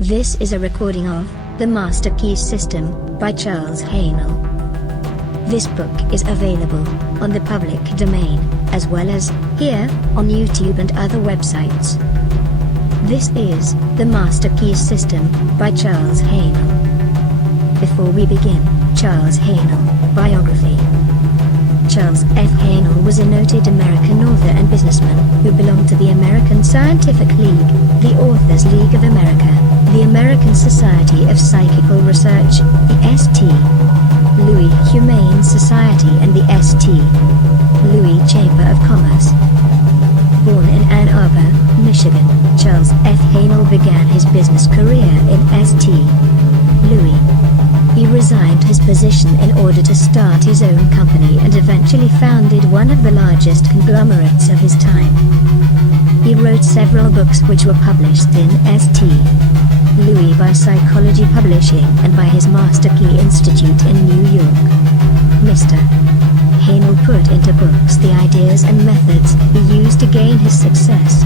This is a recording of The Master Key System by Charles Haanel. This book is available on the public domain, as well as here on YouTube and other websites. This is The Master Key System by Charles Haanel. Before we begin, Charles Haanel, biography. Charles F. Haanel was a noted American author and businessman who belonged to the American Scientific League, the Authors League of America, the American Society of Psychical Research, the St. Louis Humane Society and the St. Louis Chamber of Commerce. Born in Ann Arbor, Michigan, Charles F. Haanel began his business career in St. Louis. He resigned his position in order to start his own company and eventually founded one of the largest conglomerates of his time. He wrote several books which were published in St. Louis by Psychology Publishing and by his Master Key Institute in New York. Mr. Haanel put into books the ideas and methods he used to gain his success.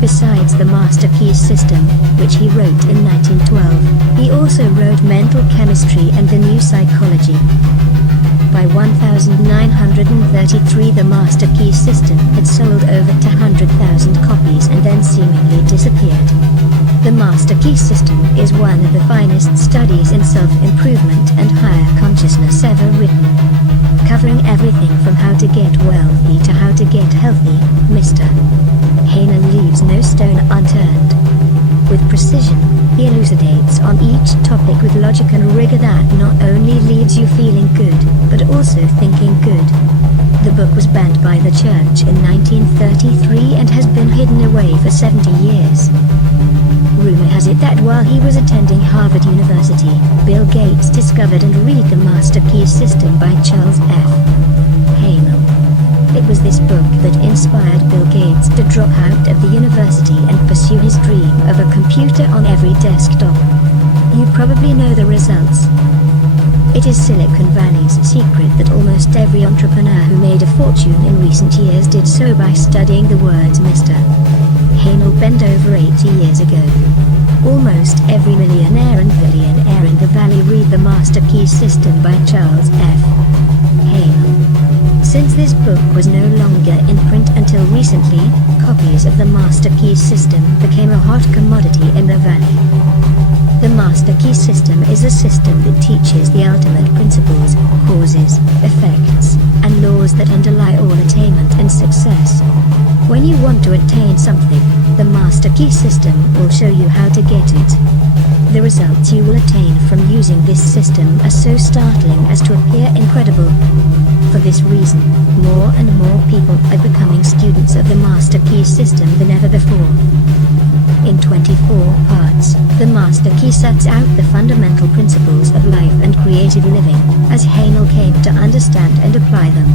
Besides the Master Key System, which he wrote in 1912, he also wrote Mental Chemistry and the New Psychology. By 1933 the Master Key System had sold over 200,000 copies and then seemingly disappeared. The Master Key System is one of the finest studies in self-improvement and higher consciousness ever written. Covering everything from how to get wealthy to how to get healthy, Mr. Haanel leaves no stone unturned. With precision, he elucidates on each topic with logic and rigor that not only leaves you feeling good, but also thinking good. The book was banned by the church in 1933 and has been hidden away for 70 years. Rumor has it that while he was attending Harvard University, Bill Gates discovered and read the Master Key System by Charles F. Haanel. It was this book that inspired Bill Gates to drop out of the university and pursue his dream of a computer on every desktop. You probably know the results. It is Silicon Valley's secret that almost every entrepreneur who made a fortune in recent years did so by studying the words Mr. Haanel penned over 80 years ago. Almost every millionaire and billionaire in the Valley read the Master Key System by Charles F. Haanel. Since this book was no longer in print until recently, copies of the Master Key System became a hot commodity in the Valley. The Master Key System is a system that teaches the ultimate principles, causes, effects, and laws that underlie all attainment and success. When you want to attain something, the Master Key System will show you how to get it. The results you will attain from using this system are so startling as to appear incredible. For this reason, more and more people are becoming students of the Master Key System than ever before. In 24 parts, the Master Key sets out the fundamental principles of life and creative living, as Haanel came to understand and apply them.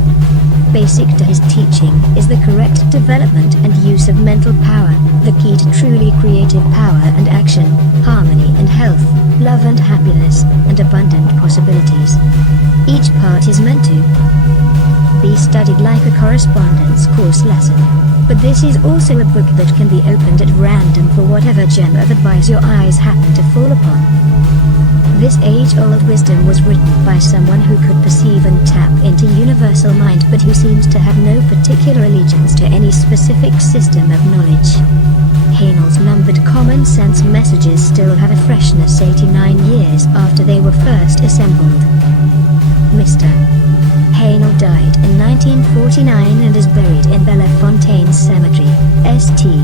Basic to his teaching is the correct development and use of mental power, the key to truly creative power and action, harmony and health, love and happiness, and abundant possibilities. Each part is meant to be studied like a correspondence course lesson. But this is also a book that can be opened at random for whatever gem of advice your eyes happen to fall upon. This age-old wisdom was written by someone who could perceive and tap into universal mind but who seems to have no particular allegiance to any specific system of knowledge. Haanel's numbered common sense messages still have a freshness 89 years after they were first assembled. Mr. Haanel died in 1949 and is buried in Bellefontaine Cemetery, St.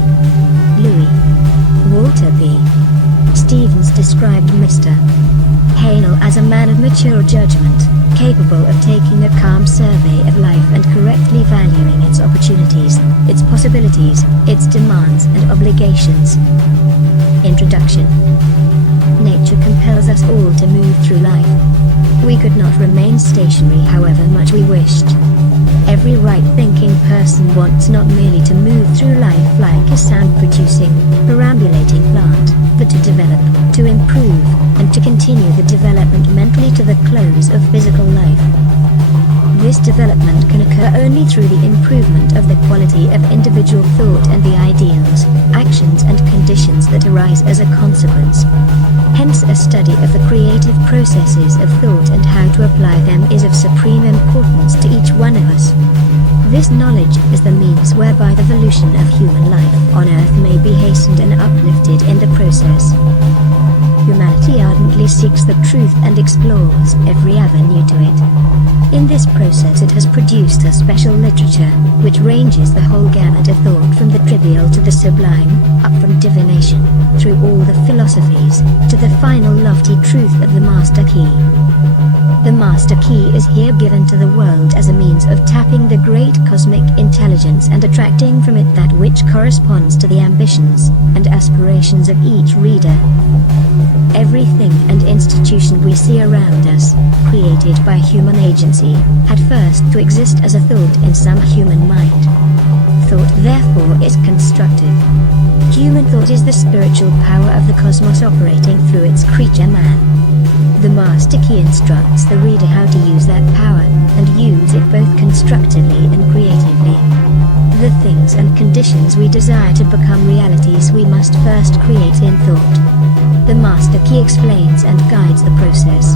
Louis. Walter B. Stevens described Mr. Haanel as a man of mature judgment, capable of taking a calm survey of life and correctly valuing its opportunities, its possibilities, its demands and obligations. Introduction. Nature compels us all to move through life. We could not remain stationary however much we wished. Every right-thinking person wants not merely to move through life like a sound-producing, perambulating plant, but to develop, to improve, and to continue the development mentally to the close of physical life. This development can occur only through the improvement of the quality of individual thought and the ideals, actions and conditions that arise arise as a consequence. Hence a study of the creative processes of thought and how to apply them is of supreme importance to each one of us. This knowledge is the means whereby the evolution of human life on Earth may be hastened and uplifted in the process. Humanity ardently seeks the truth and explores every avenue to it. In this process it has produced a special literature, which ranges the whole gamut of thought from the trivial to the sublime, up from divination, through all the philosophies, to the final lofty truth of the Master Key. The Master Key is here given to the world as a means of tapping the great cosmic intelligence and attracting from it that which corresponds to the ambitions and aspirations of each reader. Everything and institution we see around us, created by human agency, had first to exist as a thought in some human mind. Thought therefore is constructive. Human thought is the spiritual power of the cosmos operating through its creature man. The Master Key instructs the reader how to use that power, and use it both constructively and creatively. The things and conditions we desire to become realities we must first create in thought. The Master Key explains and guides the process.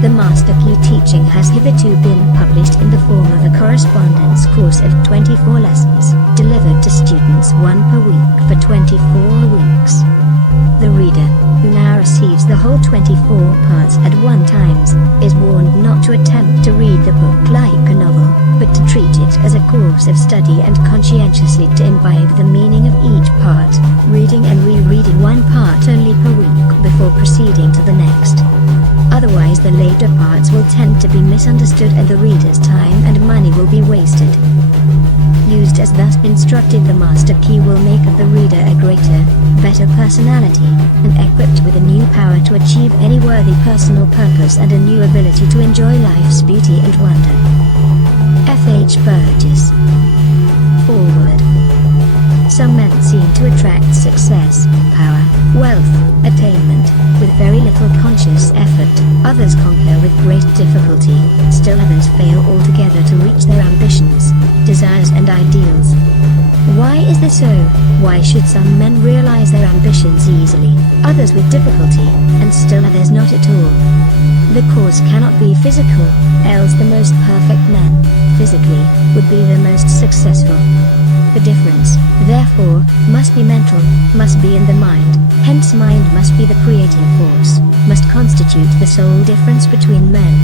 The Master Key teaching has hitherto been published in the form of a correspondence course of 24 lessons, delivered to students 1 per week for 24 weeks. The reader, who now receives the whole 24 parts at one time, is warned not to attempt to read the book like a novel, but to treat it as a course of study and conscientiously to imbibe the meaning of each part, reading and rereading one part only per week before proceeding to the next. Otherwise the later parts will tend to be misunderstood and the reader's time and money will be wasted. Used as thus instructed, the Master Key will make of the reader a greater, better personality, and equipped with a new power to achieve any worthy personal purpose and a new ability to enjoy life's beauty and wonder. F. H. Burgess. Forward. Some men seem to attract success, power, wealth, attainment, with very little conscious effort. Others conquer with great difficulty, still others fail altogether to reach their ambitions, desires and ideals. Why is this so? Why should some men realize their ambitions easily, others with difficulty, and still others not at all? The cause cannot be physical, else the most perfect men, physically, would be the most successful. The difference, therefore, must be mental, must be in the mind, hence mind must be the creative force, must constitute the sole difference between men.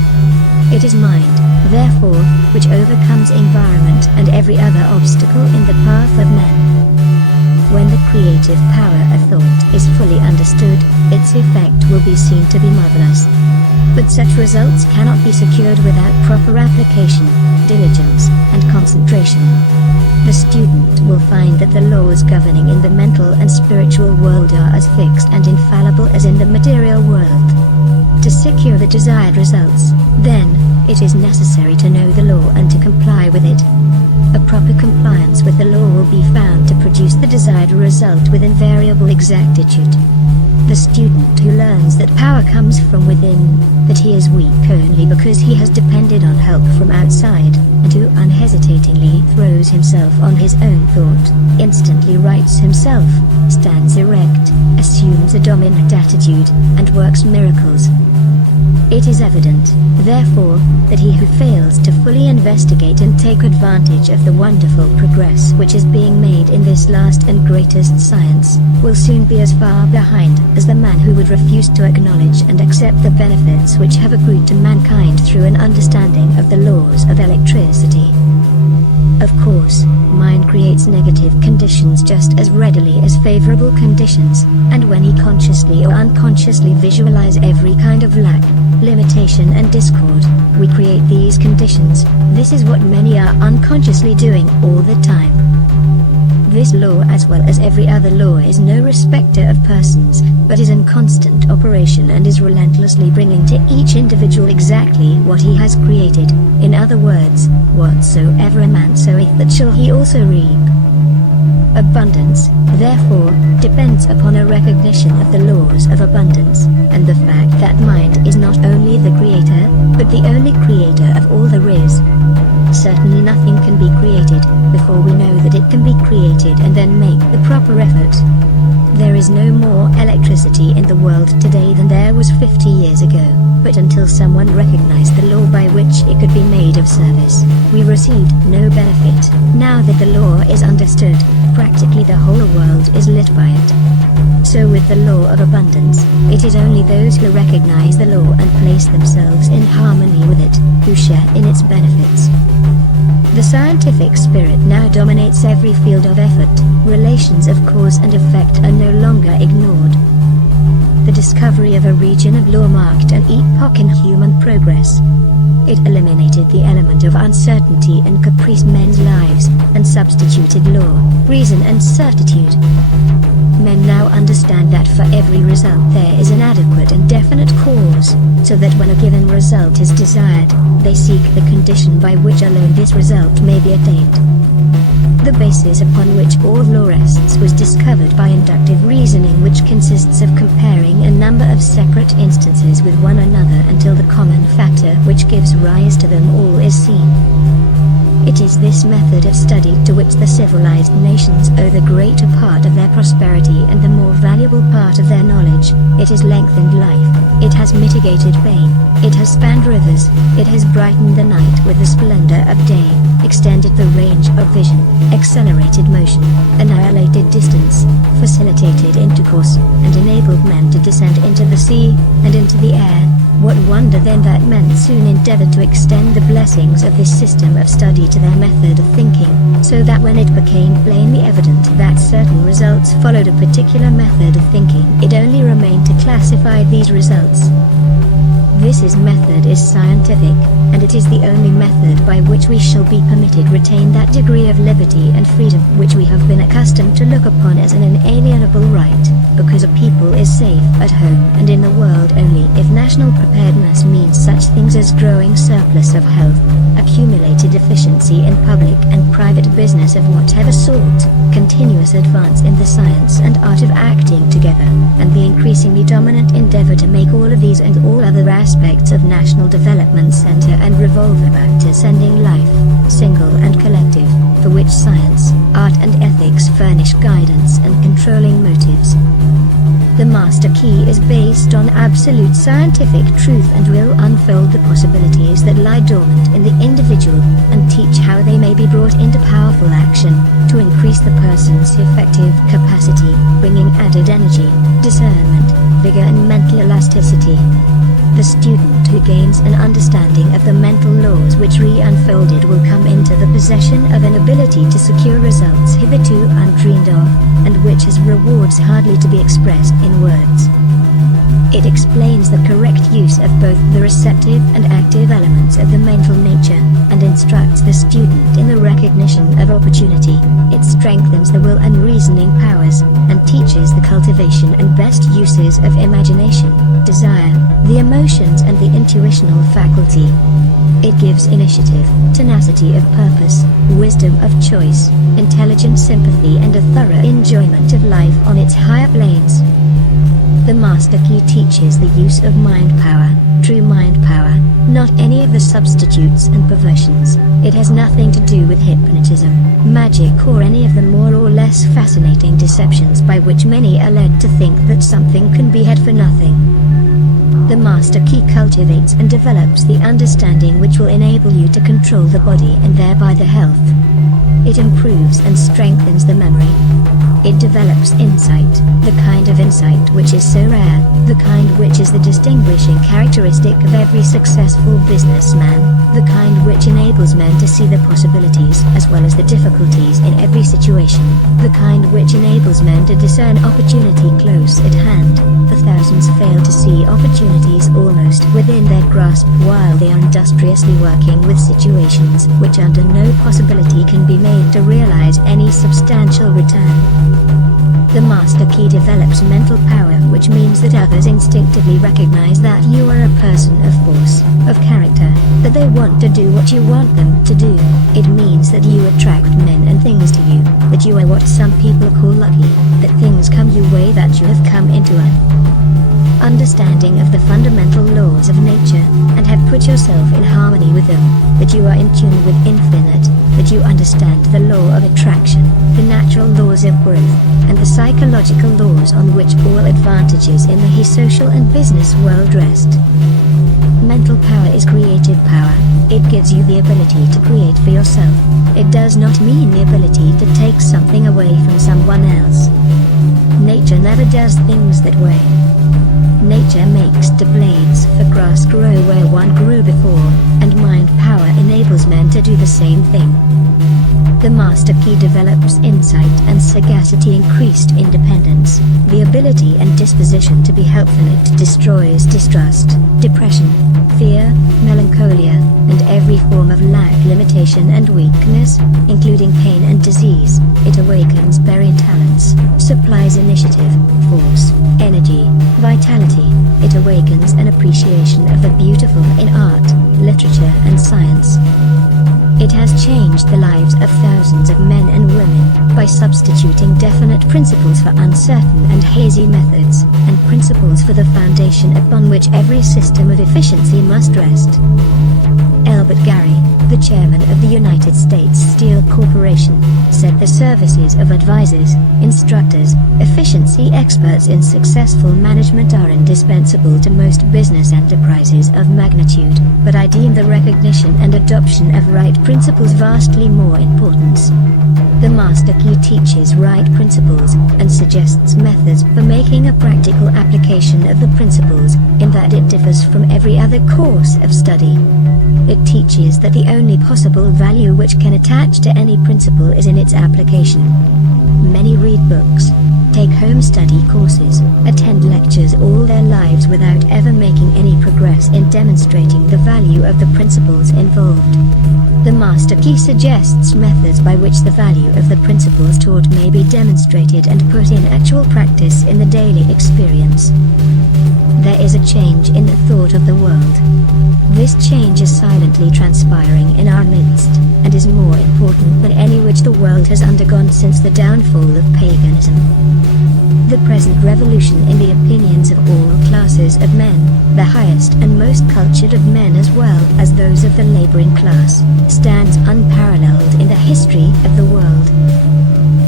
It is mind, therefore, which overcomes environment and every other obstacle in the path of men. When the creative power of thought is fully understood, its effect will be seen to be marvelous. But such results cannot be secured without proper application, diligence, and concentration. The student will find that the laws governing in the mental and spiritual world are as fixed and infallible as in the material world. To secure the desired results, then, it is necessary to know the law and to comply with it. A proper compliance with the law will be found to produce the desired result with invariable exactitude. The student who learns that power comes from within, that he is weak only because he has depended on help from outside, and who unhesitatingly throws himself on his own thought, instantly rights himself, stands erect, assumes a dominant attitude, and works miracles. It is evident, therefore, that he who fails to fully investigate and take advantage of the wonderful progress which is being made in this last and greatest science, will soon be as far behind as the man who would refuse to acknowledge and accept the benefits which have accrued to mankind through an understanding of the laws of electricity. Of course, mind creates negative conditions just as readily as favorable conditions, and when he consciously or unconsciously visualize every kind of lack, limitation and discord, we create these conditions. This is what many are unconsciously doing all the time. This law, as well as every other law, is no respecter of persons, but is in constant operation and is relentlessly bringing to each individual exactly what he has created. In other words, whatsoever a man soweth, that shall he also reap. Abundance, therefore, depends upon a recognition of the laws of abundance, and the fact that mind is not only the creator, but the only creator of all there is. Certainly nothing can be created, before we know that it can be created and then make the proper effort. There is no simplicity in the world today than there was 50 years ago, but until someone recognized the law by which it could be made of service, we received no benefit. Now that the law is understood, practically the whole world is lit by it. So with the law of abundance, it is only those who recognize the law and place themselves in harmony with it, who share in its benefits. The scientific spirit now dominates every field of effort. Relations of cause and effect are no longer ignored. The discovery of a region of law marked an epoch in human progress. It eliminated the element of uncertainty and caprice in men's lives, and substituted law, reason and certitude. Men now understand that for every result there is an adequate and definite cause, so that when a given result is desired, they seek the condition by which alone this result may be attained. The basis upon which all law rests was discovered by inductive reasoning, which consists of comparing a number of separate instances with one another until the common factor which gives rise to them all is seen. It is this method of study to which the civilized nations owe the greater part of their prosperity and the more valuable part of their knowledge. It has lengthened life, it has mitigated pain, it has spanned rivers, it has brightened the night with the splendor of day, extended the range of vision, accelerated motion, annihilated distance, facilitated intercourse, and enabled men to descend into the sea, and into the air. What wonder then that men soon endeavored to extend the blessings of this system of study to their method of thinking, so that when it became plainly evident that certain results followed a particular method of thinking, it only remained to classify these results. This method is scientific, and it is the only method by which we shall be permitted retain that degree of liberty and freedom which we have been accustomed to look upon as an inalienable right, because a people is safe at home and in the world only if national preparedness means such things as growing surplus of health, accumulated efficiency in public and private business of whatever sort, continuous advance in the science and art of acting together, and the increasingly dominant endeavor to make all of these and all other aspects of national development center and revolve about ascending life, single and collective, for which science, art and ethics furnish guidance and controlling motives. The master key is based on absolute scientific truth and will unfold the possibilities that lie dormant in the individual, and teach how they may be brought into powerful action, to increase the person's effective capacity, bringing added energy, discernment, vigor and mental elasticity. The student who gains an understanding of the mental laws which re-unfolded will come into the possession of an ability to secure results hitherto undreamed of, and which has rewards hardly to be expressed in words. It explains the correct use of both the receptive and active elements of the mental nature, and instructs the student in the recognition of opportunity. It strengthens the will and reasoning powers, and teaches the cultivation and best uses of imagination, desire, the emotions and the intuitional faculty. It gives initiative, tenacity of purpose, wisdom of choice, intelligent sympathy and a thorough enjoyment of life on its higher planes. The master key teaches the use of mind power, true mind power, not any of the substitutes and perversions. It has nothing to do with hypnotism, magic or any of the more or less fascinating deceptions by which many are led to think that something can be had for nothing. The master key cultivates and develops the understanding which will enable you to control the body and thereby the health. It improves and strengthens the memory. It develops insight, the kind of insight which is so rare, the kind which is the distinguishing characteristic of every successful businessman, the kind which enables men to see the possibilities as well as the difficulties in every situation, the kind which enables men to discern opportunity close at hand. For thousands fail to see opportunities almost within their grasp while they are industriously working with situations which under no possibility can be made to realize any substantial return. The master key develops mental power, which means that others instinctively recognize that you are a person of force, of character, that they want to do what you want them to do. It means that you attract men and things to you, that you are what some people call lucky, that things come your way, that you have come into an understanding of the fundamental laws of of nature, and have put yourself in harmony with them, that you are in tune with infinite, that you understand the law of attraction, the natural laws of growth, and the psychological laws on which all advantages in the social and business world rest. Mental power is creative power. It gives you the ability to create for yourself. It does not mean the ability to take something away from someone else. Nature never does things that way. Nature makes the blades for grass grow where one grew before, and mind power enables men to do the same thing. The Master Key develops insight and sagacity, increased independence, the ability and disposition to be helpful. It destroys distrust, depression, fear, melancholia, and every form of lack, limitation and weakness, including pain and disease. It awakens buried talents, supplies initiative, force, energy, vitality. It awakens an appreciation of the beautiful in art, literature and science. It has changed the lives of thousands of men and women, by substituting definite principles for uncertain and hazy methods, and principles for the foundation upon which every system of efficiency must rest. Albert Gary, the chairman of the United States Steel Corporation, said the services of advisors, instructors, efficiency experts in successful management are indispensable to most business enterprises of magnitude, but I deem the recognition and adoption of right principles vastly more important. The Master Key teaches right principles, and suggests methods for making a practical application of the principles, in that it differs from every other course of study. It teaches that the only possible value which can attach to any principle is in its application. Many read books, take home study courses, attend lectures all their lives without ever making any progress in demonstrating the value of the principles involved. The Master Key suggests methods by which the value of the principles taught may be demonstrated and put in actual practice in the daily experience. There is a change in the thought of the world. This change is silently transpiring in our midst, and is more important than any which the world has undergone since the downfall of paganism. The present revolution in the opinions of all classes of men, the highest and most cultured of men as well as those of the laboring class, stands unparalleled in the history of the world.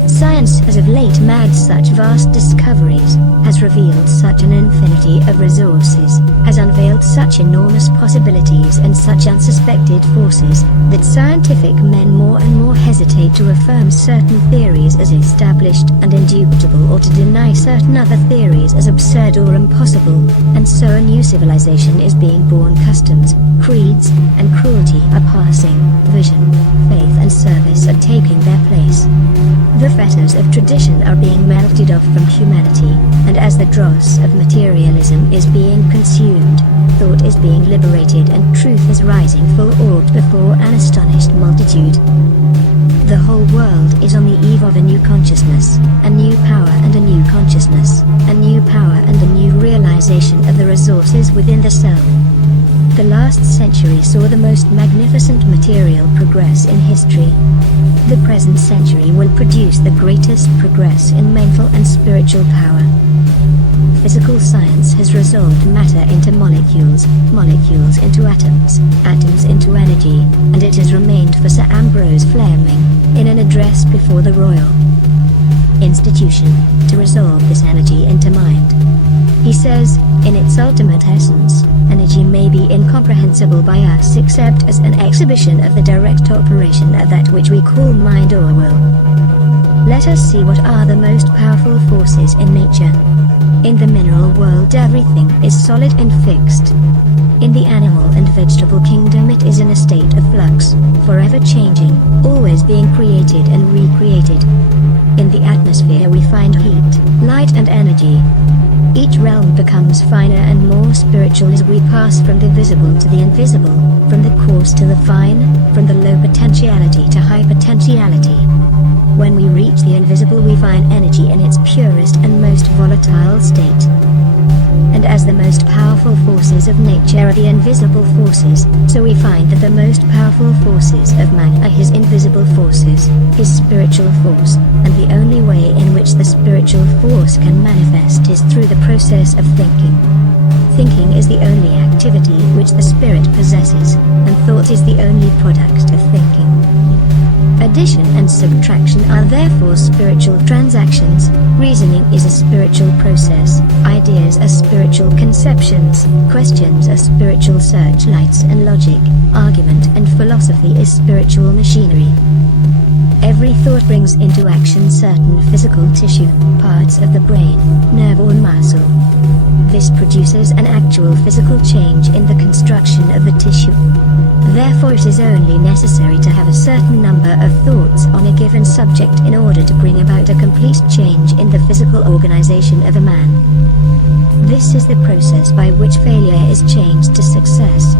Science has of late made such vast discoveries, has revealed such an infinity of resources, has unveiled such enormous possibilities and such unsuspected forces, that scientific men more and more hesitate to affirm certain theories as established and indubitable, or to deny certain other theories as absurd or impossible, and so a new civilization is being born. Customs, creeds, and cruelty are passing, vision, faith and service are taking their place. The fetters of tradition are being melted off from humanity, and as the dross of materialism is being consumed, thought is being liberated and truth is rising full orbed before an astonished multitude. The whole world is on the eve of a new consciousness, a new power and a new consciousness, a new power and a new realization of the resources within the self. The last century saw the most magnificent material progress in history. The present century will produce the greatest progress in mental and spiritual power. Physical science has resolved matter into molecules, molecules into atoms, atoms into energy, and it has remained for Sir Ambrose Fleming, in an address before the Royal Institution, to resolve this energy into mind. He says, in its ultimate essence, energy may be incomprehensible by us except as an exhibition of the direct operation of that which we call mind or will. Let us see what are the most powerful forces in nature. In the mineral world everything is solid and fixed. In the animal and vegetable kingdom it is in a state of flux, forever changing, always being created and recreated. In the atmosphere we find heat, light and energy. Each realm becomes finer and more spiritual as we pass from the visible to the invisible, from the coarse to the fine, from the low potentiality to high potentiality. When we reach the invisible we find energy in its purest and most volatile state. And as the most powerful forces of nature are the invisible forces, so we find that the most powerful forces of man are his invisible forces, his spiritual force, and the only way in which the spiritual force can manifest is through the process of thinking. Thinking is the only activity which the spirit possesses, and thought is the only product of thinking. Addition and subtraction are therefore spiritual transactions, reasoning is a spiritual process, ideas are spiritual conceptions, questions are spiritual searchlights, and logic, argument and philosophy is spiritual machinery. Every thought brings into action certain physical tissue, parts of the brain, nerve or muscle. This produces an actual physical change in the construction of the tissue. Therefore it is only necessary to have a certain number of thoughts on a given subject in order to bring about a complete change in the physical organization of a man. This is the process by which failure is changed to success.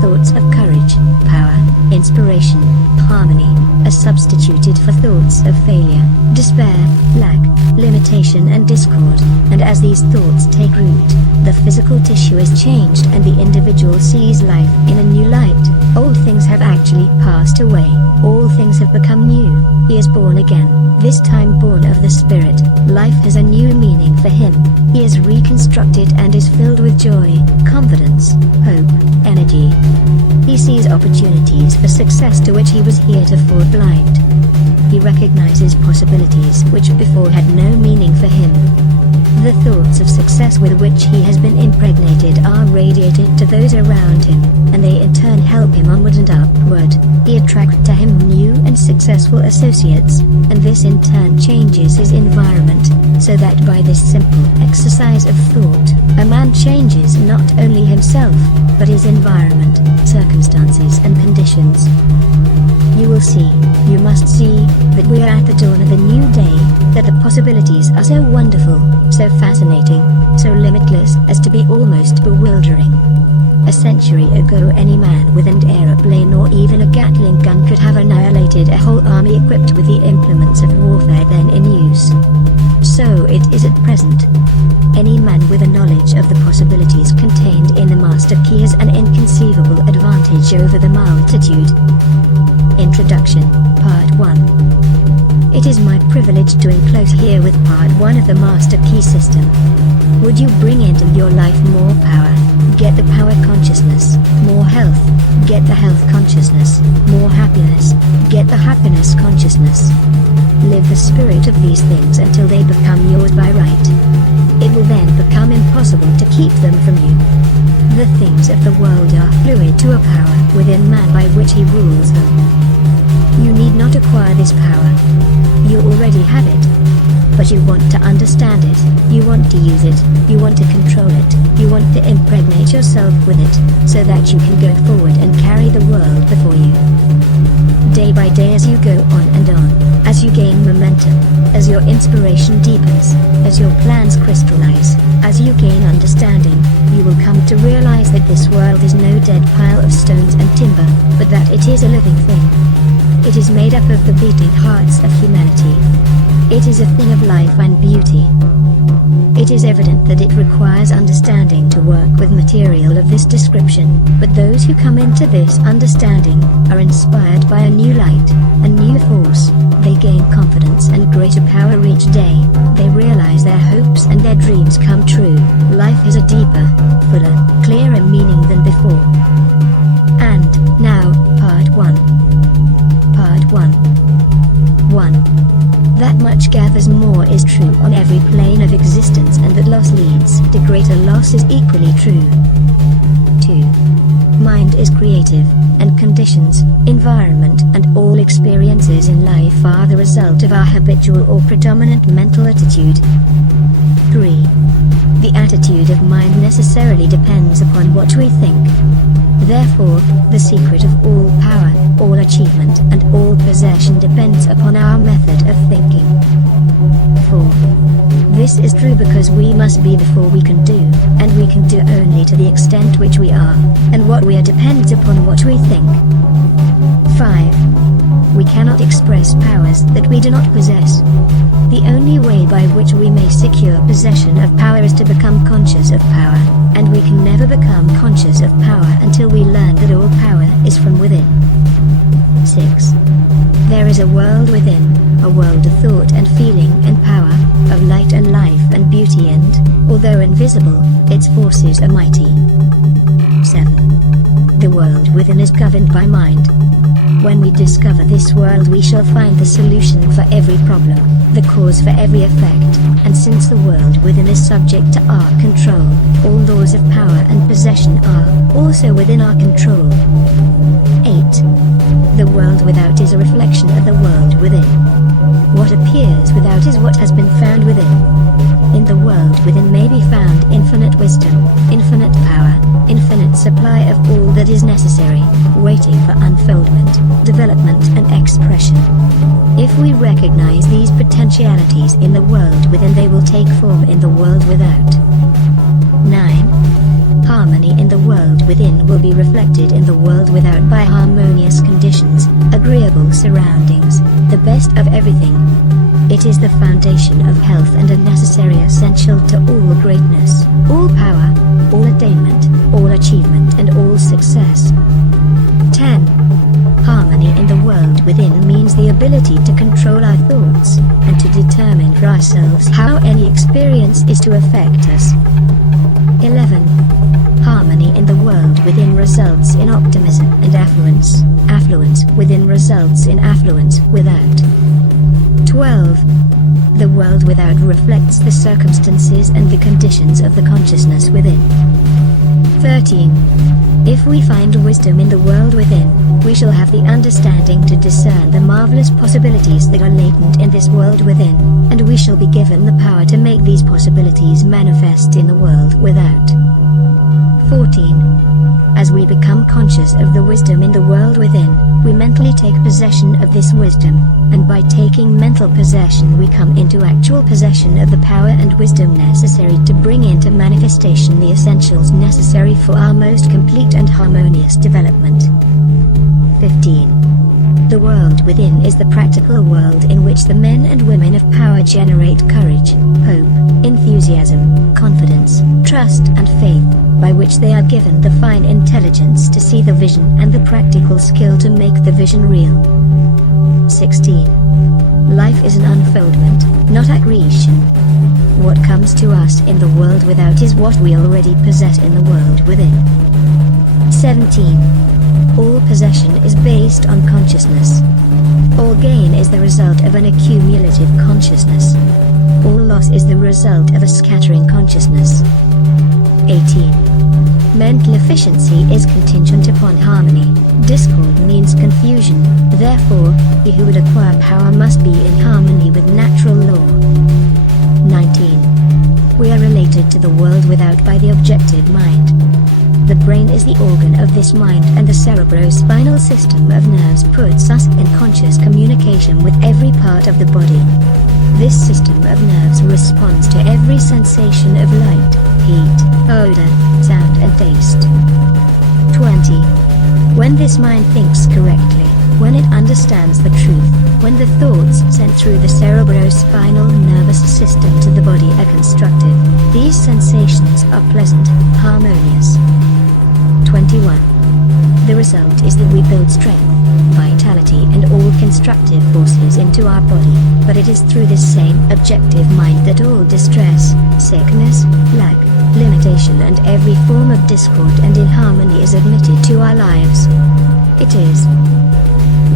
Thoughts of courage, power, inspiration, harmony, are substituted for thoughts of failure, despair, lack, limitation and discord, and as these thoughts take root, the physical tissue is changed and the individual sees life in a new light. Old things have actually passed away, all things have become new, he is born again, this time born of the Spirit, life has a new meaning for him, he is reconstructed and is filled with joy, confidence, hope, energy. He sees opportunities for success to which he was heretofore blind. He recognizes possibilities which before had no meaning for him. The thoughts of success with which he has been impregnated are radiated to those around him, and they in turn help him onward and upward. He attracts to him new and successful associates, and this in turn changes his environment, so that by this simple exercise of thought, a man changes not only himself, but his environment, circumstances and conditions. You will see, you must see, that we are at the dawn of a new day, that the possibilities are so wonderful, so fascinating, so limitless as to be almost bewildering. A century ago any man with an aeroplane or even a Gatling gun could have annihilated a whole army equipped with the implements of warfare then in use. So it is at present. Any man with a knowledge of the possibilities contained in the Master Key has an inconceivable advantage over the multitude. Introduction, Part 1. It is my privilege to enclose here with Part 1 of the Master Key system. Would you bring into your life more power? Get the power consciousness. More health? Get the health consciousness. More happiness? Get the happiness consciousness. Live the spirit of these things until they become yours by right. It will then become impossible to keep them from you. The things of the world are fluid to a power within man by which he rules them. You need not acquire this power. You already have it. But you want to understand it, you want to use it, you want to control it, you want to impregnate yourself with it, so that you can go forward and carry the world before you. Day by day as you go on and on, as you gain momentum, as your inspiration deepens, as your plans crystallize, as you gain understanding, you will come to realize that this world is no dead pile of stones and timber, but that it is a living thing. It is made up of the beating hearts of humanity. It is a thing of life and beauty. It is evident that it requires understanding to work with material of this description, but those who come into this understanding are inspired by a new light, a new force. They gain confidence and greater power each day. They realize their hopes and their dreams come true. Life has a deeper, fuller, clearer meaning than before. And now, Part 1. Part 1. 1. That much gathers more is true on every plane of existence, and that loss leads to greater loss is equally true. 2. Mind is creative, and conditions, environment and all experiences in life are the result of our habitual or predominant mental attitude. 3. The attitude of mind necessarily depends upon what we think. Therefore, the secret of all power, all achievement and all possession depends upon our method of thinking. 4. This is true because we must be before we can do, and we can do only to the extent which we are, and what we are depends upon what we think. 5. We cannot express powers that we do not possess. The only way by which we may secure possession of power is to become conscious of power, and we can never become conscious of power until we learn that all power is from within. 6. There is a world within, a world of thought and feeling and power, of light and life and beauty and Although invisible, its forces are mighty. 7. The world within is governed by mind. When we discover this world, we shall find the solution for every problem, the cause for every effect, and since the world within is subject to our control, all laws of power and possession are also within our control. 8. The world without is a reflection of the world within. What appears without is what has been found within. In the world within may be found infinite wisdom, infinite power, infinite supply of all that is necessary, waiting for unfoldment, development and expression. If we recognize these potentialities in the world within, they will take form in the world without. 9. Harmony in the world within will be reflected in the world without by harmonious conditions, agreeable surroundings, the best of everything. It is the foundation of health and a necessary essential to all greatness, all power, all attainment, all achievement and all success. 10. Harmony in the world within means the ability to control our thoughts, and to determine for ourselves how any experience is to affect us. 11. Harmony in the world within results in optimism and affluence. Affluence within results in affluence without. 12. The world without reflects the circumstances and the conditions of the consciousness within. 13. If we find wisdom in the world within, we shall have the understanding to discern the marvelous possibilities that are latent in this world within, and we shall be given the power to make these possibilities manifest in the world without. 14. As we become conscious of the wisdom in the world within, we mentally take possession of this wisdom, and by taking mental possession we come into actual possession of the power and wisdom necessary to bring into manifestation the essentials necessary for our most complete and harmonious development. 15. The world within is the practical world in which the men and women of power generate courage, hope, enthusiasm, confidence, trust and faith, by which they are given the fine intelligence to see the vision and the practical skill to make the vision real. 16. Life is an unfoldment, not accretion. What comes to us in the world without is what we already possess in the world within. 17. All possession is based on consciousness. All gain is the result of an accumulative consciousness. All loss is the result of a scattering consciousness. 18. Mental efficiency is contingent upon harmony. Discord means confusion, therefore, he who would acquire power must be in harmony with natural law. 19. We are related to the world without by the objective mind. The brain is the organ of this mind, and the cerebrospinal system of nerves puts us in conscious communication with every part of the body. This system of nerves responds to every sensation of light, heat, odor, sound and taste. 20. When this mind thinks correctly, when it understands the truth, when the thoughts sent through the cerebrospinal nervous system to the body are constructive, these sensations are pleasant, harmonious. 21. The result is that we build strength, vitality and all constructive forces into our body, but it is through this same objective mind that all distress, sickness, lack, limitation and every form of discord and inharmony is admitted to our lives. It is,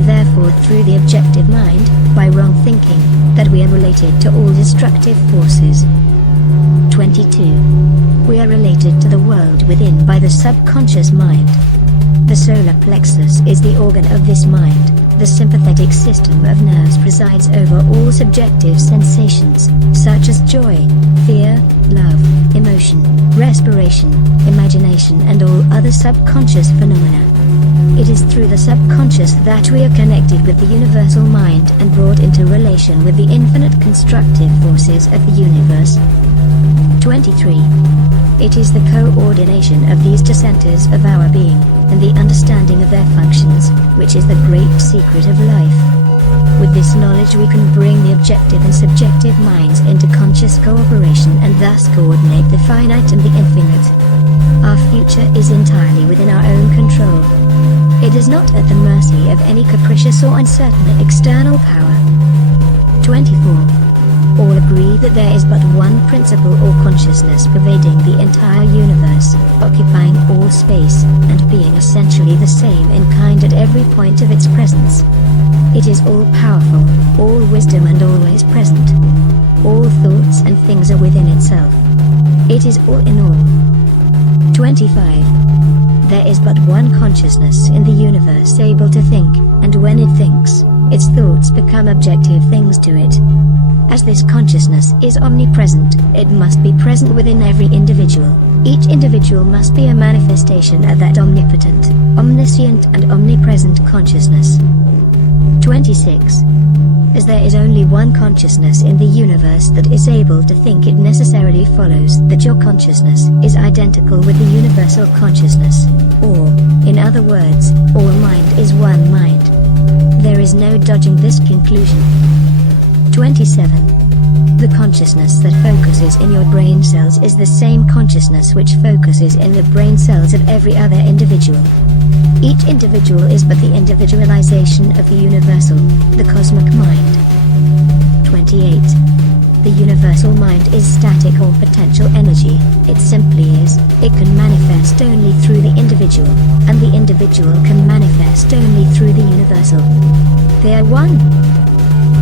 therefore, through the objective mind, by wrong thinking, that we are related to all destructive forces. 22. We are related to the world within by the subconscious mind. The solar plexus is the organ of this mind. The sympathetic system of nerves presides over all subjective sensations, such as joy, fear, love, emotion, respiration, imagination and all other subconscious phenomena. It is through the subconscious that we are connected with the universal mind and brought into relation with the infinite constructive forces of the universe. 23. It is the coordination of these two centers of our being, and the understanding of their functions, which is the great secret of life. With this knowledge we can bring the objective and subjective minds into conscious cooperation and thus coordinate the finite and the infinite. Our future is entirely within our own control. It is not at the mercy of any capricious or uncertain external power. 24. All agree that there is but one principle or consciousness pervading the entire universe, occupying all space, and being essentially the same in kind at every point of its presence. It is all-powerful, all wisdom and always present. All thoughts and things are within itself. It is all in all. 25. There is but one consciousness in the universe able to think, and when it thinks, its thoughts become objective things to it. As this consciousness is omnipresent, it must be present within every individual. Each individual must be a manifestation of that omnipotent, omniscient and omnipresent consciousness. 26. As there is only one consciousness in the universe that is able to think, it necessarily follows that your consciousness is identical with the universal consciousness, or, in other words, all mind is one mind. There is no dodging this conclusion. 27. The consciousness that focuses in your brain cells is the same consciousness which focuses in the brain cells of every other individual. Each individual is but the individualization of the universal, the cosmic mind. 28. The universal mind is static or potential energy. It simply is. It can manifest only through the individual, and the individual can manifest only through the universal. They are one.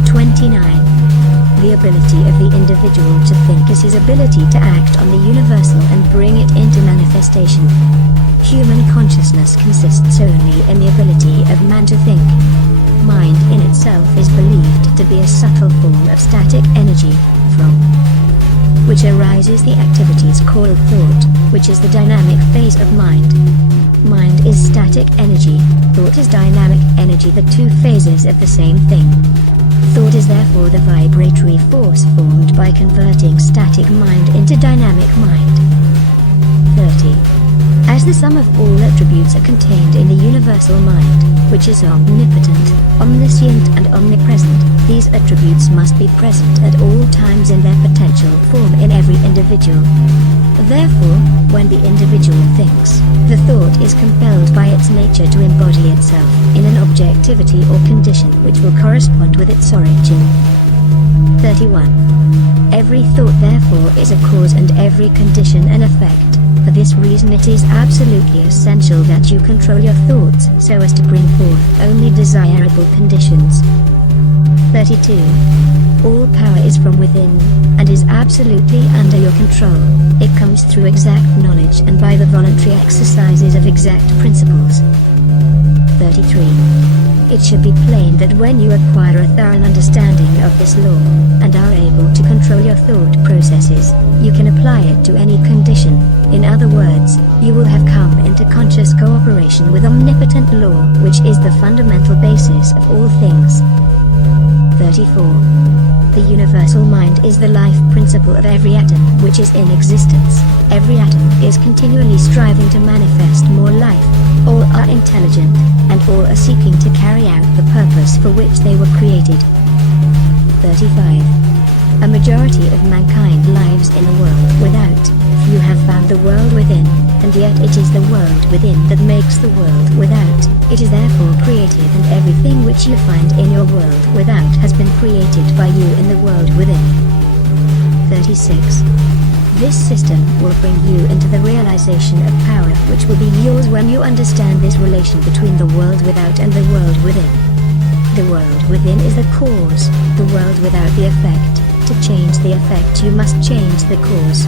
29. The ability of the individual to think is his ability to act on the universal and bring it into manifestation. Human consciousness consists only in the ability of man to think. Mind in itself is believed to be a subtle form of static energy, from which arises the activities called thought, which is the dynamic phase of mind. Mind is static energy, thought is dynamic energy, the two phases of the same thing. Thought is therefore the vibratory force formed by converting static mind into dynamic mind. 30. As the sum of all attributes are contained in the universal mind, which is omnipotent, omniscient and omnipresent, these attributes must be present at all times in their potential form in every individual. Therefore, when the individual thinks, the thought is compelled by its nature to embody itself in an objectivity or condition which will correspond with its origin. 31. Every thought therefore is a cause and every condition an effect. For this reason it is absolutely essential that you control your thoughts so as to bring forth only desirable conditions. 32. All power is from within, and is absolutely under your control. It comes through exact knowledge and by the voluntary exercises of exact principles. 33. It should be plain that when you acquire a thorough understanding of this law, and are able to control your thought processes, you can apply it to any condition. In other words, you will have come into conscious cooperation with omnipotent law, which is the fundamental basis of all things. 34. The universal mind is the life principle of every atom which is in existence. Every atom is continually striving to manifest more life. All are intelligent, and all are seeking to carry out the purpose for which they were created. 35. A majority of mankind lives in a world without. Few have found the world within, and yet it is the world within that makes the world without. It is therefore creative, and everything which you find in your world without has been created by you in the world within. 36. This system will bring you into the realization of power which will be yours when you understand this relation between the world without and the world within. The world within is the cause, the world without the effect. To change the effect you must change the cause.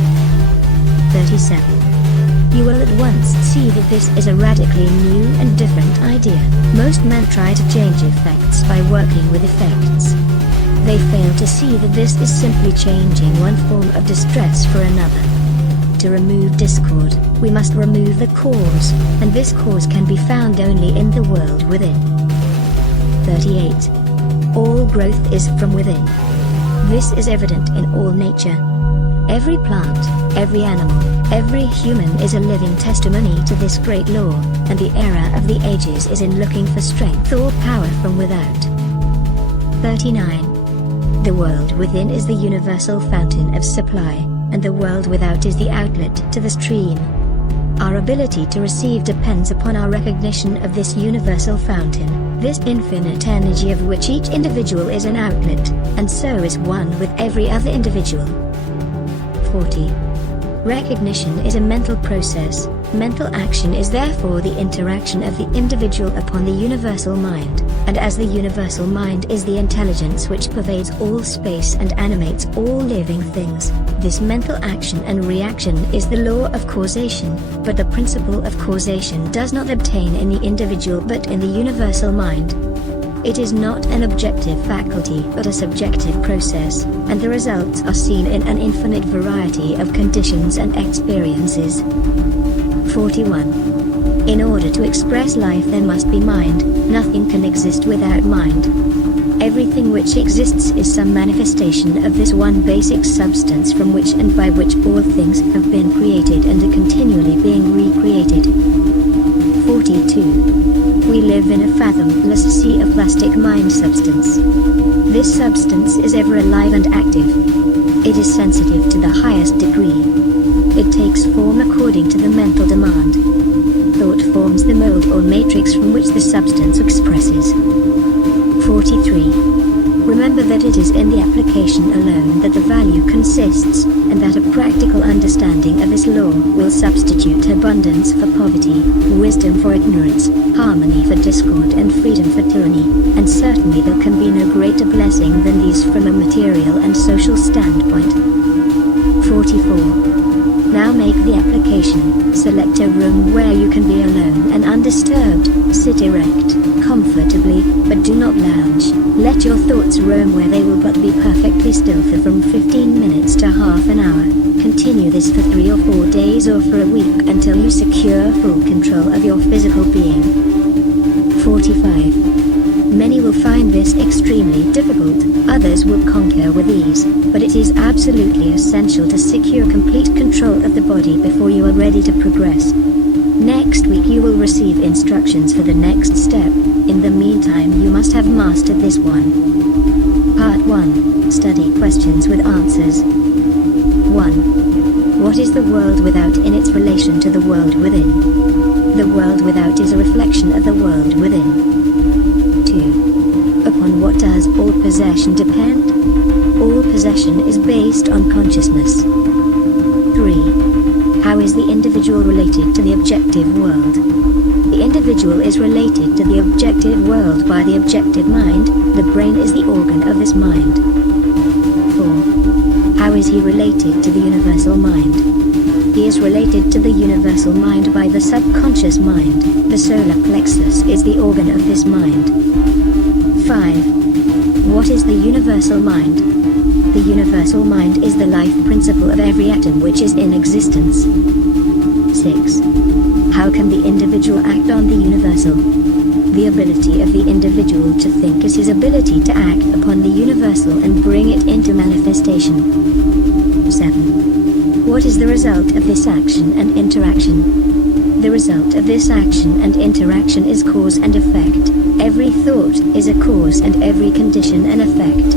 37. You will at once see that this is a radically new and different idea. Most men try to change effects by working with effects. They fail to see that this is simply changing one form of distress for another. To remove discord, we must remove the cause, and this cause can be found only in the world within. 38. All growth is from within. This is evident in all nature. Every plant, every animal, every human is a living testimony to this great law, and the era of the ages is in looking for strength or power from without. 39. The world within is the universal fountain of supply, and the world without is the outlet to the stream. Our ability to receive depends upon our recognition of this universal fountain. This infinite energy of which each individual is an outlet, and so is one with every other individual. 40. Recognition is a mental process. Mental action is therefore the interaction of the individual upon the universal mind, and as the universal mind is the intelligence which pervades all space and animates all living things, this mental action and reaction is the law of causation, but the principle of causation does not obtain in the individual but in the universal mind. It is not an objective faculty but a subjective process, and the results are seen in an infinite variety of conditions and experiences. 41. In order to express life there must be mind. Nothing can exist without mind. Everything which exists is some manifestation of this one basic substance from which and by which all things have been created and are continually being recreated. 42. We live in a fathomless sea of plastic mind substance. This substance is ever alive and active. It is sensitive to the highest degree. It takes form according to the mental demand. Thought forms the mold or matrix from which the substance expresses. 43. Remember that it is in the application alone that the value consists, and that a practical understanding of this law will substitute abundance for poverty, wisdom for ignorance, harmony for discord and freedom for tyranny, and certainly there can be no greater blessing than these from a material and social standpoint. 44. Now make the application. Select a room where you can be alone and undisturbed. Sit erect, comfortably, but do not lounge. Let your thoughts roam where they will but be perfectly still for from 15 minutes to half an hour. Continue this for 3 or 4 days or for a week until you secure full control of your physical being. 45. Many will find this extremely difficult, others will conquer with ease, but it is absolutely essential to secure complete control of the body before you are ready to progress. Next week you will receive instructions for the next step. In the meantime you must have mastered this one. Part 1. Study questions with answers. 1. What is the world without in its relation to the world within? The world without is a reflection of the world within. 2. Upon what does all possession depend? All possession is based on consciousness. 3. How is the individual related to the objective world? The individual is related to the objective world by the objective mind. The brain is the organ of this mind. 4. How is he related to the universal mind? He is related to the universal mind by the subconscious mind. The solar plexus is the organ of this mind. 5. What is the universal mind? The universal mind is the life principle of every atom which is in existence. 6. How can the individual act on the universal? The ability of the individual to think is his ability to act upon the universal and bring it into manifestation. 7. What is the result of this action and interaction? The result of this action and interaction is cause and effect. Every thought is a cause and every condition an effect.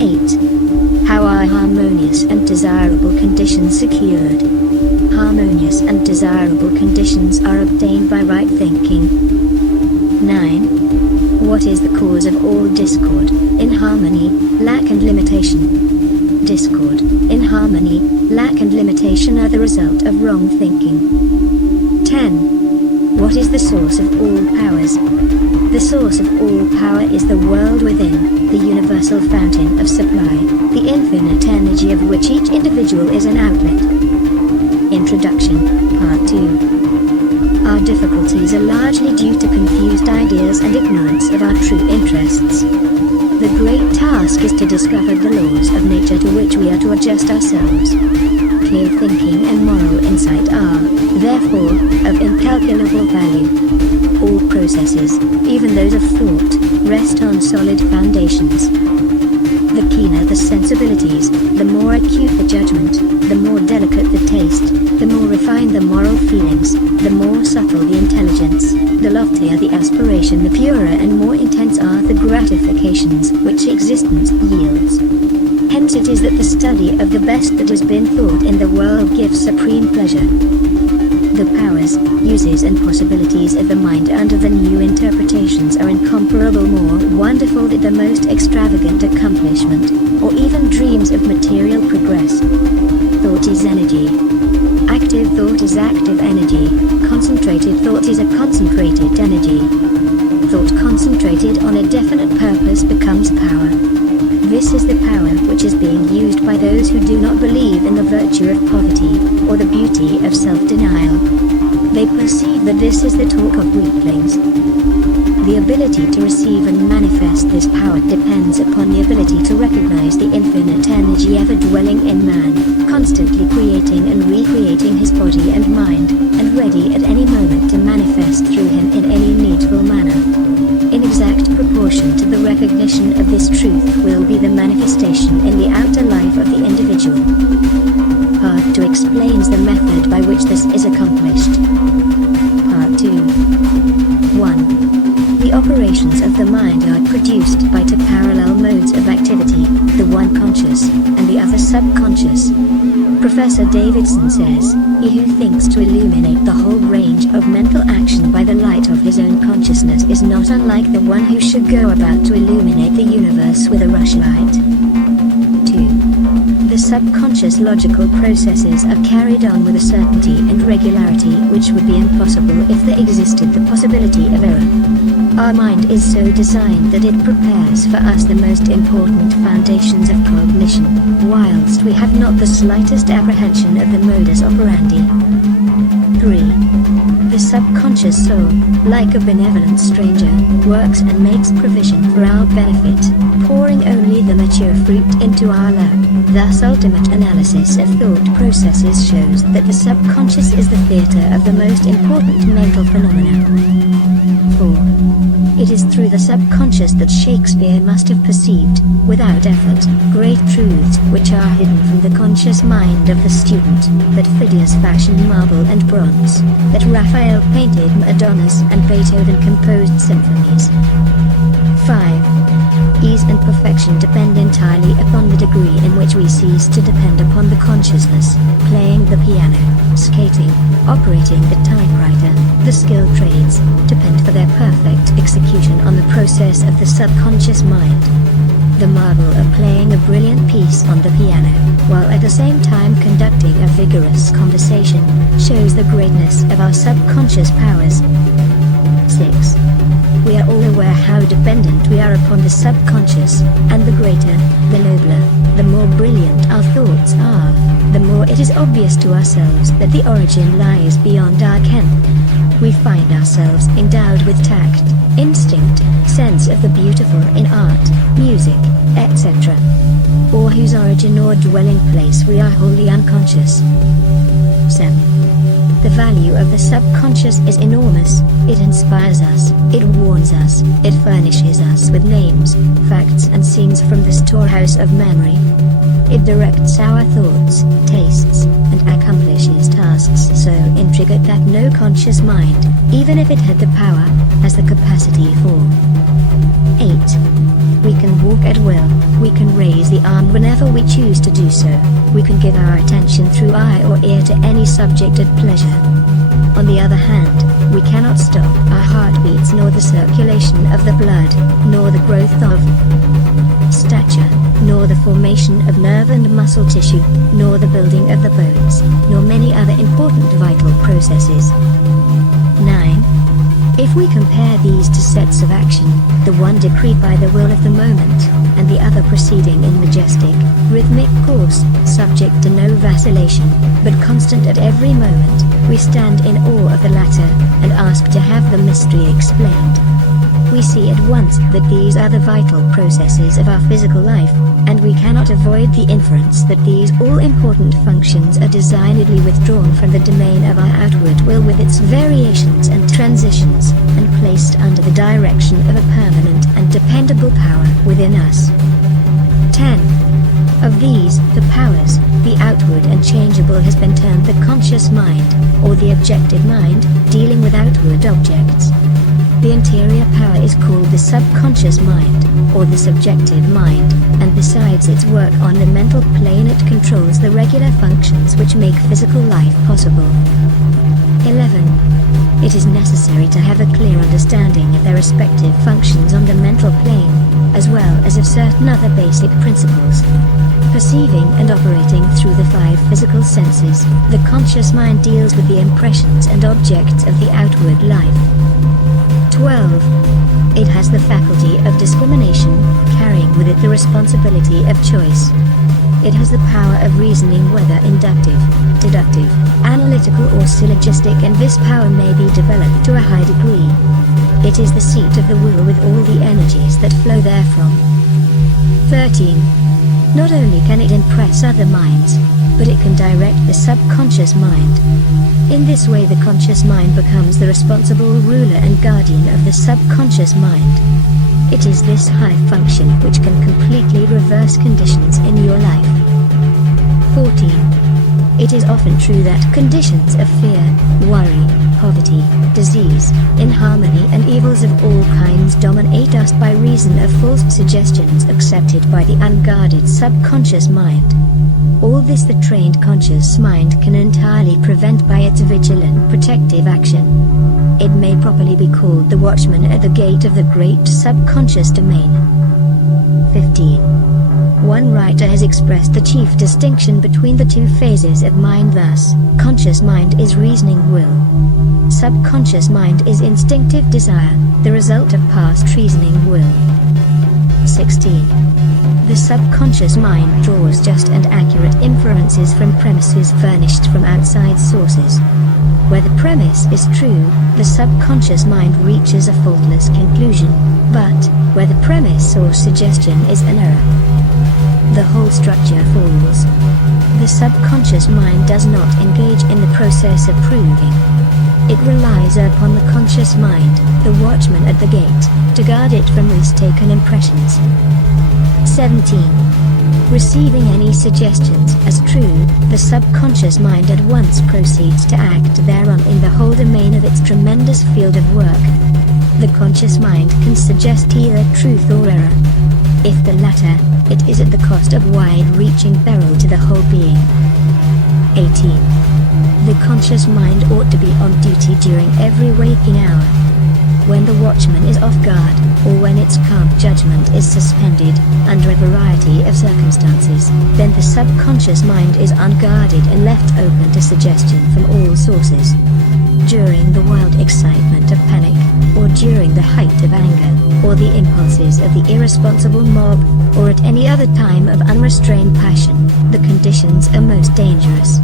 8. How are harmonious and desirable conditions secured? Harmonious and desirable conditions are obtained by right thinking. 9. What is the cause of all discord, inharmony, lack and limitation? Discord, inharmony, lack and limitation are the result of wrong thinking. 10. What is the source of all powers? The source of all power is the world within, the universal fountain of supply, the infinite energy of which each individual is an outlet. Introduction, Part 2. Our difficulties are largely due to confused ideas and ignorance of our true interests. The great task is to discover the laws of nature to which we are to adjust ourselves. Clear thinking and moral insight are, therefore, of incalculable value. All processes, even those of thought, rest on solid foundations. The keener the sensibilities, the more acute the judgment, the more delicate the taste, the more refined the moral feelings, the more subtle the intelligence, the loftier the aspiration, the purer and more intense are the gratifications which existence yields. Hence it is that the study of the best that has been thought in the world gives supreme pleasure. The powers, uses and possibilities of the mind under the new interpretations are incomparable, more wonderful than the most extravagant accomplishment, or even dreams of material progress. Thought is energy. Active thought is active energy. Concentrated thought is a concentrated energy. Thought concentrated on a definite purpose becomes power. This is the power which is being used by those who do not believe in the virtue of poverty, or the beauty of self-denial. They perceive that this is the talk of weaklings. The ability to receive and manifest this power depends upon the ability to recognize the infinite energy ever dwelling in man, constantly creating and recreating his body and mind, and ready at any moment to manifest through him in any needful manner. In exact proportion to the recognition of this truth will be the manifestation in the outer life of the individual. Part 2 explains the method by which this is accomplished. Part 2. 1. The operations of the mind are produced by two parallel modes of activity, the one conscious, and the other subconscious. Professor Davidson says, he who thinks to illuminate the whole range of mental action by the light of his own consciousness is not unlike the one who should go about to illuminate the universe with a rushlight. 2. The subconscious logical processes are carried on with a certainty and regularity which would be impossible if there existed the possibility of error. Our mind is so designed that it prepares for us the most important foundations of cognition, whilst we have not the slightest apprehension of the modus operandi. 3. The subconscious soul, like a benevolent stranger, works and makes provision for our benefit, pouring only the mature fruit into our lap. Thus ultimate analysis of thought processes shows that the subconscious is the theater of the most important mental phenomena. 4. It is through the subconscious that Shakespeare must have perceived, without effort, great truths which are hidden from the conscious mind of the student, that Phidias fashioned marble and bronze, that Raphael painted Madonnas and Beethoven composed symphonies. 5. Ease and perfection depend entirely upon the degree in which we cease to depend upon the consciousness. Playing the piano, skating, operating the typewriter, the skilled trades, depend for their perfect execution on the process of the subconscious mind. The marvel of playing a brilliant piece on the piano, while at the same time conducting a vigorous conversation, shows the greatness of our subconscious powers. 6. We are all aware how dependent we are upon the subconscious, and the greater, the nobler, the more brilliant our thoughts are, the more it is obvious to ourselves that the origin lies beyond our ken. We find ourselves endowed with tact, instinct, sense of the beautiful in art, music, etc., or whose origin or dwelling place we are wholly unconscious. 7. The value of the subconscious is enormous. It inspires us, it warns us, it furnishes us with names, facts and scenes from the storehouse of memory. It directs our thoughts, tastes, and accomplishes tasks so intricate that no conscious mind, even if it had the power, has the capacity for. 8. We can walk at will, we can raise the arm whenever we choose to do so, we can give our attention through eye or ear to any subject at pleasure. On the other hand, we cannot stop our heartbeats nor the circulation of the blood, nor the growth of stature, nor the formation of nerve and muscle tissue, nor the building of the bones, nor many other important vital processes. 9. If we compare these two sets of action, the one decreed by the will of the moment, and the other proceeding in majestic, rhythmic course, subject to no vacillation, but constant at every moment, we stand in awe of the latter, and ask to have the mystery explained. We see at once that these are the vital processes of our physical life, and we cannot avoid the inference that these all-important functions are designedly withdrawn from the domain of our outward will with its variations and transitions, and placed under the direction of a permanent and dependable power within us. 10. Of these, the powers, the outward and changeable has been termed the conscious mind, or the objective mind, dealing with outward objects. The interior power is called the subconscious mind, or the subjective mind, and besides its work on the mental plane it controls the regular functions which make physical life possible. it is necessary to have a clear understanding of their respective functions on the mental plane, as well as of certain other basic principles. Perceiving and operating through the 5 physical senses, the conscious mind deals with the impressions and objects of the outward life. 12. It has the faculty of discrimination, carrying with it the responsibility of choice. It has the power of reasoning, whether inductive, deductive, analytical or syllogistic, and this power may be developed to a high degree. It is the seat of the will with all the energies that flow therefrom. 13. Not only can it impress other minds, but it can direct the subconscious mind. In this way the conscious mind becomes the responsible ruler and guardian of the subconscious mind. It is this high function which can completely reverse conditions in your life. 14. It is often true that conditions of fear, worry, poverty, disease, inharmony and evils of all kinds dominate us by reason of false suggestions accepted by the unguarded subconscious mind. All this the trained conscious mind can entirely prevent by its vigilant protective action. It may properly be called the watchman at the gate of the great subconscious domain. 15. One writer has expressed the chief distinction between the 2 phases of mind thus: conscious mind is reasoning will. Subconscious mind is instinctive desire, the result of past reasoning will. 16. The subconscious mind draws just and accurate inferences from premises furnished from outside sources. Where the premise is true, the subconscious mind reaches a faultless conclusion, but where the premise or suggestion is an error, the whole structure falls. The subconscious mind does not engage in the process of proving. It relies upon the conscious mind, the watchman at the gate, to guard it from mistaken impressions. 17. Receiving any suggestions as true, the subconscious mind at once proceeds to act thereon in the whole domain of its tremendous field of work. The conscious mind can suggest either truth or error. If the latter, it is at the cost of wide-reaching peril to the whole being. 18. The conscious mind ought to be on duty during every waking hour. When the watchman is off guard, or when its calm judgment is suspended, under a variety of circumstances, then the subconscious mind is unguarded and left open to suggestion from all sources. During the wild excitement of panic, or during the height of anger, or the impulses of the irresponsible mob, or at any other time of unrestrained passion, the conditions are most dangerous.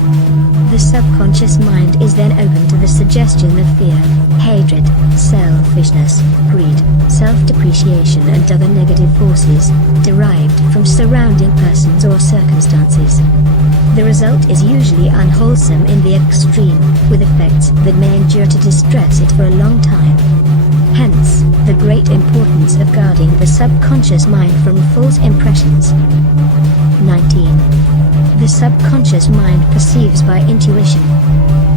The subconscious mind is then open to the suggestion of fear, hatred, selfishness, greed, self-depreciation and other negative forces, derived from surrounding persons or circumstances. The result is usually unwholesome in the extreme, with effects that may endure to distress it for a long time. Hence, the great importance of guarding the subconscious mind from false impressions. 19. The subconscious mind perceives by intuition.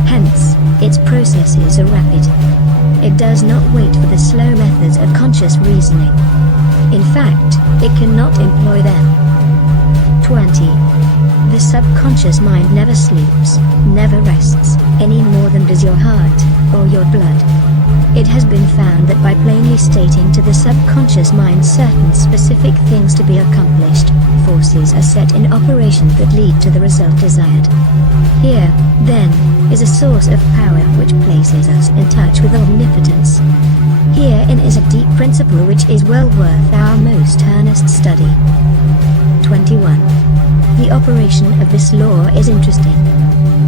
Hence, its processes are rapid. It does not wait for the slow methods of conscious reasoning. In fact, it cannot employ them. 20. The subconscious mind never sleeps, never rests, any more than does your heart, or your blood. It has been found that by plainly stating to the subconscious mind certain specific things to be accomplished, forces are set in operation that lead to the result desired. Here, then, is a source of power which places us in touch with omnipotence. Herein is a deep principle which is well worth our most earnest study. 21. The operation of this law is interesting.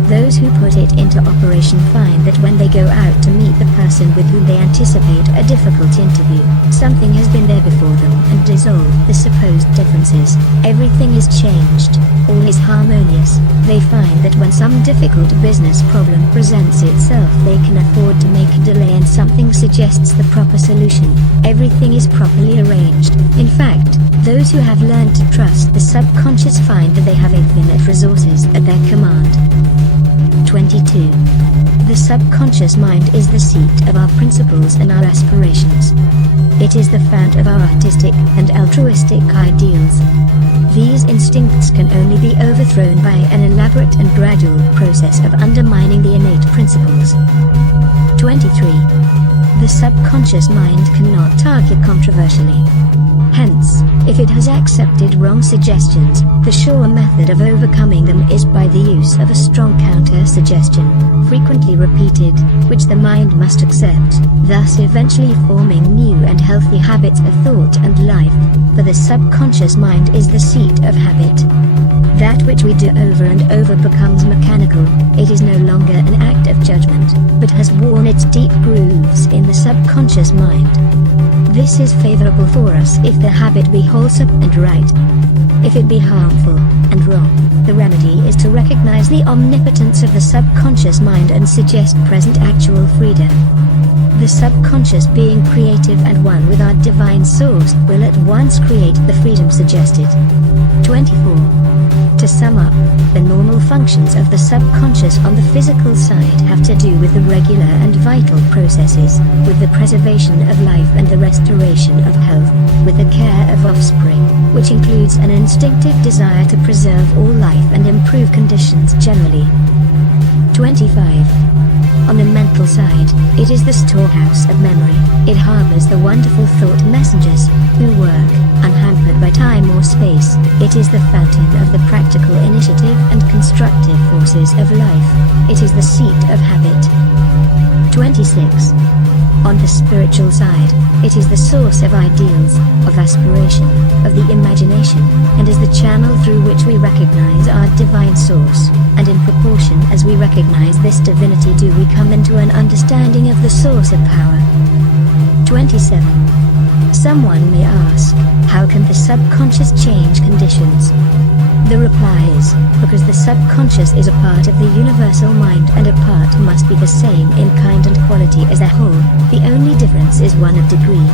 Those who put it into operation find that when they go out to meet the person with whom they anticipate a difficult interview, something has been there before them and dissolved the supposed differences. Everything is changed, all is harmonious. They find that when some difficult business problem presents itself, they can afford to make a delay and something suggests the proper solution. Everything is properly arranged. In fact, those who have learned to trust the subconscious find that they have infinite resources at their command. 22. The subconscious mind is the seat of our principles and our aspirations. It is the fount of our artistic and altruistic ideals. These instincts can only be overthrown by an elaborate and gradual process of undermining the innate principles. 23. The subconscious mind cannot target controversially. Hence, if it has accepted wrong suggestions, the sure method of overcoming them is by the use of a strong counter-suggestion, frequently repeated, which the mind must accept, thus eventually forming new and healthy habits of thought and life, for the subconscious mind is the seat of habit. That which we do over and over becomes mechanical, it is no longer an act of judgment, but has worn its deep grooves in the subconscious mind. This is favorable for us if the habit be wholesome and right. If it be harmful and wrong, the remedy is to recognize the omnipotence of the subconscious mind and suggest present actual freedom. The subconscious being creative and one with our divine source will at once create the freedom suggested. 24. To sum up, the normal functions of the subconscious on the physical side have to do with the regular and vital processes, with the preservation of life and the restoration of health, with the care of offspring, which includes an instinctive desire to preserve all life and improve conditions generally. 25. On the mental side, it is the storehouse of memory. It harbors the wonderful thought messengers, who work, unhampered by time or space. It is the fountain of the practical initiative and constructive forces of life. It is the seat of habit. 26. On the spiritual side, it is the source of ideals, of aspiration, of the imagination, and is the channel through which we recognize our divine source, and in proportion as we recognize this divinity do we come into an understanding of the source of power. 27. Someone may ask, how can the subconscious change conditions? The reply is, because the subconscious is a part of the universal mind and a part must be the same in kind and quality as the whole, the only difference is one of degree.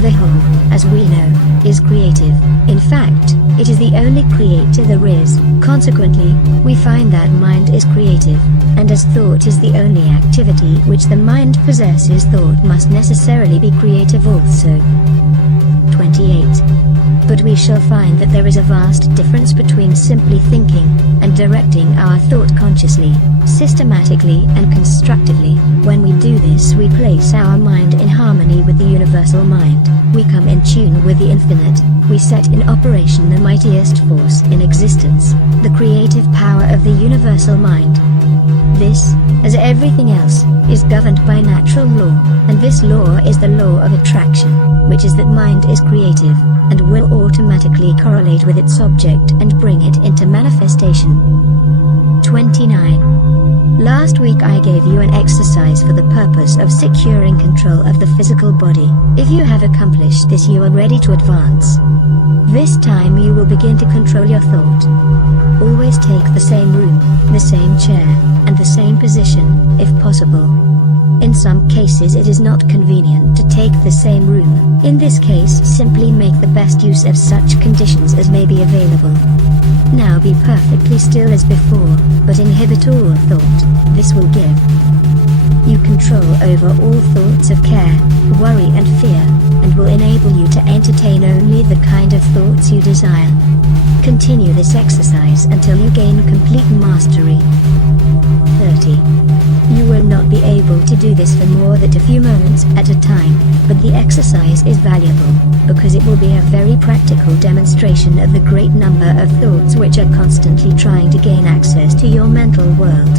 The whole, as we know, is creative. In fact, it is the only creator there is. Consequently, we find that mind is creative, and as thought is the only activity which the mind possesses, thought must necessarily be creative also. 28. But we shall find that there is a vast difference between simply thinking and directing our thought consciously, systematically and constructively. When we do this, we place our mind in harmony with the universal mind. We come in tune with the infinite. We set in operation the mightiest force in existence, the creative power of the universal mind. This, as everything else, is governed by natural law, and this law is the law of attraction, which is that mind is creative, and will automatically correlate with its object and bring it into manifestation. 29. Last week I gave you an exercise for the purpose of securing control of the physical body. If you have accomplished this, you are ready to advance. This time you will begin to control your thought. Always take the same room, the same chair, and the same position, if possible. In some cases it is not convenient to take the same room. In this case, simply make the best use of such conditions as may be available. Now be perfectly still as before, but inhibit all thought. This will give you control over all thoughts of care, worry and fear, and will enable you to entertain only the kind of thoughts you desire. Continue this exercise until you gain complete mastery. 30. You will not be able to do this for more than a few moments at a time, but the exercise is valuable, because it will be a very practical demonstration of the great number of thoughts which are constantly trying to gain access to your mental world.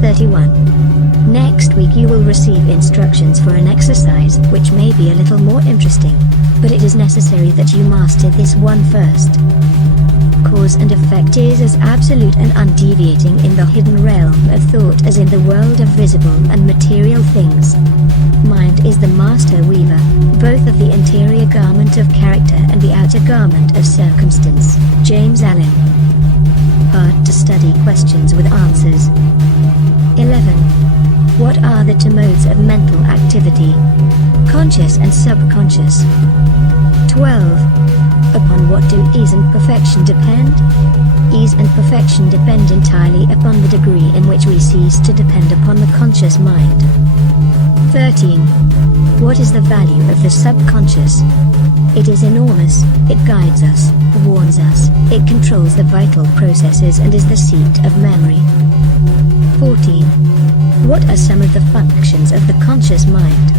31. Next week you will receive instructions for an exercise which may be a little more interesting, but it is necessary that you master this one first. Cause and effect is as absolute and undeviating in the hidden realm of thought as in the world of visible and material things. Mind is the master weaver, both of the interior garment of character and the outer garment of circumstance. James Allen. Part to study questions with answers. 11. What are the two modes of mental activity? Conscious and subconscious. 12. Upon what do ease and perfection depend? Ease and perfection depend entirely upon the degree in which we cease to depend upon the conscious mind. 13. What is the value of the subconscious? It is enormous. It guides us, warns us, it controls the vital processes and is the seat of memory. 14. What are some of the functions of the conscious mind?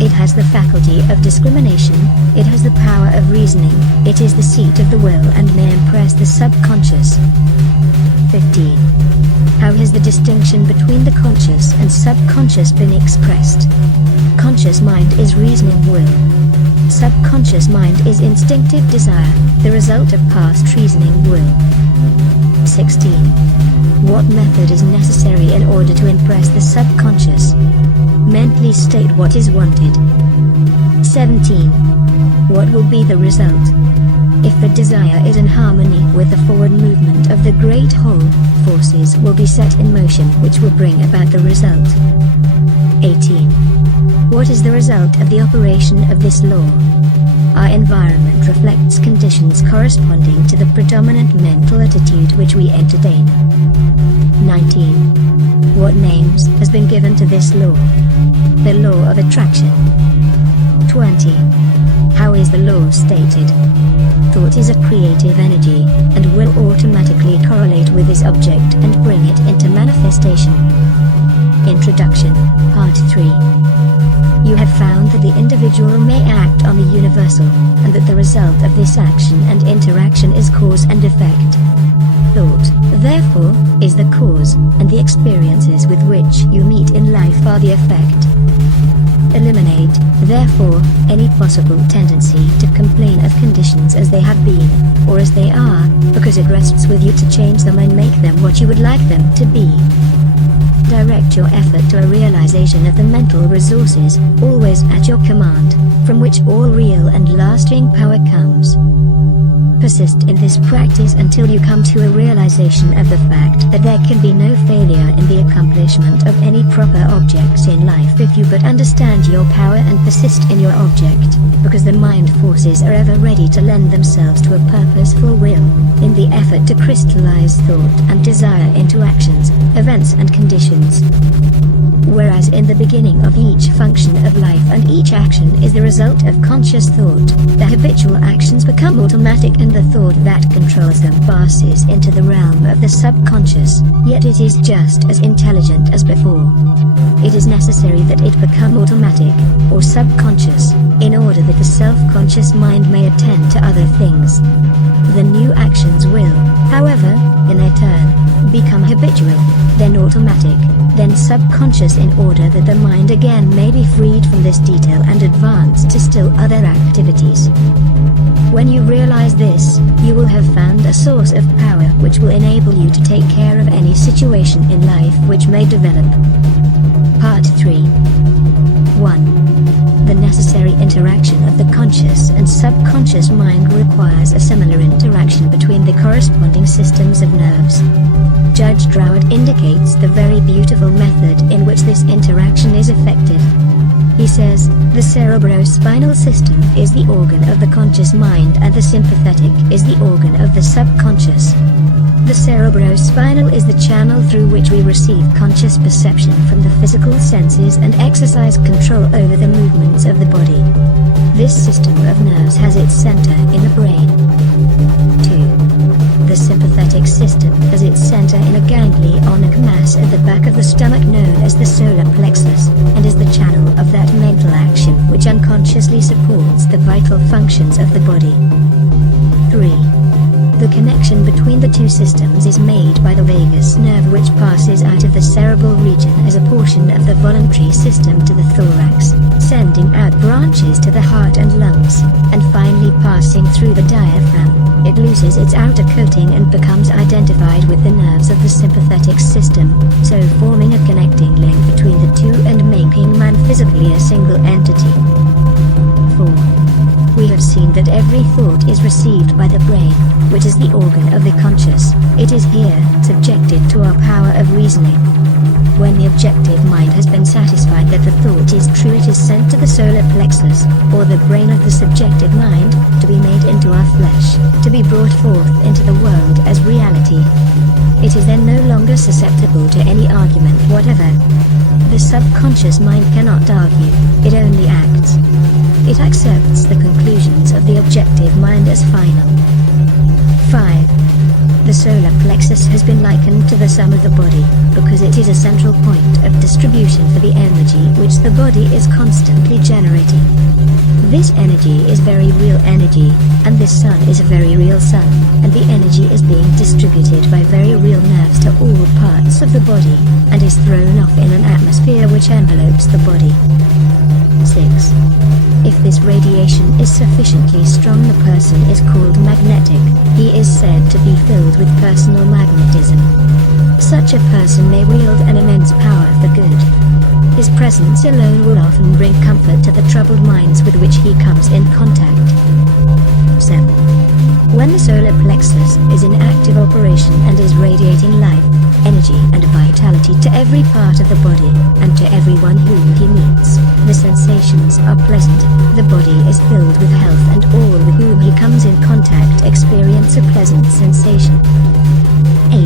It has the faculty of discrimination, it has the power of reasoning, it is the seat of the will and may impress the subconscious. 15. How has the distinction between the conscious and subconscious been expressed? Conscious mind is reasoning will. Subconscious mind is instinctive desire, the result of past reasoning will. 16. What method is necessary in order to impress the subconscious? Mentally state what is wanted. 17. What will be the result? If the desire is in harmony with the forward movement of the great whole, forces will be set in motion which will bring about the result. 18. What is the result of the operation of this law? Our environment reflects conditions corresponding to the predominant mental attitude which we entertain. 19. What names has been given to this law? The law of attraction. 20. How is the law stated? Thought is a creative energy, and will automatically correlate with this object and bring it into manifestation. Introduction, Part 3. You have found that the individual may act on the universal, and that the result of this action and interaction is cause and effect. Thought, therefore, is the cause, and the experiences with which you meet in life are the effect. Eliminate, therefore, any possible tendency to complain of conditions as they have been, or as they are, because it rests with you to change them and make them what you would like them to be. Direct your effort to a realization of the mental resources, always at your command, from which all real and lasting power comes. Persist in this practice until you come to a realization of the fact that there can be no failure in the accomplishment of any proper objects in life if you but understand your power and persist in your object, because the mind forces are ever ready to lend themselves to a purposeful will, in the effort to crystallize thought and desire into actions, events and conditions. Whereas in the beginning of each function of life and each action is the result of conscious thought, the habitual actions become automatic and the thought that controls them passes into the realm of the subconscious, yet it is just as intelligent as before. It is necessary that it become automatic, or subconscious, in order that the self-conscious mind may attend to other things. The new actions will, however, in their turn, become habitual, then automatic, then subconscious in order that the mind again may be freed from this detail and advance to still other activities. When you realize this, you will have found a source of power which will enable you to take care of any situation in life which may develop. Part 3. 1. The necessary interaction of the conscious and subconscious mind requires a similar interaction between the corresponding systems of nerves. Judge Drought indicates the very beautiful method in which this interaction is effected. He says, the cerebrospinal system is the organ of the conscious mind and the sympathetic is the organ of the subconscious. The cerebrospinal is the channel through which we receive conscious perception from the physical senses and exercise control over the movements of the body. This system of nerves has its center in the brain. 2. The sympathetic system has its center in a ganglionic mass at the back of the stomach known as the solar plexus, and is the channel of that mental action which unconsciously supports the vital functions of the body. 3. The connection between the two systems is made by the vagus nerve which passes out of the cerebral region as a portion of the voluntary system to the thorax, sending out branches to the heart and lungs, and finally passing through the diaphragm. It loses its outer coating and becomes identified with the nerves of the sympathetic system, so forming a connecting link between the two and making man physically a single entity. 4. We have seen that every thought is received by the brain, which is the organ of the conscious. It is here subjected to our power of reasoning. When the objective mind has been satisfied that the thought is true, it is sent to the solar plexus, or the brain of the subjective mind, to be made into our flesh, to be brought forth into the world as reality. It is then no longer susceptible to any argument whatever. The subconscious mind cannot argue, it only acts. It accepts the conclusions of the objective mind as final. 5. The solar plexus has been likened to the sum of the body, because it is a central point of distribution for the energy which the body is constantly generating. This energy is very real energy, and this sun is a very real sun, and the energy is being distributed by very real nerves to all parts of the body, and is thrown off in an atmosphere which envelopes the body. 6. If this radiation is sufficiently strong, the person is called magnetic. He is said to be filled with personal magnetism. Such a person may wield an immense power for good. His presence alone will often bring comfort to the troubled minds with which he comes in contact. 7. When the solar plexus is in active operation and is radiating life, energy and vitality to every part of the body, and to everyone whom he meets, the sensations are pleasant, the body is filled with health, and all with whom he comes in contact experience a pleasant sensation. 8.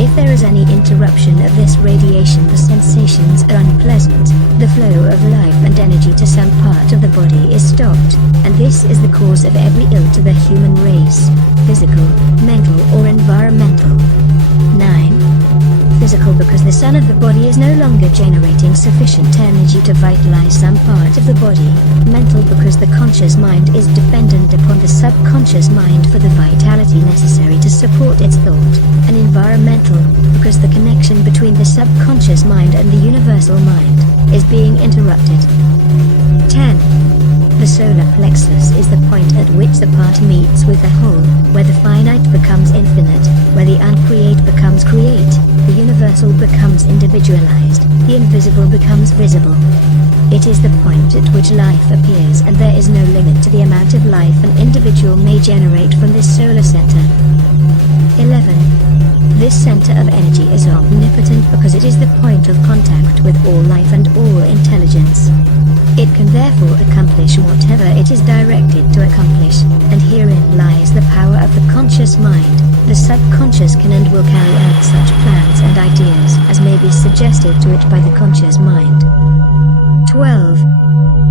If there is any interruption of this radiation, the sensations are unpleasant, the flow of life and energy to some part of the body is stopped, and this is the cause of every ill to the human race, physical, mental or environmental. 9. Physical, because the sun of the body is no longer generating sufficient energy to vitalize some part of the body. Mental, because the conscious mind is dependent upon the subconscious mind for the vitality necessary to support its thought. And environmental, because the connection between the subconscious mind and the universal mind is being interrupted. 10. The solar plexus is the point at which the part meets with the whole, where the finite becomes infinite, where the uncreate becomes create, the universal becomes individualized, the invisible becomes visible. It is the point at which life appears, and there is no limit to the amount of life an individual may generate from this solar center. 11. This center of energy is omnipotent because it is the point of contact with all life and all intelligence. It can therefore accomplish whatever it is directed to accomplish, and herein lies the power of the conscious mind. The subconscious can and will carry out such plans and ideas as may be suggested to it by the conscious mind. 12.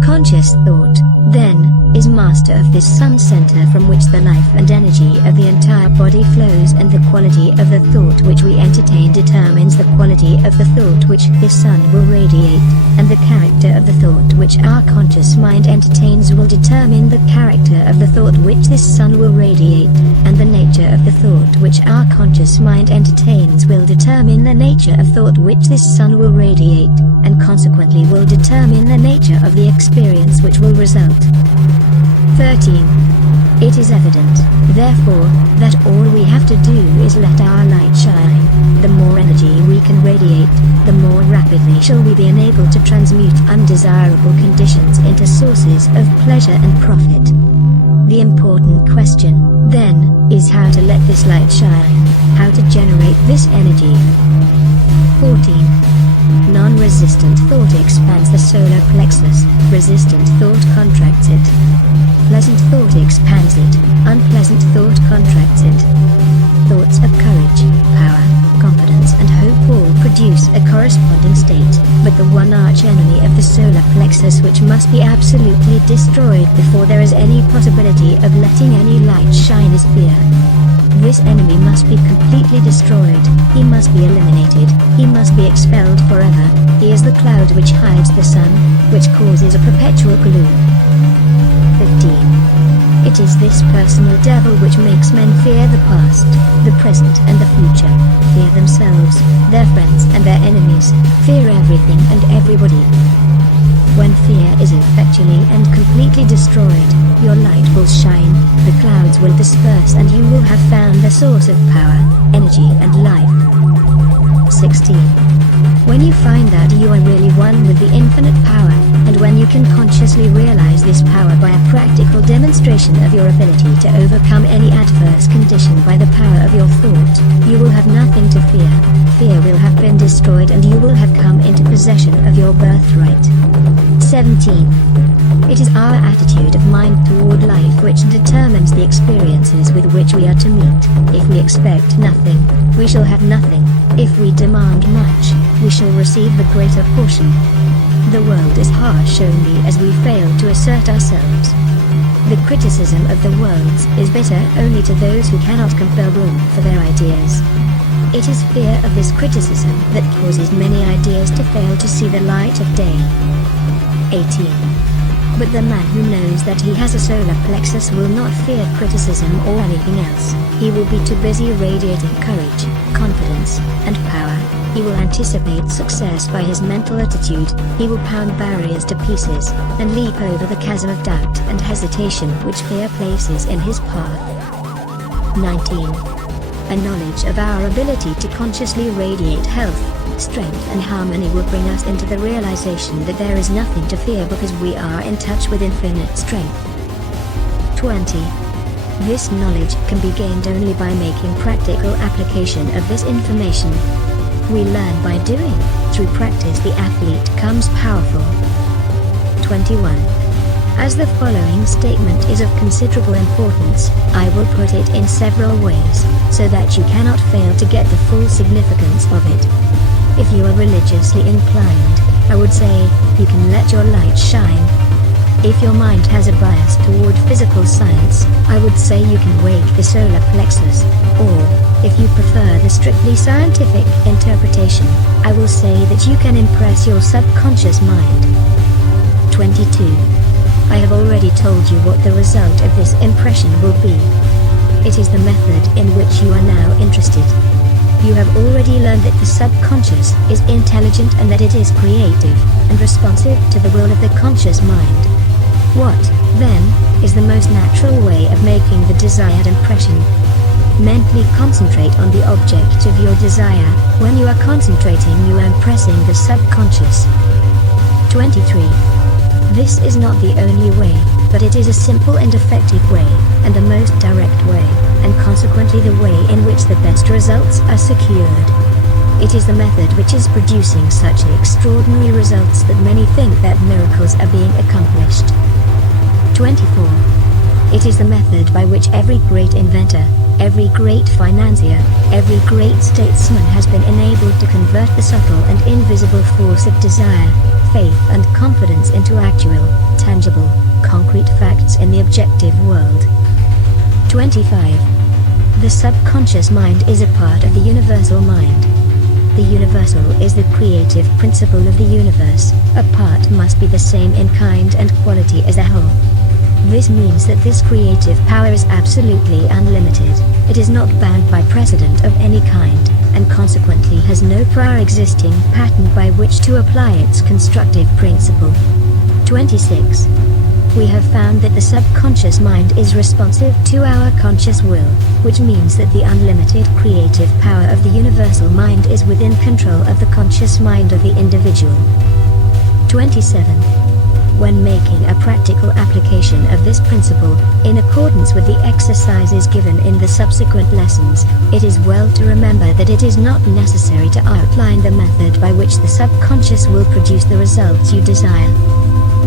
Conscious thought, then, is master of this sun center from which the life and energy of the entire body flows, and the quality of the thought which we entertain determines the quality of the thought which this sun will radiate, and the character of the thought which our conscious mind entertains will determine the character of the thought which this sun will radiate, and the nature of the thought which our conscious mind entertains will determine the nature of thought which this sun will radiate, and consequently will determine the nature of the experience which will result. 13. It is evident, therefore, that all we have to do is let our light shine. The more energy we can radiate, the more rapidly shall we be enabled to transmute undesirable conditions into sources of pleasure and profit. The important question, then, is how to let this light shine, how to generate this energy. 14. Non-resistant thought expands the solar plexus, resistant thought contracts it. Pleasant thought expands it, unpleasant thought contracts it. Thoughts of courage, power, confidence and hope all produce a corresponding state, but the one arch enemy of the solar plexus which must be absolutely destroyed before there is any possibility of letting any light shine is fear. This enemy must be completely destroyed, he must be eliminated, he must be expelled forever. He is the cloud which hides the sun, which causes a perpetual gloom. 15. It is this personal devil which makes men fear the past, the present and the future, fear themselves, their friends and their enemies, fear everything and everybody. When fear is effectually and completely destroyed, your light will shine, the clouds will disperse and you will have found the source of power, energy and life. 16. When you find that you are really one with the infinite power, and when you can consciously realize this power by a practical demonstration of your ability to overcome any adverse condition by the power of your thought, you will have nothing to fear. Fear will have been destroyed and you will have come into possession of your birthright. 17. It is our attitude of mind toward life which determines the experiences with which we are to meet. If we expect nothing, we shall have nothing. If we demand much, we shall receive the greater portion. The world is harsh only as we fail to assert ourselves. The criticism of the world is bitter only to those who cannot compel room for their ideas. It is fear of this criticism that causes many ideas to fail to see the light of day. 18. But the man who knows that he has a solar plexus will not fear criticism or anything else. He will be too busy radiating courage, confidence, and power. He will anticipate success by his mental attitude. He will pound barriers to pieces, and leap over the chasm of doubt and hesitation which fear places in his path. 19. A knowledge of our ability to consciously radiate health, strength and harmony will bring us into the realization that there is nothing to fear because we are in touch with infinite strength. 20. This knowledge can be gained only by making practical application of this information. We learn by doing. Through practice the athlete becomes powerful. 21. As the following statement is of considerable importance, I will put it in several ways, so that you cannot fail to get the full significance of it. If you are religiously inclined, I would say, you can let your light shine. If your mind has a bias toward physical science, I would say you can wake the solar plexus. Or, if you prefer the strictly scientific interpretation, I will say that you can impress your subconscious mind. 22. I have already told you what the result of this impression will be. It is the method in which you are now interested. You have already learned that the subconscious is intelligent and that it is creative and responsive to the will of the conscious mind. What, then, is the most natural way of making the desired impression? Mentally concentrate on the object of your desire. When you are concentrating, you are impressing the subconscious. 23. This is not the only way, but it is a simple and effective way, and the most direct way, and consequently the way in which the best results are secured. It is the method which is producing such extraordinary results that many think that miracles are being accomplished. 24. It is the method by which every great inventor, every great financier, every great statesman has been enabled to convert the subtle and invisible force of desire, faith and confidence into actual, tangible, concrete facts in the objective world. 25. The subconscious mind is a part of the universal mind. The universal is the creative principle of the universe. A part must be the same in kind and quality as a whole. This means that this creative power is absolutely unlimited. It is not bound by precedent of any kind, and consequently has no prior existing pattern by which to apply its constructive principle. 26. We have found that the subconscious mind is responsive to our conscious will, which means that the unlimited creative power of the universal mind is within control of the conscious mind of the individual. 27. When making a practical application of this principle, in accordance with the exercises given in the subsequent lessons, it is well to remember that it is not necessary to outline the method by which the subconscious will produce the results you desire.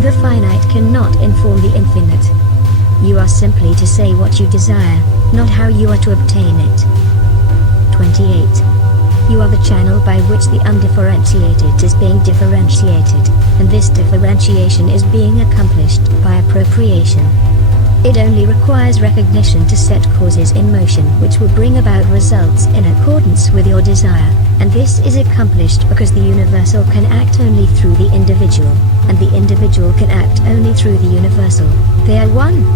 The finite cannot inform the infinite. You are simply to say what you desire, not how you are to obtain it. 28. You are the channel by which the undifferentiated is being differentiated, and this differentiation is being accomplished by appropriation. It only requires recognition to set causes in motion which will bring about results in accordance with your desire, and this is accomplished because the universal can act only through the individual, and the individual can act only through the universal. They are one.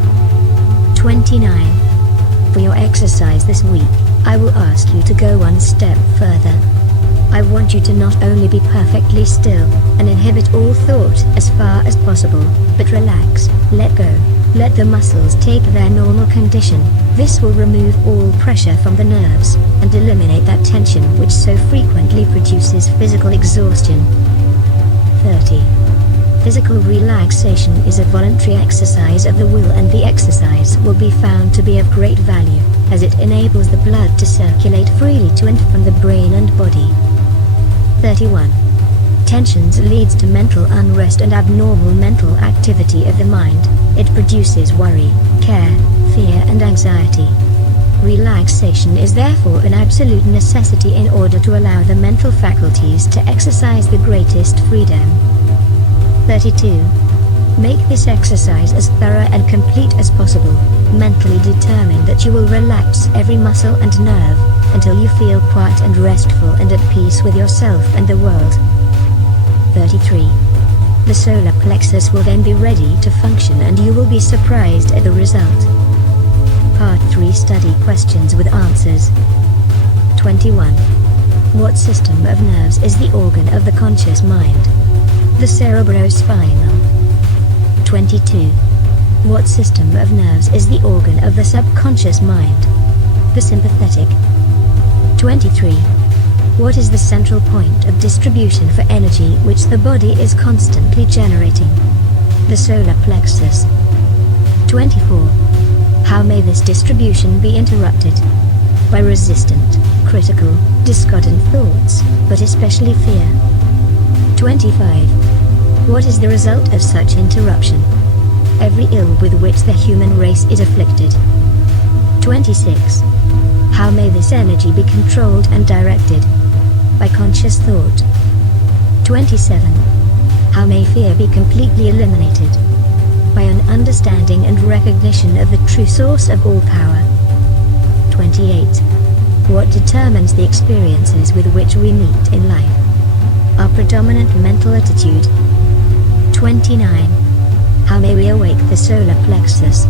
29. For your exercise this week, I will ask you to go one step further. I want you to not only be perfectly still, and inhibit all thought as far as possible, but relax, let go, let the muscles take their normal condition. This will remove all pressure from the nerves, and eliminate that tension which so frequently produces physical exhaustion. 30. Physical relaxation is a voluntary exercise of the will, and the exercise will be found to be of great value, as it enables the blood to circulate freely to and from the brain and body. 31. Tensions leads to mental unrest and abnormal mental activity of the mind. It produces worry, care, fear and anxiety. Relaxation is therefore an absolute necessity in order to allow the mental faculties to exercise the greatest freedom. 32. Make this exercise as thorough and complete as possible. Mentally determine that you will relax every muscle and nerve, until you feel quiet and restful and at peace with yourself and the world. 33. The solar plexus will then be ready to function and you will be surprised at the result. Part 3 Study questions with answers. 21. What system of nerves is the organ of the conscious mind? The cerebrospinal. 22. What system of nerves is the organ of the subconscious mind? The sympathetic. 23. What is the central point of distribution for energy which the body is constantly generating? The solar plexus. 24. How may this distribution be interrupted? By resistant, critical, discordant thoughts, but especially fear. 25. What is the result of such interruption? Every ill with which the human race is afflicted. 26. How may this energy be controlled and directed? By conscious thought. 27. How may fear be completely eliminated? By an understanding and recognition of the true source of all power. 28. What determines the experiences with which we meet in life? Our predominant mental attitude. 29. How may we awake the solar plexus?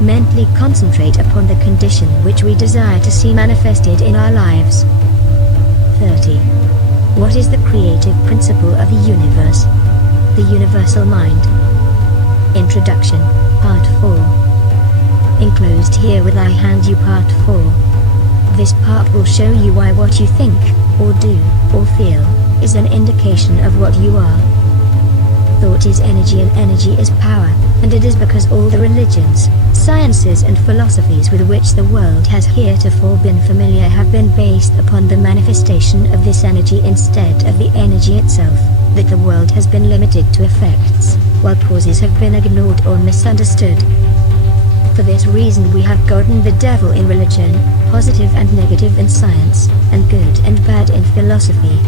Mentally concentrate upon the condition which we desire to see manifested in our lives. 30. What is the creative principle of the universe? The universal mind. Introduction, Part 4. Enclosed herewith I hand you Part 4. This part will show you why what you think, or do, or feel, is an indication of what you are. Thought is energy and energy is power, and it is because all the religions, sciences and philosophies with which the world has heretofore been familiar have been based upon the manifestation of this energy instead of the energy itself, that the world has been limited to effects, while causes have been ignored or misunderstood. For this reason we have gotten the devil in religion, positive and negative in science, and good and bad in philosophy.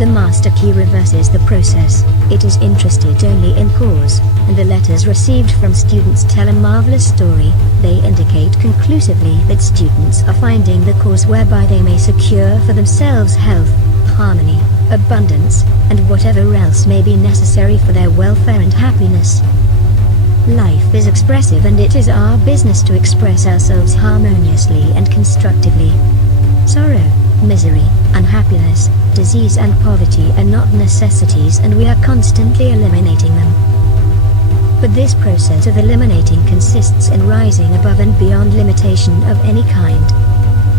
The master key reverses the process. It is interested only in cause, and the letters received from students tell a marvelous story. They indicate conclusively that students are finding the cause whereby they may secure for themselves health, harmony, abundance, and whatever else may be necessary for their welfare and happiness. Life is expressive and it is our business to express ourselves harmoniously and constructively. Sorrow, misery, unhappiness, disease and poverty are not necessities and we are constantly eliminating them. But this process of eliminating consists in rising above and beyond limitation of any kind.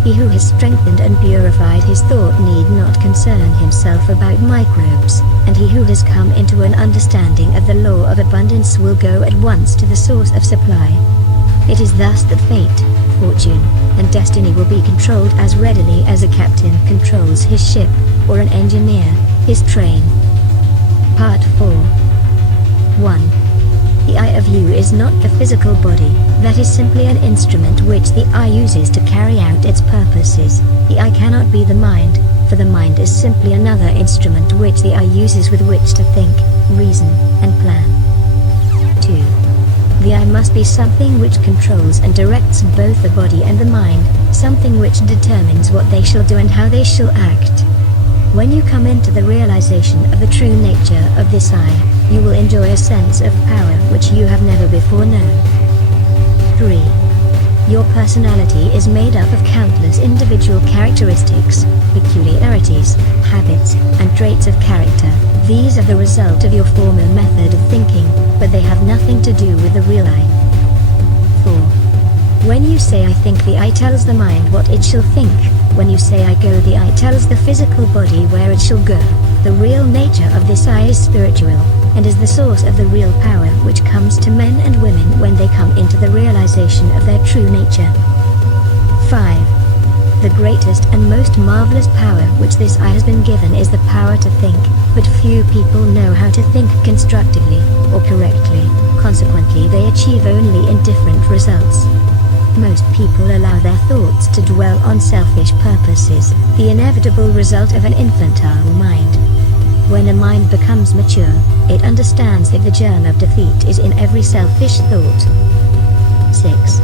He who has strengthened and purified his thought need not concern himself about microbes, and he who has come into an understanding of the law of abundance will go at once to the source of supply. It is thus that fate, fortune, and destiny will be controlled as readily as a captain controls his ship, or an engineer, his train. Part 4. 1. The eye of you is not the physical body, that is simply an instrument which the eye uses to carry out its purposes. The eye cannot be the mind, for the mind is simply another instrument which the eye uses with which to think, reason, and plan. 2. The eye must be something which controls and directs both the body and the mind, something which determines what they shall do and how they shall act. When you come into the realization of the true nature of this eye, you will enjoy a sense of power which you have never before known. 3. Your personality is made up of countless individual characteristics, peculiarities, habits, and traits of character. These are the result of your former method of thinking, but they have nothing to do with the real I. 4. When you say I think, the eye tells the mind what it shall think. When you say I go, the eye tells the physical body where it shall go. The real nature of this eye is spiritual, and is the source of the real power which comes to men and women when they come into the realization of their true nature. 5. The greatest and most marvelous power which this eye has been given is the power to think, but few people know how to think constructively, or correctly, consequently they achieve only indifferent results. Most people allow their thoughts to dwell on selfish purposes, the inevitable result of an infantile mind. When a mind becomes mature, it understands that the germ of defeat is in every selfish thought. 6.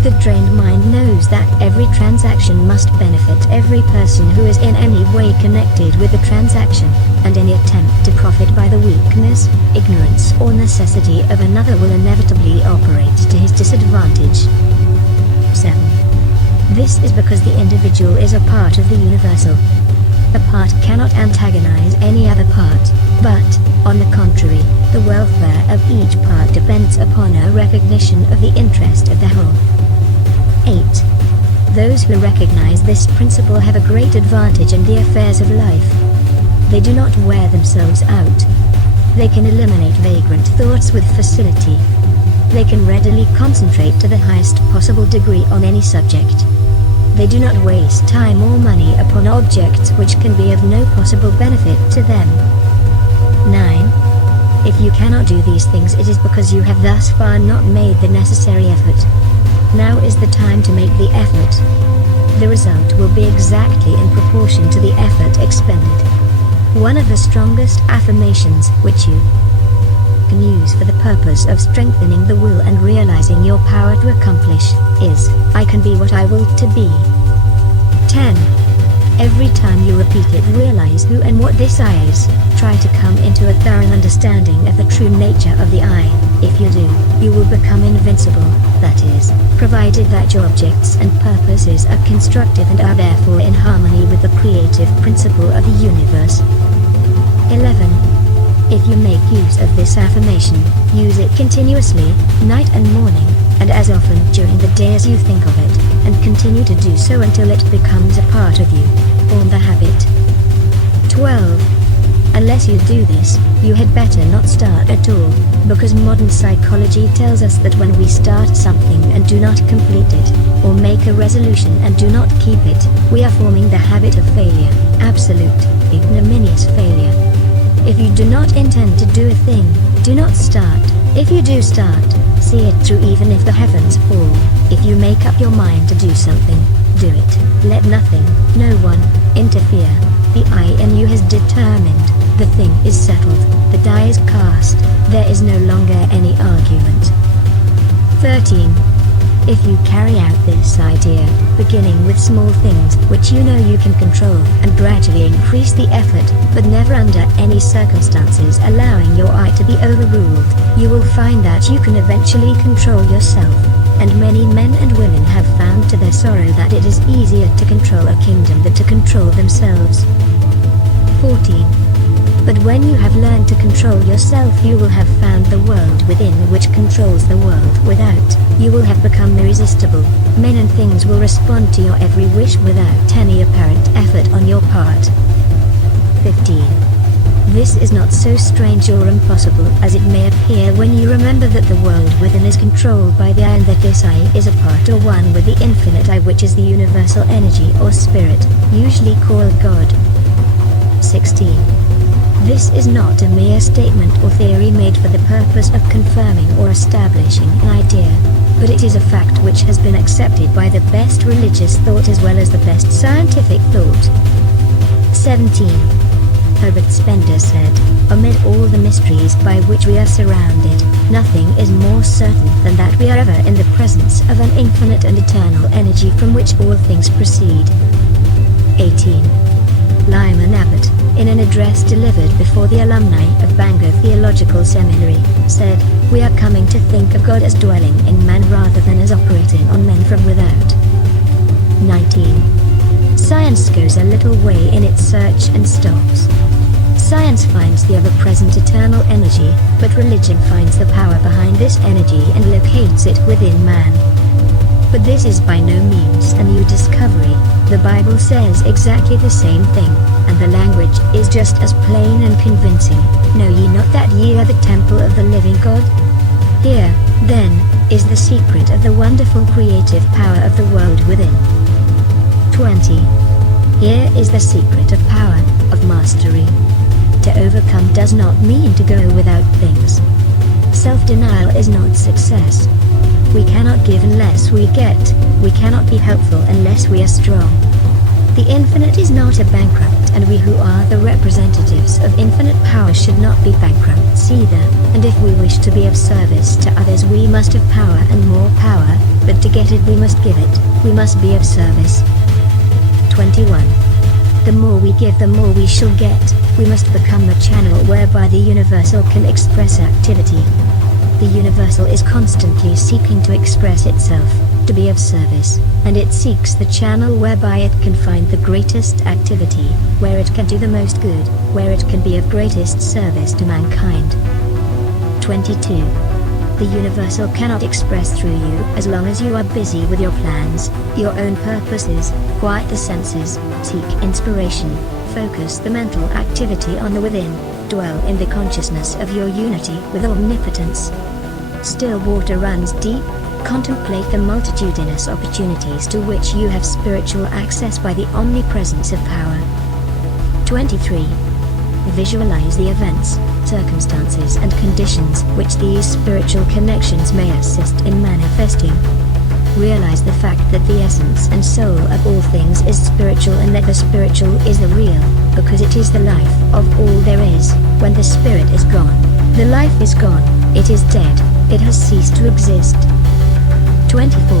The trained mind knows that every transaction must benefit every person who is in any way connected with the transaction, and any attempt to profit by the weakness, ignorance or necessity of another will inevitably operate to his disadvantage. 7. This is because the individual is a part of the universal. A part cannot antagonize any other part, but, on the contrary, the welfare of each part depends upon a recognition of the interest of the whole. 8. Those who recognize this principle have a great advantage in the affairs of life. They do not wear themselves out. They can eliminate vagrant thoughts with facility. They can readily concentrate to the highest possible degree on any subject. They do not waste time or money upon objects which can be of no possible benefit to them. 9. If you cannot do these things, it is because you have thus far not made the necessary effort. Now is the time to make the effort. The result will be exactly in proportion to the effort expended. One of the strongest affirmations which you can use for the purpose of strengthening the will and realizing your power to accomplish is, I can be what I will to be. 10. Every time you repeat it, realize who and what this I is. Try to come into a thorough understanding of the true nature of the I. If you do, you will become invincible, that is, provided that your objects and purposes are constructive and are therefore in harmony with the creative principle of the universe. 11. If you make use of this affirmation, use it continuously, night and morning, and as often during the day as you think of it, and continue to do so until it becomes a part of you. Form the habit. 12. Unless you do this, you had better not start at all, because modern psychology tells us that when we start something and do not complete it, or make a resolution and do not keep it, we are forming the habit of failure, absolute, ignominious failure. If you do not intend to do a thing, do not start. If you do start, see it through even if the heavens fall. If you make up your mind to do something, do it. Let nothing, no one, interfere. The I in you has determined. The thing is settled. The die is cast. There is no longer any argument. 13. If you carry out this idea, beginning with small things which you know you can control, and gradually increase the effort, but never under any circumstances allowing your I to be overruled, you will find that you can eventually control yourself. And many men and women have found to their sorrow that it is easier to control a kingdom than to control themselves. 14. But when you have learned to control yourself, you will have found the world within which controls the world without. You will have become irresistible. Men and things will respond to your every wish without any apparent effort on your part. 15. This is not so strange or impossible as it may appear when you remember that the world within is controlled by the I, and that this I is a part or one with the infinite I, which is the universal energy or spirit, usually called God. 16. This is not a mere statement or theory made for the purpose of confirming or establishing an idea, but it is a fact which has been accepted by the best religious thought as well as the best scientific thought. 17. Herbert Spencer said, amid all the mysteries by which we are surrounded, nothing is more certain than that we are ever in the presence of an infinite and eternal energy from which all things proceed. 18. Lyman Abbott, in an address delivered before the alumni of Bangor Theological Seminary, said, we are coming to think of God as dwelling in man rather than as operating on men from without. 19. Science goes a little way in its search and stops. Science finds the ever-present eternal energy, but religion finds the power behind this energy and locates it within man. But this is by no means a new discovery. The Bible says exactly the same thing, and the language is just as plain and convincing. Know ye not that ye are the temple of the living God? Here, then, is the secret of the wonderful creative power of the world within. 20. Here is the secret of power, of mastery. To overcome does not mean to go without things. Self-denial is not success. We cannot give unless we get, we cannot be helpful unless we are strong. The infinite is not a bankrupt, and we who are the representatives of infinite power should not be bankrupts either, and if we wish to be of service to others we must have power and more power, but to get it we must give it, we must be of service. 21. The more we give the more we shall get, we must become a channel whereby the universal can express activity. The universal is constantly seeking to express itself, to be of service, and it seeks the channel whereby it can find the greatest activity, where it can do the most good, where it can be of greatest service to mankind. 22. The universal cannot express through you as long as you are busy with your plans, your own purposes, quiet the senses, seek inspiration, focus the mental activity on the within, dwell in the consciousness of your unity with omnipotence. Still water runs deep, contemplate the multitudinous opportunities to which you have spiritual access by the omnipresence of power. 23. Visualize the events, circumstances and conditions which these spiritual connections may assist in manifesting. Realize the fact that the essence and soul of all things is spiritual, and that the spiritual is the real, because it is the life of all there is. When the spirit is gone, the life is gone, it is dead, it has ceased to exist. 24.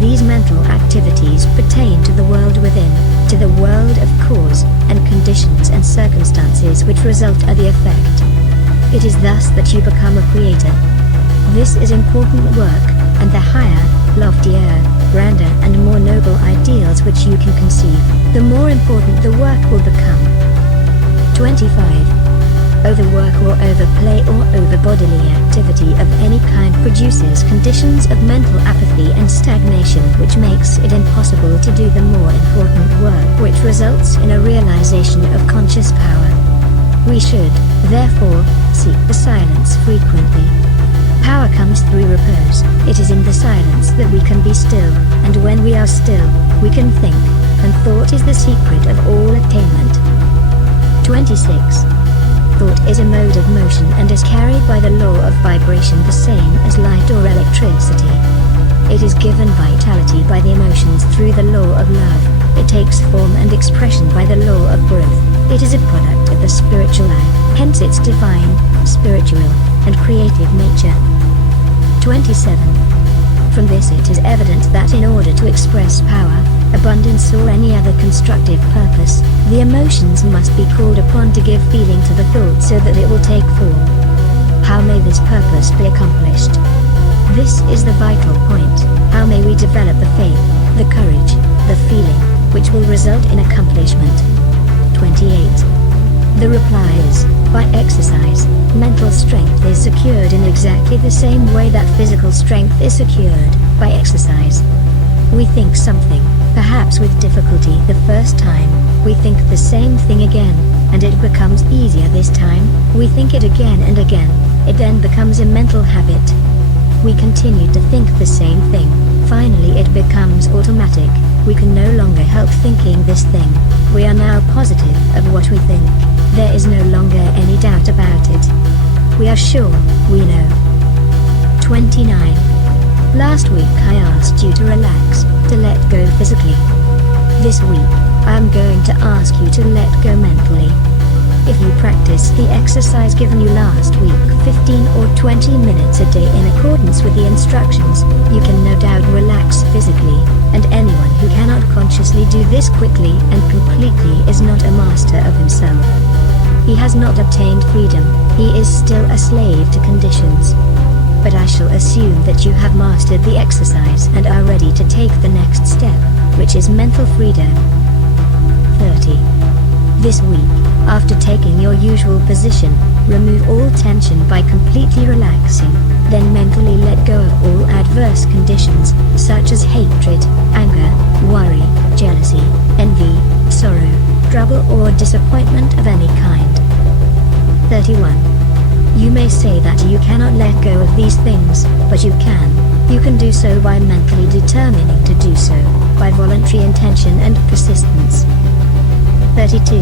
These mental activities pertain to the world within, to the world of cause, and conditions and circumstances which result are the effect. It is thus that you become a creator. This is important work, and the higher, loftier, grander and more noble ideals which you can conceive, the more important the work will become. 25. Overwork or overplay or overbodily activity of any kind produces conditions of mental apathy and stagnation, which makes it impossible to do the more important work which results in a realization of conscious power. We should, therefore, seek the silence frequently. Power comes through repose, it is in the silence that we can be still, and when we are still, we can think, and thought is the secret of all attainment. 26. Thought is a mode of motion and is carried by the law of vibration the same as light or electricity. It is given vitality by the emotions through the law of love, it takes form and expression by the law of growth, it is a product of the spiritual eye, hence its divine, spiritual, and creative nature. 27. From this it is evident that in order to express power, abundance or any other constructive purpose, the emotions must be called upon to give feeling to the thought so that it will take form. How may this purpose be accomplished? This is the vital point. How may we develop the faith, the courage, the feeling, which will result in accomplishment? 28. The reply is, by exercise. Mental strength is secured in exactly the same way that physical strength is secured, by exercise. We think something, perhaps with difficulty the first time, we think the same thing again, and it becomes easier this time, we think it again and again, it then becomes a mental habit. We continue to think the same thing, finally it becomes automatic, we can no longer help thinking this thing, we are now positive of what we think, there is no longer any doubt about it. We are sure, we know. 29. Last week I asked you to relax, to let go physically. This week, I am going to ask you to let go mentally. If you practice the exercise given you last week 15 or 20 minutes a day in accordance with the instructions, you can no doubt relax physically, and anyone who cannot consciously do this quickly and completely is not a master of himself. He has not obtained freedom, he is still a slave to conditions. But I shall assume that you have mastered the exercise and are ready to take the next step, which is mental freedom. 30. This week, after taking your usual position, remove all tension by completely relaxing, then mentally let go of all adverse conditions, such as hatred, anger, worry, jealousy, envy, sorrow, trouble or disappointment of any kind. 31. You may say that you cannot let go of these things, but you can. You can do so by mentally determining to do so, by voluntary intention and persistence. 32.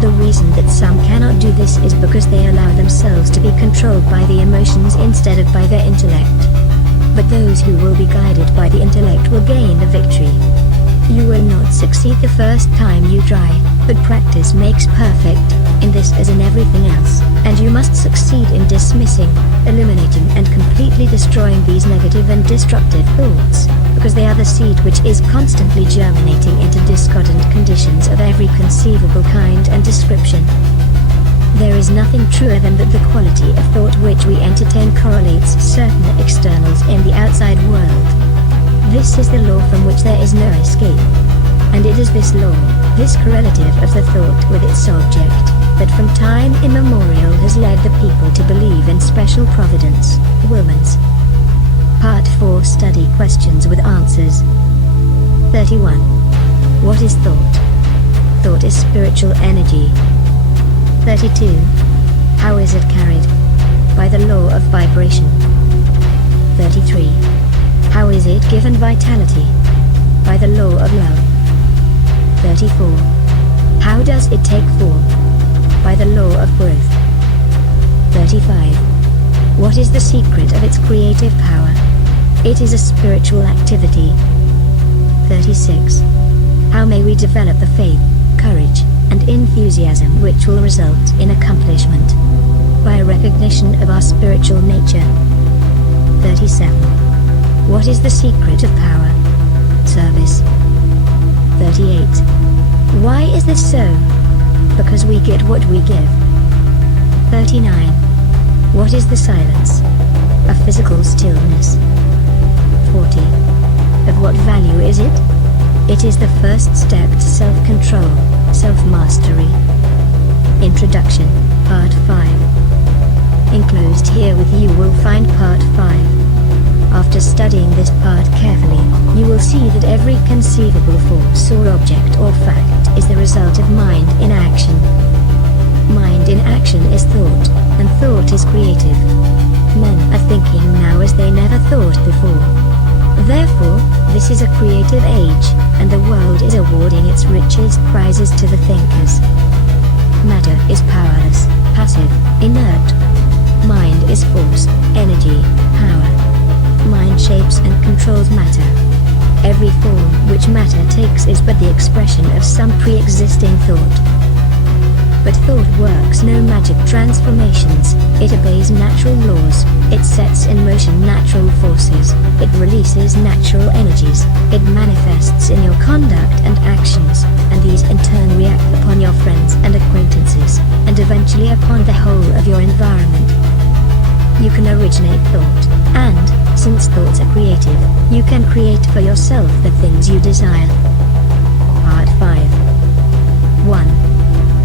The reason that some cannot do this is because they allow themselves to be controlled by the emotions instead of by their intellect. But those who will be guided by the intellect will gain the victory. You will not succeed the first time you try, but practice makes perfect, in this as in everything else, and you must succeed in dismissing, eliminating and completely destroying these negative and destructive thoughts, because they are the seed which is constantly germinating into discordant conditions of every conceivable kind and description. There is nothing truer than that the quality of thought which we entertain correlates certain externals in the outside world. This is the law from which there is no escape. And it is this law, this correlative of the thought with its object, that from time immemorial has led the people to believe in special providence, Woman's. Part 4 Study questions with answers. 31. What is thought? Thought is spiritual energy. 32. How is it carried? By the law of vibration. 33. How is it given vitality? By the law of love. 34. How does it take form? By the law of growth. 35. What is the secret of its creative power? It is a spiritual activity. 36. How may we develop the faith, courage, and enthusiasm which will result in accomplishment? By a recognition of our spiritual nature. 37. What is the secret of power? Service. 38. Why is this so? Because we get what we give. 39. What is the silence? A physical stillness. 40. Of what value is it? It is the first step to self-control, self-mastery. Introduction, Part 5. Enclosed here with you will find Part 5. After studying this part carefully, you will see that every conceivable force or object or fact is the result of mind in action. Mind in action is thought, and thought is creative. Men are thinking now as they never thought before. Therefore, this is a creative age, and the world is awarding its richest prizes to the thinkers. Matter is powerless, passive, inert. Mind is force, energy, power. Mind shapes and controls matter. Every form which matter takes is but the expression of some pre-existing thought. But thought works no magic transformations, it obeys natural laws, it sets in motion natural forces, it releases natural energies, it manifests in your conduct and actions, and these in turn react upon your friends and acquaintances, and eventually upon the whole of your environment. You can originate thought, and, since thoughts are creative, you can create for yourself the things you desire. Part 5. 1.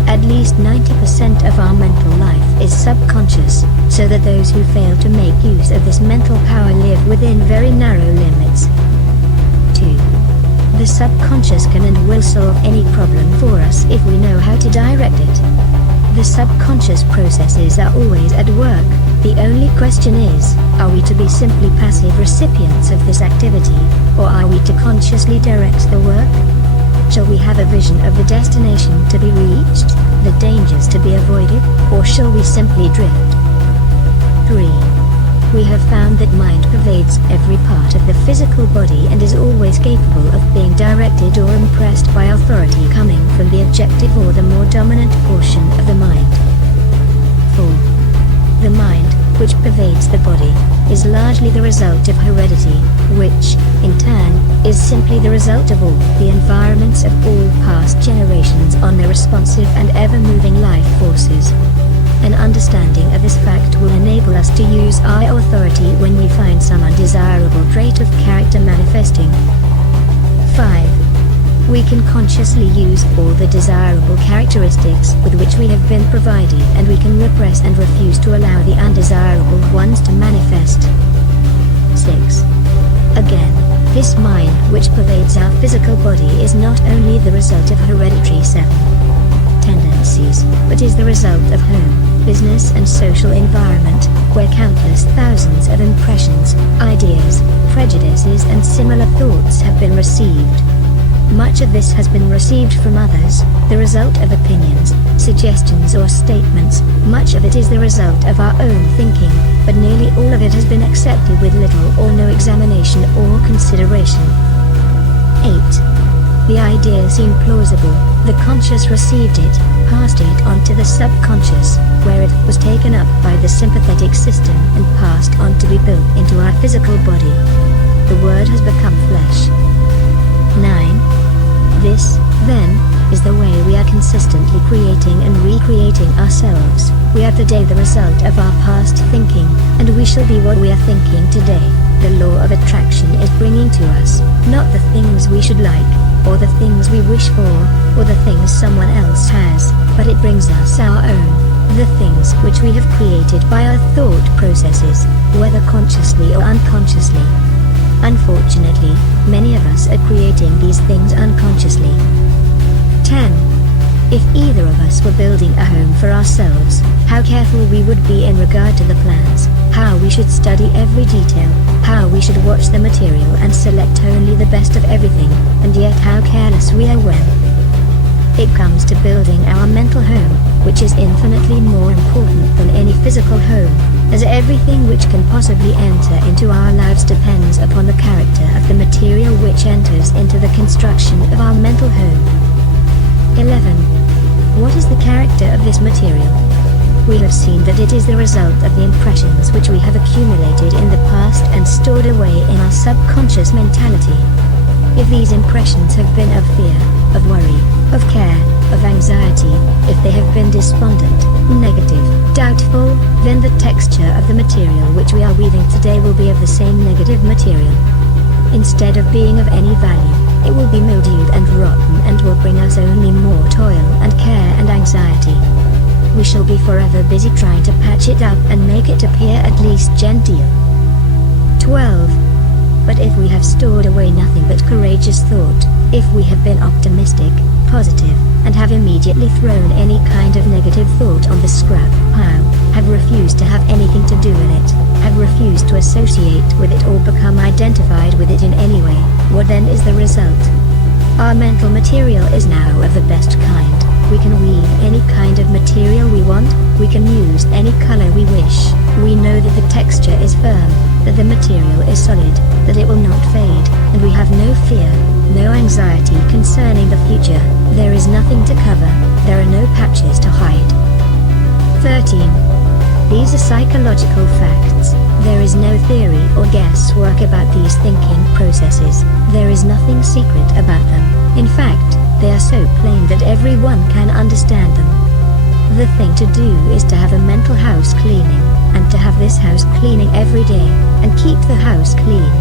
At least 90% of our mental life is subconscious, so that those who fail to make use of this mental power live within very narrow limits. 2. The subconscious can and will solve any problem for us if we know how to direct it. The subconscious processes are always at work. The only question is, are we to be simply passive recipients of this activity, or are we to consciously direct the work? Shall we have a vision of the destination to be reached, the dangers to be avoided, or shall we simply drift? 3. We have found that mind pervades every part of the physical body and is always capable of being directed or impressed by authority coming from the objective or the more dominant portion of the mind. 4. The mind, which pervades the body, is largely the result of heredity, which, in turn, is simply the result of all the environments of all past generations on their responsive and ever-moving life forces. An understanding of this fact will enable us to use our authority when we find some undesirable trait of character manifesting. 5. We can consciously use all the desirable characteristics with which we have been provided, and we can repress and refuse to allow the undesirable ones to manifest. 6. Again, this mind which pervades our physical body is not only the result of hereditary 7 tendencies, but is the result of home, business and social environment, where countless thousands of impressions, ideas, prejudices and similar thoughts have been received. Much of this has been received from others, the result of opinions, suggestions or statements. Much of it is the result of our own thinking, but nearly all of it has been accepted with little or no examination or consideration. 8. The idea seemed plausible, the conscious received it, passed it on to the subconscious, where it was taken up by the sympathetic system and passed on to be built into our physical body. The word has become flesh. 9. This, then, is the way we are consistently creating and recreating ourselves. We are today the result of our past thinking, and we shall be what we are thinking today. The law of attraction is bringing to us, not the things we should like, or the things we wish for, or the things someone else has, but it brings us our own, the things which we have created by our thought processes, whether consciously or unconsciously. Unfortunately, many of us are creating these things unconsciously. 10. If either of us were building a home for ourselves, how careful we would be in regard to the plans, how we should study every detail, how we should watch the material and select only the best of everything, and yet how careless we are when it comes to building our mental home, which is infinitely more important than any physical home, as everything which can possibly enter into our lives depends upon the character of the material which enters into the construction of our mental home. 11. What is the character of this material? We have seen that it is the result of the impressions which we have accumulated in the past and stored away in our subconscious mentality. If these impressions have been of fear, of worry, of care, of anxiety, if they have been despondent, negative, doubtful, then the texture of the material which we are weaving today will be of the same negative material. Instead of being of any value, it will be mildewed and rotten and will bring us only more toil and care and anxiety. We shall be forever busy trying to patch it up and make it appear at least genteel. 12. But if we have stored away nothing but courageous thought, if we have been optimistic, positive, and have immediately thrown any kind of negative thought on the scrap pile, have refused to have anything to do with it, have refused to associate with it or become identified with it in any way, what then is the result? Our mental material is now of the best kind. We can weave any kind of material we want, we can use any color we wish. We know that the texture is firm, that the material is solid, that it will not fade, and we have no fear, no anxiety concerning the future. There is nothing to cover, there are no patches to hide. 13. These are psychological facts. There is no theory or guesswork about these thinking processes. There is nothing secret about them. In fact, they are so plain that everyone can understand them. The thing to do is to have a mental house cleaning, and to have this house cleaning every day, and keep the house clean.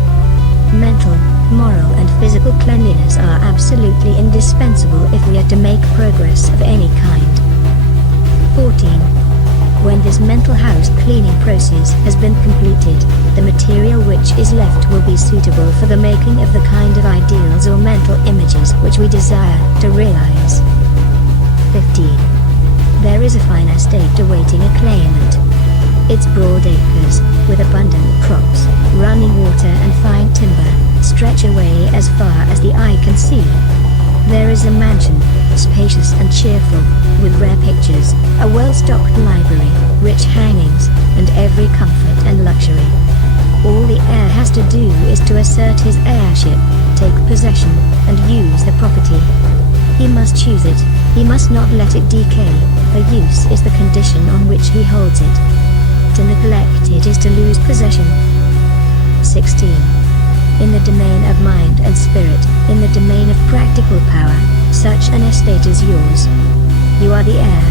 Mental, moral and physical cleanliness are absolutely indispensable if we are to make progress of any kind. 14. When this mental house cleaning process has been completed, the material which is left will be suitable for the making of the kind of ideals or mental images which we desire to realize. 15. There is a fine estate awaiting a claimant. Its broad acres, with abundant crops, running water and fine timber, stretch away as far as the eye can see. There is a mansion, spacious and cheerful, with rare pictures, a well-stocked library, rich hangings, and every comfort and luxury. All the heir has to do is to assert his heirship, take possession, and use the property. He must choose it, he must not let it decay, the use is the condition on which he holds it. To neglect it is to lose possession. 16. In the domain of mind and spirit, in the domain of practical power, such an estate is yours. You are the heir.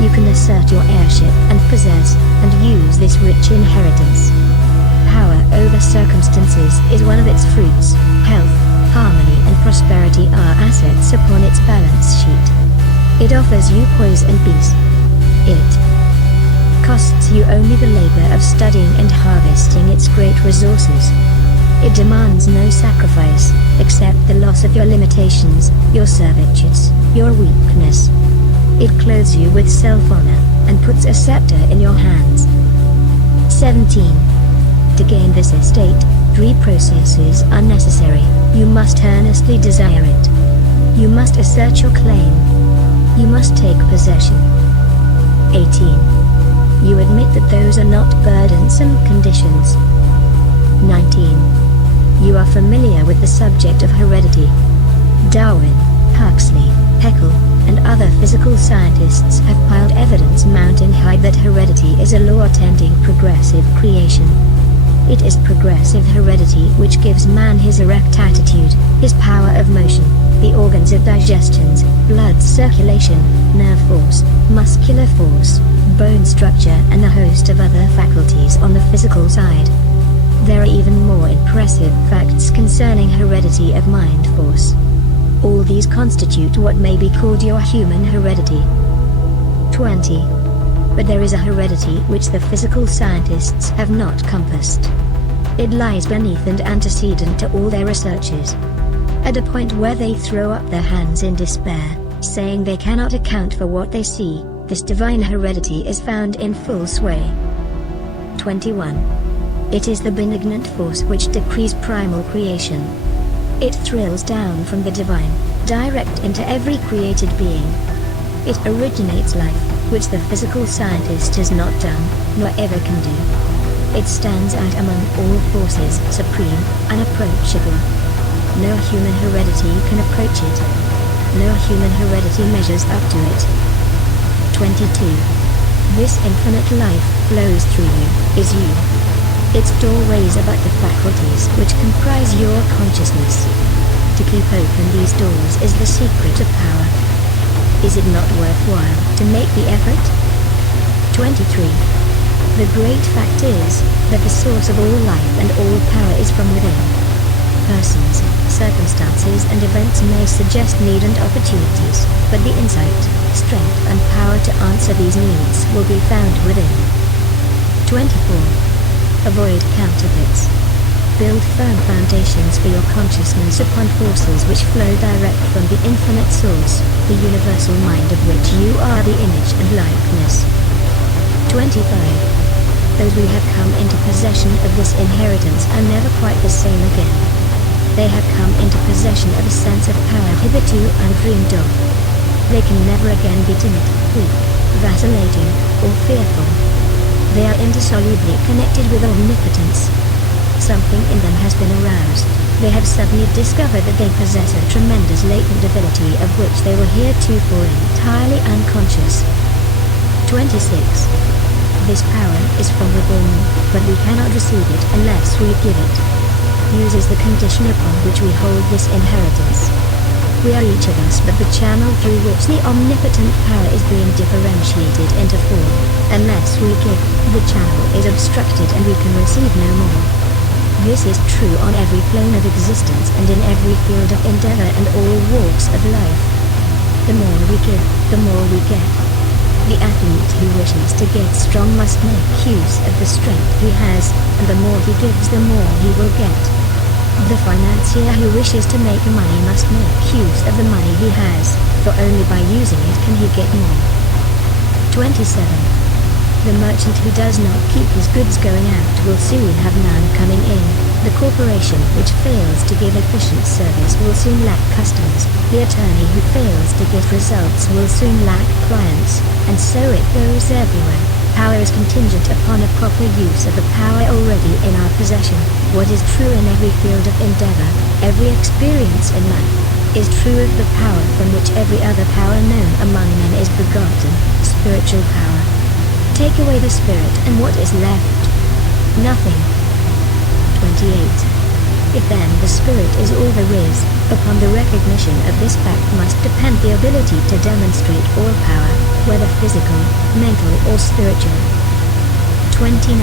You can assert your heirship and possess and use this rich inheritance. Power over circumstances is one of its fruits. Health, harmony and prosperity are assets upon its balance sheet. It offers you poise and peace. It costs you only the labor of studying and harvesting its great resources. It demands no sacrifice, except the loss of your limitations, your servitudes, your weakness. It clothes you with self-honor, and puts a scepter in your hands. 17. To gain this estate, 3 processes are necessary. You must earnestly desire it. You must assert your claim. You must take possession. 18. You admit that those are not burdensome conditions. 19. You are familiar with the subject of heredity. Darwin, Huxley, Haeckel, and other physical scientists have piled evidence mountain high that heredity is a law attending progressive creation. It is progressive heredity which gives man his erect attitude, his power of motion, the organs of digestions, blood circulation, nerve force, muscular force, bone structure, and a host of other faculties on the physical side. There are even more impressive facts concerning heredity of mind force. All these constitute what may be called your human heredity. 20. But there is a heredity which the physical scientists have not compassed. It lies beneath and antecedent to all their researches. At a point where they throw up their hands in despair, saying they cannot account for what they see, this divine heredity is found in full sway. 21. It is the benignant force which decrees primal creation. It thrills down from the divine, direct into every created being. It originates life, which the physical scientist has not done, nor ever can do. It stands out among all forces, supreme, unapproachable. No human heredity can approach it. No human heredity measures up to it. 22. This infinite life flows through you, is you. Its doorways are but the faculties which comprise your consciousness. To keep open these doors is the secret of power. Is it not worthwhile to make the effort? 23. The great fact is that the source of all life and all power is from within. Persons, circumstances, and events may suggest need and opportunities, but the insight, strength, and power to answer these needs will be found within. 24. Avoid counterfeits. Build firm foundations for your consciousness upon forces which flow direct from the infinite source, the universal mind of which you are the image and likeness. 25. Those who have come into possession of this inheritance are never quite the same again. They have come into possession of a sense of power hitherto undreamed of. They can never again be timid, weak, vacillating, or fearful. They are indissolubly connected with omnipotence. Something in them has been aroused. They have suddenly discovered that they possess a tremendous latent ability of which they were heretofore entirely unconscious. 26. This power is from within, but we cannot receive it unless we give it. Use is the condition upon which we hold this inheritance. We are each of us but the channel through which the omnipotent power is being differentiated into form. Unless we give, the channel is obstructed and we can receive no more. This is true on every plane of existence and in every field of endeavor and all walks of life. The more we give, the more we get. The athlete who wishes to get strong must make use of the strength he has, and the more he gives, the more he will get. The financier who wishes to make money must make use of the money he has, for only by using it can he get more. 27. The merchant who does not keep his goods going out will soon have none coming in. The corporation which fails to give efficient service will soon lack customers. The attorney who fails to get results will soon lack clients, and so it goes everywhere. Power is contingent upon a proper use of the power already in our possession. What is true in every field of endeavor, every experience in life, is true of the power from which every other power known among men is begotten, spiritual power. Take away the spirit and what is left? Nothing. 28. If then the spirit is all there is, upon the recognition of this fact must depend the ability to demonstrate all power, whether physical, mental or spiritual. 29.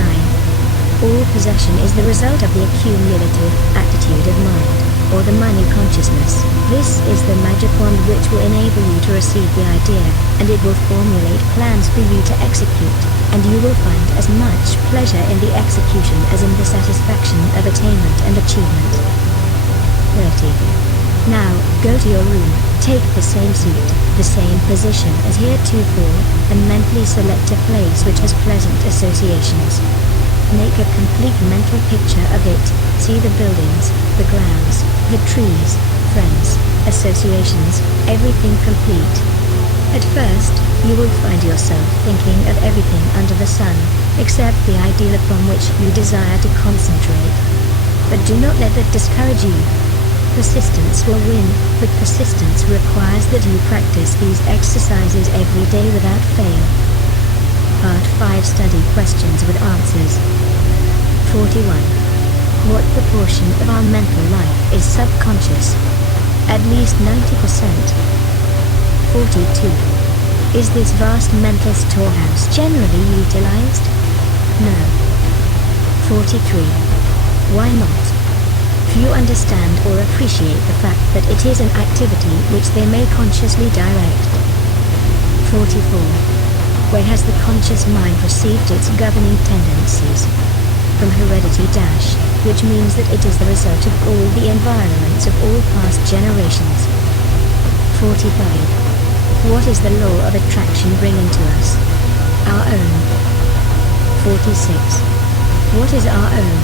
All possession is the result of the accumulative attitude of mind, or the money consciousness. This is the magic wand which will enable you to receive the idea, and it will formulate plans for you to execute, and you will find as much pleasure in the execution as in the satisfaction of attainment and achievement. 30. Now, go to your room, take the same seat, the same position as heretofore, and mentally select a place which has pleasant associations. Make a complete mental picture of it, see the buildings, the grounds, the trees, friends, associations, everything complete. At first, you will find yourself thinking of everything under the sun, except the ideal upon which you desire to concentrate. But do not let that discourage you. Persistence will win, but persistence requires that you practice these exercises every day without fail. Part 5 Study questions with answers. 41. What proportion of our mental life is subconscious? At least 90%. 42. Is this vast mental storehouse generally utilized? No. 43. Why not? Few understand or appreciate the fact that it is an activity which they may consciously direct. 44. Where has the conscious mind received its governing tendencies? From heredity - which means that it is the result of all the environments of all past generations. 45. What is the law of attraction bringing to us? Our own. 46. What is our own?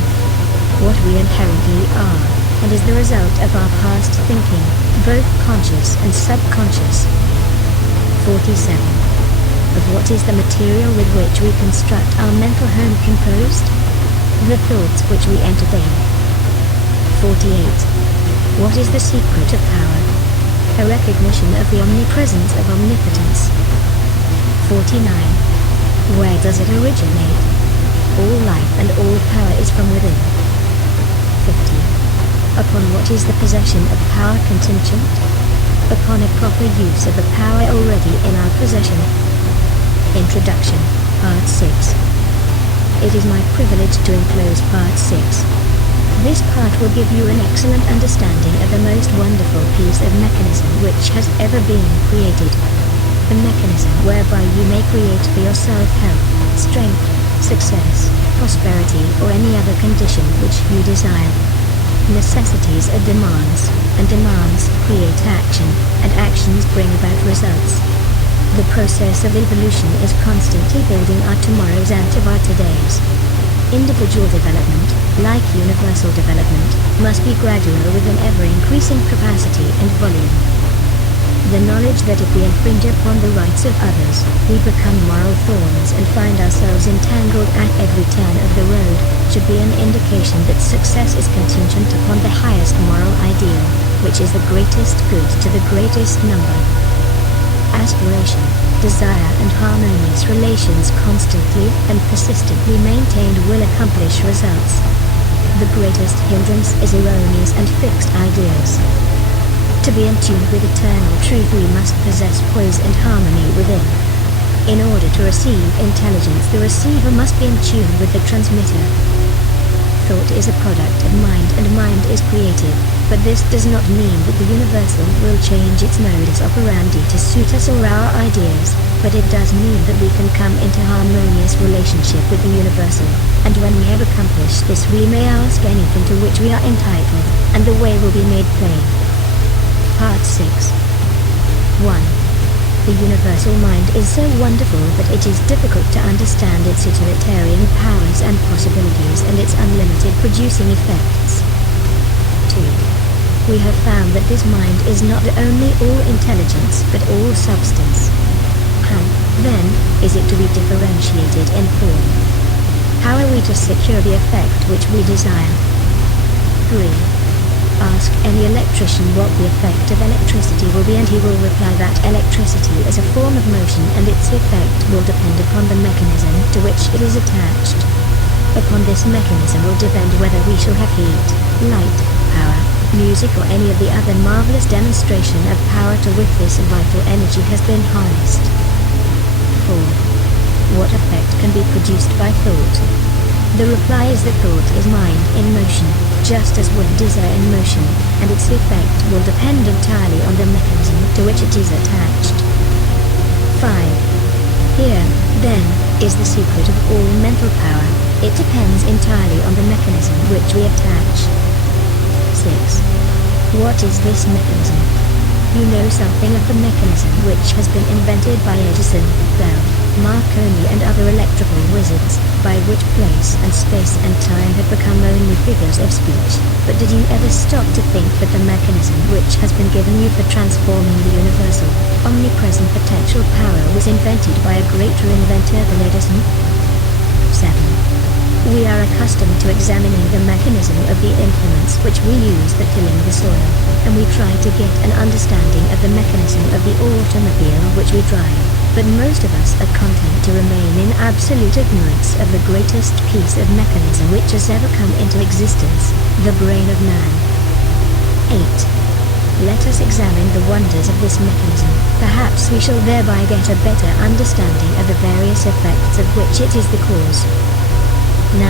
What we inherently are, and is the result of our past thinking, both conscious and subconscious. 47. Of what is the material with which we construct our mental home composed? The thoughts which we entertain. 48. What is the secret of power? A recognition of the omnipresence of omnipotence. 49. Where does it originate? All life and all power is from within. 50. Upon what is the possession of power contingent? Upon a proper use of the power already in our possession. Introduction, Part 6. It is my privilege to enclose Part 6. This part will give you an excellent understanding of the most wonderful piece of mechanism which has ever been created. The mechanism whereby you may create for yourself health, strength, success, prosperity, or any other condition which you desire. Necessities are demands, and demands create action, and actions bring about results. The process of evolution is constantly building our tomorrows out of our todays. Individual development, like universal development, must be gradual with an ever-increasing capacity and volume. The knowledge that if we infringe upon the rights of others, we become moral thorns and find ourselves entangled at every turn of the road, should be an indication that success is contingent upon the highest moral ideal, which is the greatest good to the greatest number. Aspiration, desire and harmonious relations constantly and persistently maintained will accomplish results. The greatest hindrance is erroneous and fixed ideas. To be in tune with eternal truth we must possess poise and harmony within. In order to receive intelligence the receiver must be in tune with the transmitter. Thought is a product of mind and mind is creative, but this does not mean that the universal will change its modus operandi to suit us or our ideas, but it does mean that we can come into harmonious relationship with the universal, and when we have accomplished this we may ask anything to which we are entitled, and the way will be made plain. Part 6. 1. The universal mind is so wonderful that it is difficult to understand its utilitarian powers and possibilities and its unlimited producing effects. 2. We have found that this mind is not only all intelligence but all substance. How, then, is it to be differentiated in form? How are we to secure the effect which we desire? 3. Ask any electrician what the effect of electricity will be and he will reply that electricity is a form of motion and its effect will depend upon the mechanism to which it is attached. Upon this mechanism will depend whether we shall have heat, light, power, music or any of the other marvelous demonstration of power to which this vital energy has been harnessed. 4. What effect can be produced by thought? The reply is that thought is mind in motion, just as wind is air in motion, and its effect will depend entirely on the mechanism to which it is attached. 5. Here, then, is the secret of all mental power. It depends entirely on the mechanism which we attach. 6. What is this mechanism? You know something of the mechanism which has been invented by Edison, Bell, Marconi and other electrical wizards, by which place and space and time have become only figures of speech. But did you ever stop to think that the mechanism which has been given you for transforming the universal, omnipresent potential power was invented by a greater inventor than Edison? 7. We are accustomed to examining the mechanism of the implements which we use for tilling the soil, and we try to get an understanding of the mechanism of the automobile which we drive, but most of us are content to remain in absolute ignorance of the greatest piece of mechanism which has ever come into existence, the brain of man. 8. Let us examine the wonders of this mechanism. Perhaps we shall thereby get a better understanding of the various effects of which it is the cause. 9.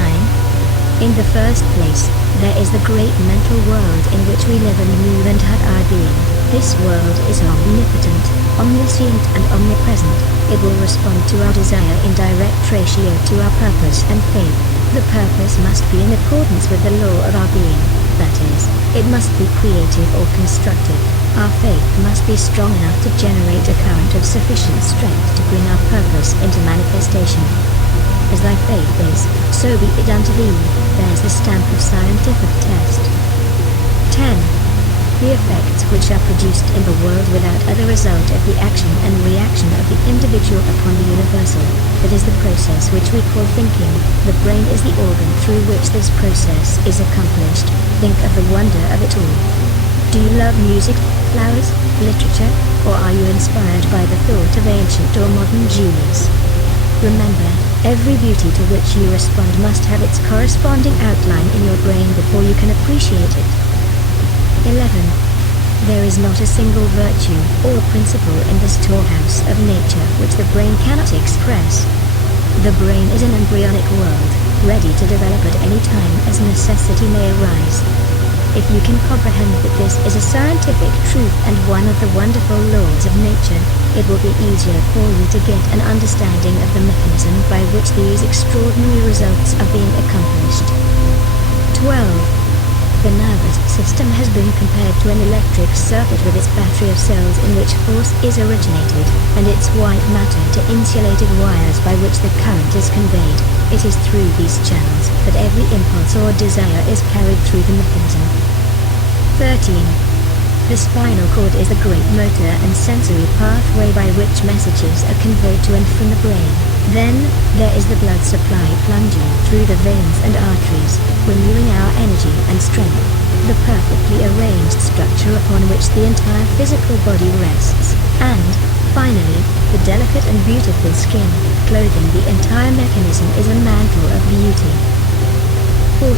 In the first place, there is the great mental world in which we live and move and have our being. This world is omnipotent, omniscient and omnipresent. It will respond to our desire in direct ratio to our purpose and faith. The purpose must be in accordance with the law of our being. That is, it must be creative or constructive. Our faith must be strong enough to generate a current of sufficient strength to bring our purpose into manifestation. As thy faith is, so be it unto thee, bears the stamp of scientific test. 10. The effects which are produced in the world without other result of the action and reaction of the individual upon the universal. That is the process which we call thinking. The brain is the organ through which this process is accomplished. Think of the wonder of it all. Do you love music, flowers, literature, or are you inspired by the thought of ancient or modern genius? Remember, every beauty to which you respond must have its corresponding outline in your brain before you can appreciate it. 11. There is not a single virtue or principle in this storehouse of nature which the brain cannot express. The brain is an embryonic world, ready to develop at any time as necessity may arise. If you can comprehend that this is a scientific truth and one of the wonderful laws of nature, it will be easier for you to get an understanding of the mechanism by which these extraordinary results are being accomplished. 12. The nervous system has been compared to an electric circuit with its battery of cells in which force is originated, and its white matter to insulated wires by which the current is conveyed. It is through these channels that every impulse or desire is carried through the mechanism. 13. The spinal cord is the great motor and sensory pathway by which messages are conveyed to and from the brain. Then, there is the blood supply plunging through the veins and arteries, renewing our energy and strength, the perfectly arranged structure upon which the entire physical body rests, and, finally, the delicate and beautiful skin, clothing the entire mechanism is a mantle of beauty. 14.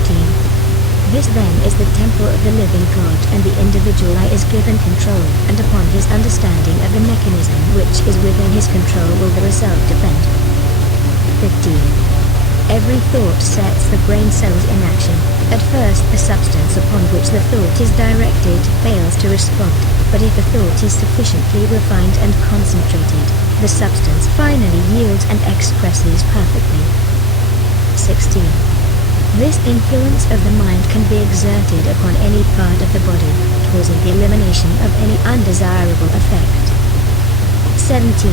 This then is the temple of the living God, and the individual is given control, and upon his understanding of the mechanism which is within his control will the result depend. 15. Every thought sets the brain cells in action. At first the substance upon which the thought is directed fails to respond, but if the thought is sufficiently refined and concentrated, the substance finally yields and expresses perfectly. 16. This influence of the mind can be exerted upon any part of the body, causing the elimination of any undesirable effect. 17.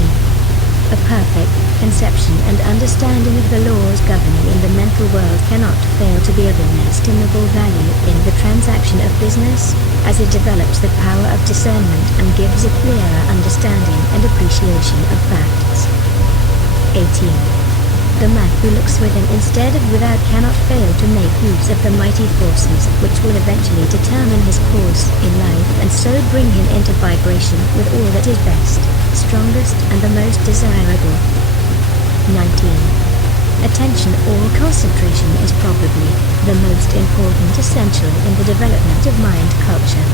A perfect conception and understanding of the laws governing in the mental world cannot fail to be of inestimable value in the transaction of business, as it develops the power of discernment and gives a clearer understanding and appreciation of facts. 18. The man who looks within instead of without cannot fail to make use of the mighty forces which will eventually determine his course in life and so bring him into vibration with all that is best, strongest and the most desirable. 19. Attention or concentration is probably the most important essential in the development of mind culture.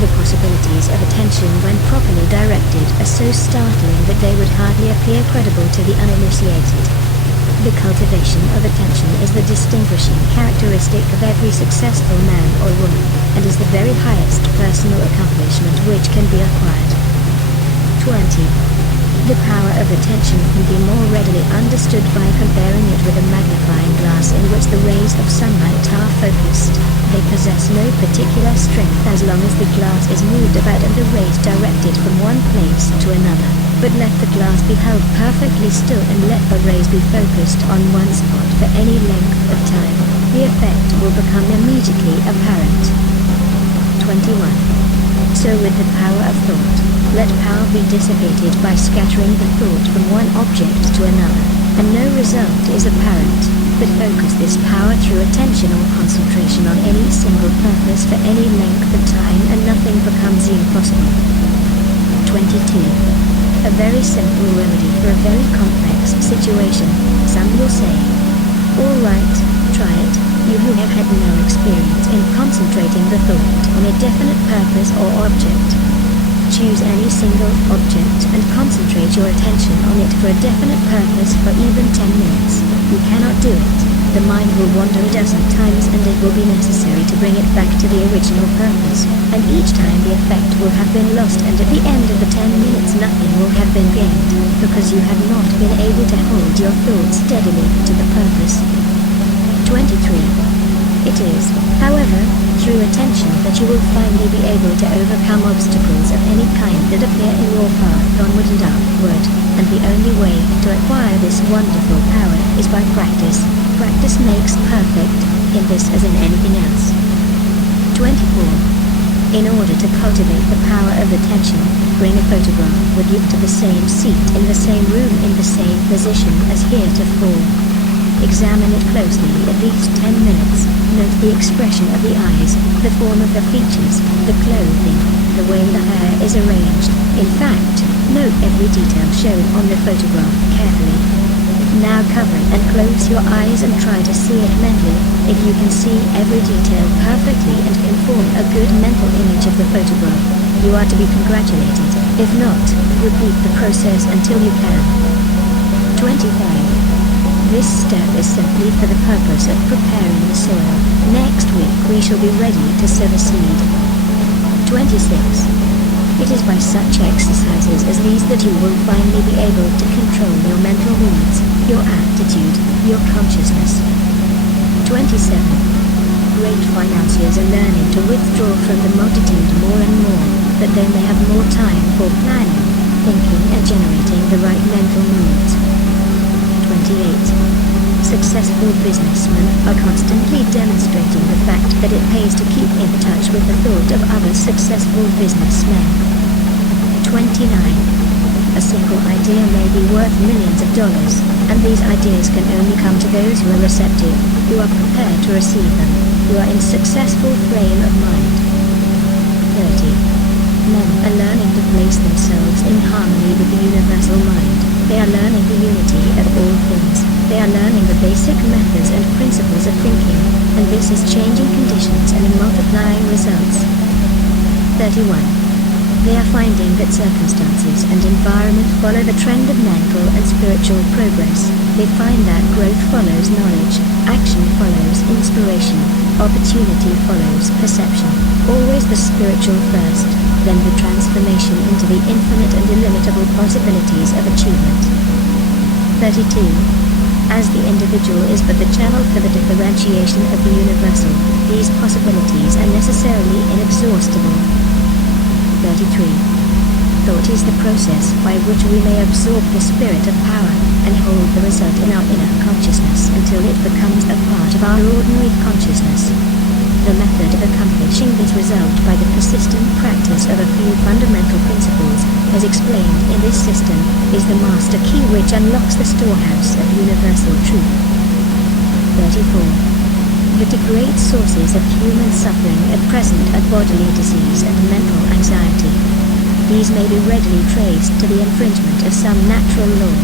The possibilities of attention when properly directed are so startling that they would hardly appear credible to the uninitiated. The cultivation of attention is the distinguishing characteristic of every successful man or woman, and is the very highest personal accomplishment which can be acquired. 20. The power of attention can be more readily understood by comparing it with a magnifying glass in which the rays of sunlight are focused. They possess no particular strength as long as the glass is moved about and the rays directed from one place to another. But let the glass be held perfectly still and let the rays be focused on one spot for any length of time. The effect will become immediately apparent. 21. So with the power of thought, let power be dissipated by scattering the thought from one object to another, and no result is apparent, but focus this power through attention or concentration on any single purpose for any length of time and nothing becomes impossible. 22. A very simple remedy for a very complex situation. Some will say, all right, try it, you who have had no experience in concentrating the thought on a definite purpose or object. Choose any single object and concentrate your attention on it for a definite purpose for even 10 minutes. You cannot do it. The mind will wander a dozen times and it will be necessary to bring it back to the original purpose, and each time the effect will have been lost and at the end of the 10 minutes nothing will have been gained, because you have not been able to hold your thoughts steadily to the purpose. 23. It is, however, through attention that you will finally be able to overcome obstacles of any kind that appear in your path onward and upward, and the only way to acquire this wonderful power is by practice. Practice makes perfect, in this as in anything else. 24. In order to cultivate the power of attention, bring a photograph with you to the same seat in the same room in the same position as heretofore. Examine it closely at least 10 minutes. Note the expression of the eyes, the form of the features, the clothing, the way the hair is arranged. In fact, note every detail shown on the photograph carefully. Now cover and close your eyes and try to see it mentally. If you can see every detail perfectly and can form a good mental image of the photograph, you are to be congratulated. If not, repeat the process until you can. 25. This step is simply for the purpose of preparing the soil. Next week we shall be ready to sow the seed. 26. It is by such exercises as these that you will finally be able to control your mental moods, your attitude, your consciousness. 27. Great financiers are learning to withdraw from the multitude more and more, that they may have more time for planning, thinking and generating the right mental moods. 28. Successful businessmen are constantly demonstrating the fact that it pays to keep in touch with the thought of other successful businessmen. 29. A single idea may be worth millions of dollars, and these ideas can only come to those who are receptive, who are prepared to receive them, who are in successful frame of mind. 30. Men are learning to place themselves in harmony with the universal mind. They are learning the unity of all things. They are learning the basic methods and principles of thinking, and this is changing conditions and multiplying results. 31. They are finding that circumstances and environment follow the trend of mental and spiritual progress. They find that growth follows knowledge, action follows inspiration, opportunity follows perception. Always the spiritual first, then the transformation into the infinite and illimitable possibilities of achievement. 32. As the individual is but the channel for the differentiation of the universal, these possibilities are necessarily inexhaustible. 33. Thought is the process by which we may absorb the spirit of power, and hold the result in our inner consciousness until it becomes a part of our ordinary consciousness. The method of accomplishing this result by the persistent practice of a few fundamental principles, as explained in this system, is the master key which unlocks the storehouse of universal truth. 34. The great sources of human suffering at present are bodily disease and mental anxiety. These may be readily traced to the infringement of some natural law.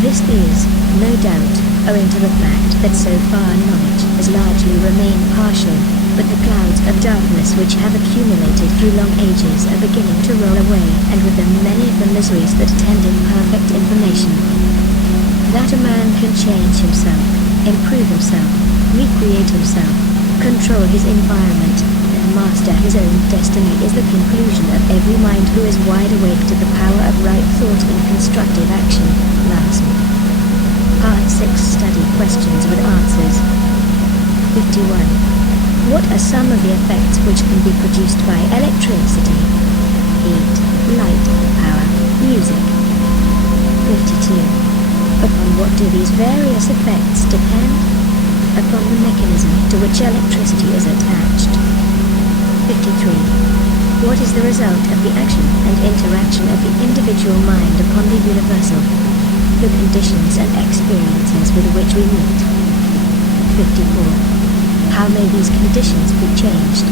This is, no doubt, owing to the fact that so far knowledge has largely remained partial, but the clouds of darkness which have accumulated through long ages are beginning to roll away, and with them many of the miseries that attend imperfect information. That a man can change himself, improve himself, recreate himself, control his environment, and master his own destiny is the conclusion of every mind who is wide awake to the power of right thought in constructive action. Last. Part 6 Study questions with answers. 51. What are some of the effects which can be produced by electricity? Heat, light, power, music. 52. Upon what do these various effects depend? Upon the mechanism to which electricity is attached. 53. What is the result of the action and interaction of the individual mind upon the universal? The conditions and experiences with which we meet. 54. How may these conditions be changed?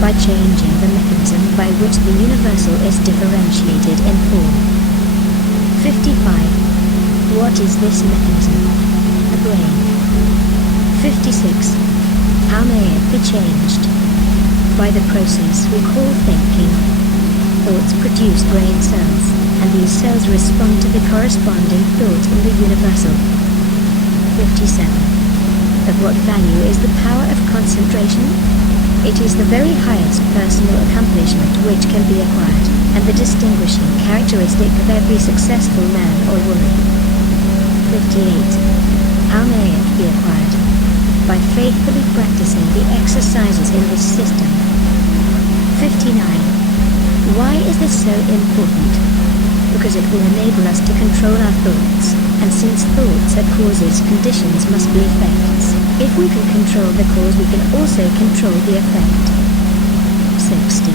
By changing the mechanism by which the universal is differentiated in form. 55. What is this mechanism? The brain. 56. How may it be changed? By the process we call thinking. Thoughts produce brain cells, and these cells respond to the corresponding thought in the universal. 57. Of what value is the power of concentration? It is the very highest personal accomplishment which can be acquired, and the distinguishing characteristic of every successful man or woman. 58. How may it be acquired? By faithfully practicing the exercises in this system. 59. Why is this so important? Because it will enable us to control our thoughts, and since thoughts are causes, conditions must be effects. If we can control the cause, we can also control the effect. 60.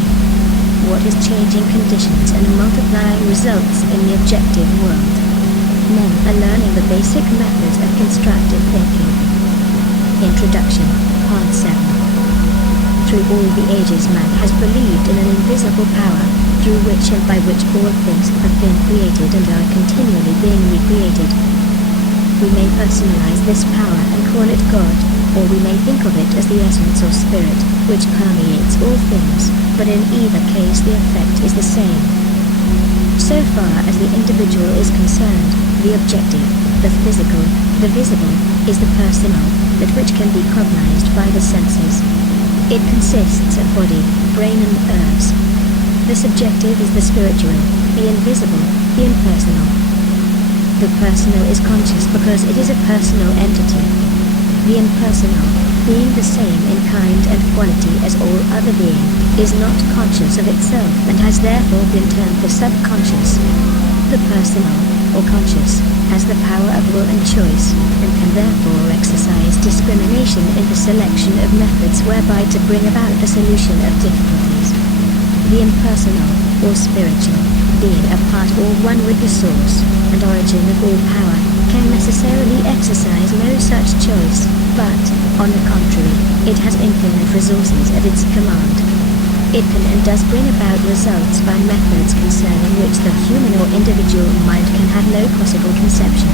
What is changing conditions and multiplying results in the objective world? Men are learning the basic methods of constructive thinking. Introduction, Part 7. Through all the ages man has believed in an invisible power, through which and by which all things have been created and are continually being recreated. We may personalize this power and call it God, or we may think of it as the essence or spirit, which permeates all things, but in either case the effect is the same. So far as the individual is concerned, the objective, the physical, the visible, is the personal, that which can be cognized by the senses. It consists of body, brain and nerves. The subjective is the spiritual, the invisible, the impersonal. The personal is conscious because it is a personal entity. The impersonal, being the same in kind and quality as all other being, is not conscious of itself and has therefore been termed the subconscious. The personal, or conscious, has the power of will and choice, and can therefore exercise discrimination in the selection of methods whereby to bring about the solution of difficulties. The impersonal, or spiritual, being apart or one with the source, and origin of all power, can necessarily exercise no such choice, but, on the contrary, it has infinite resources at its command. It can and does bring about results by methods concerning which the human or individual mind can have no possible conception.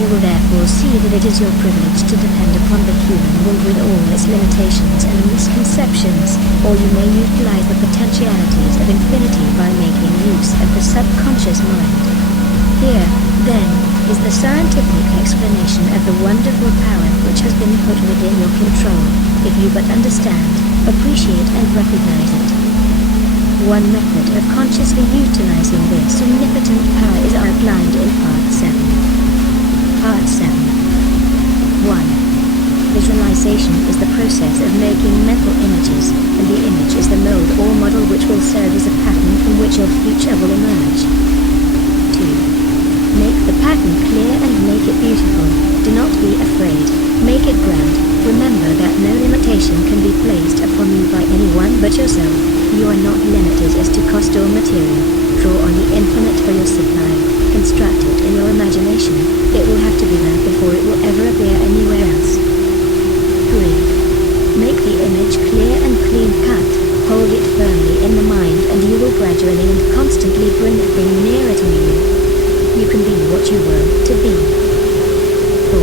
You will therefore see that it is your privilege to depend upon the human will with all its limitations and misconceptions, or you may utilize the potentialities of infinity by making use of the subconscious mind. Here, then, is the scientific explanation of the wonderful power which has been put within your control, if you but understand, appreciate and recognize it. One method of consciously utilizing this omnipotent power is outlined in Part 7. Part 7. 1. Visualization is the process of making mental images, and the image is the mold or model which will serve as a pattern from which your future will emerge. 2. Make the pattern clear and make it beautiful. Do not be afraid. Make it grand. Remember that no limitation can be placed upon you by anyone but yourself. You are not limited as to cost or material. Draw on the infinite for your supply. Construct it in your imagination. It will have to be there before it will ever appear anywhere else. 3. Make the image clear and clean cut. Hold it firmly in the mind and you will gradually and constantly bring the thing nearer to you. You can be what you will to be. 4.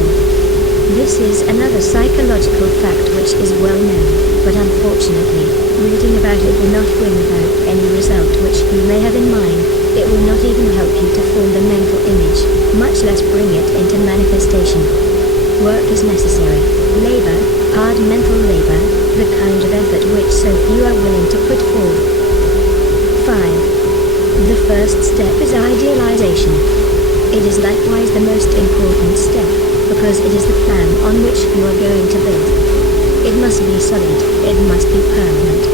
This is another psychological fact which is well known, but unfortunately, reading about it will not bring about any result which you may have in mind. It will not even help you to form the mental image, much less bring it into manifestation. Work is necessary, labor, hard mental labor, the kind of effort which so few are willing to put forth. 5. The first step is idealization. It is likewise the most important step, because it is the plan on which you are going to build. It must be solid, it must be permanent.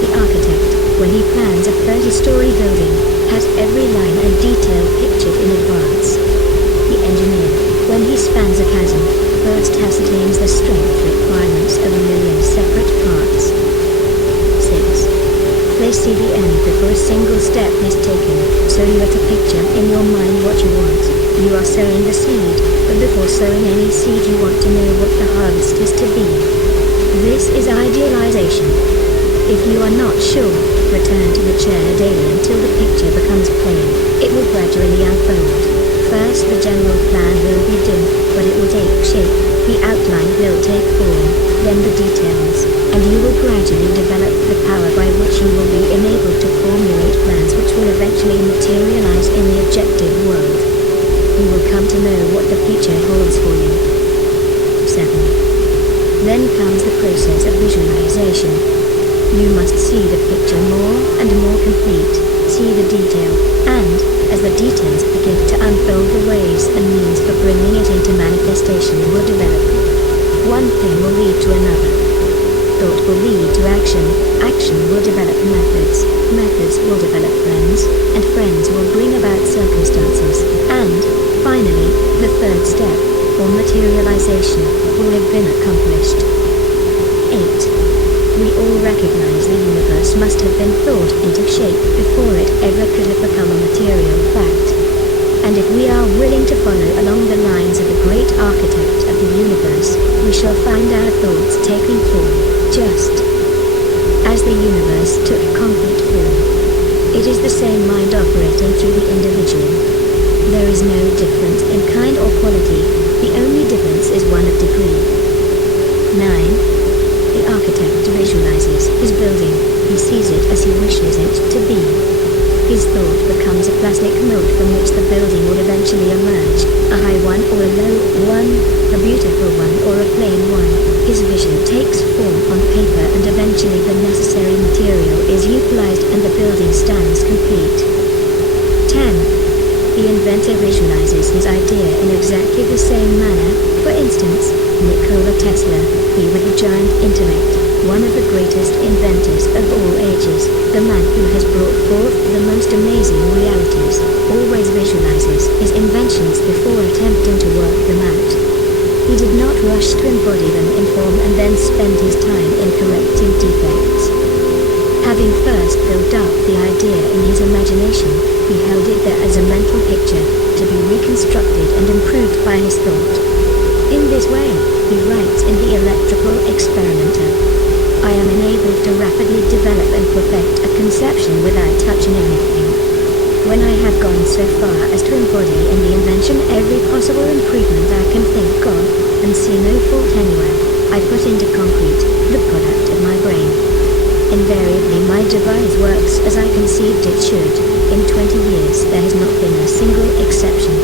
The architect, when he plans a 30-story building, has every line and detail pictured in advance. The engineer, when he spans a chasm, first ascertains the strength requirements of a million separate parts. 6. They see the end before a single step is taken, so you are to picture in your mind what you want. You are sowing the seed, but before sowing any seed you want to know what the harvest is to be. This is idealization. If you are not sure, return to the chair daily until the picture becomes plain. It will gradually unfold. First the general plan will be dim, but it will take shape, the outline will take form, then the details, and you will gradually develop the power by which you will be enabled to formulate plans which will eventually materialize in the objective world. You will come to know what the future holds for you. 7. Then comes the process of visualization. You must see the picture more and more complete, see the detail, and, as the details begin to unfold, the ways and means for bringing it into manifestation will develop. One thing will lead to another. Thought will lead to action, action will develop methods, methods will develop friends, and friends will bring about circumstances, and, finally, the third step, or materialization, will have been accomplished. 8. We all recognize the universe must have been thought into shape before it ever could have become a material fact. And if we are willing to follow along the lines of the great architect of the universe, we shall find our thoughts taking form, just as the universe took concrete form. It is the same mind operating through the individual. There is no difference in kind or quality, the only difference is one of degree. 9. The architect visualizes his building, he sees it as he wishes it to be. His thought becomes a plastic mold from which the building will eventually emerge, a high one or a low one, a beautiful one or a plain one. His vision takes form on paper and eventually the necessary material is utilized and the building stands complete. 10. The inventor visualizes his idea in exactly the same manner. For instance, Nikola Tesla, he with the giant intellect, one of the greatest inventors of all ages, the man who has brought forth the most amazing realities, always visualizes his inventions before attempting to work them out. He did not rush to embody them in form and then spend his time in correcting defects. Having first built up the idea in his imagination, he held it there as a mental picture, to be reconstructed and improved by his thought. In this way, he writes in the Electrical Experimenter, I am enabled to rapidly develop and perfect a conception without touching anything. When I have gone so far as to embody in the invention every possible improvement I can think of, and see no fault anywhere, I put into concrete, the product of my brain. Invariably my device works as I conceived it should. In 20 years there has not been a single exception.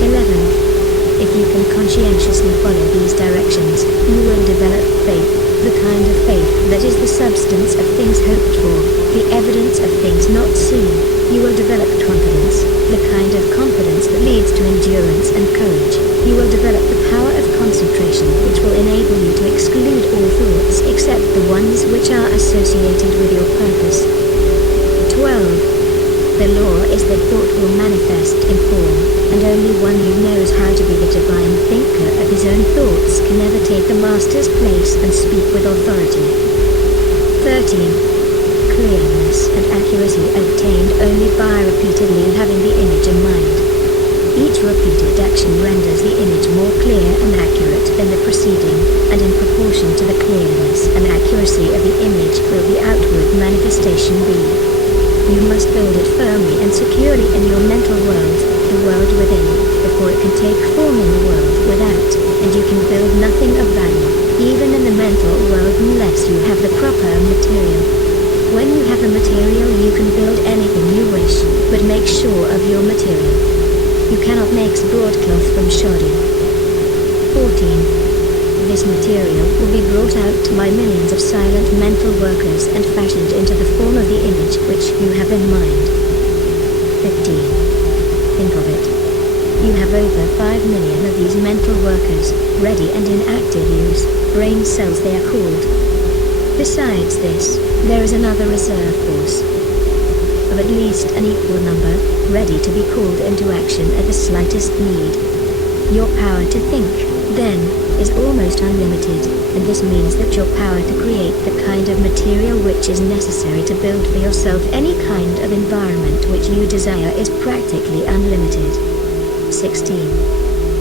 11. If you can conscientiously follow these directions, you will develop faith, the kind of faith that is the substance of things hoped for, the evidence of things not seen. You will develop confidence, the kind of confidence that leads to endurance and courage. You will develop the power of concentration which will enable you to exclude all thoughts except the ones which are associated with your purpose. 12. The law is that thought will manifest in form, and only one who knows how to be the divine thinker of his own thoughts can ever take the master's place and speak with authority. 13. Clearness and accuracy obtained only by repeatedly having the image in mind. Each repeated action renders the image more clear and accurate than the preceding, and in proportion to the clearness and accuracy of the image will the outward manifestation be. You must build it firmly and securely in your mental world, the world within, before it can take form in the world without, and you can build nothing of value, even in the mental world unless you have the proper material. When you have the material you can build anything you wish, but make sure of your material. You cannot make broadcloth from shoddy. 14. this material will be brought out by millions of silent mental workers and fashioned into the form of the image which you have in mind. 15. Think of it. You have over 5 million of these mental workers, ready and in active use, brain cells they are called. Besides this, there is another reserve force of at least an equal number, ready to be called into action at the slightest need. Your power to think, then, is almost unlimited, and this means that your power to create the kind of material which is necessary to build for yourself any kind of environment which you desire is practically unlimited. 16.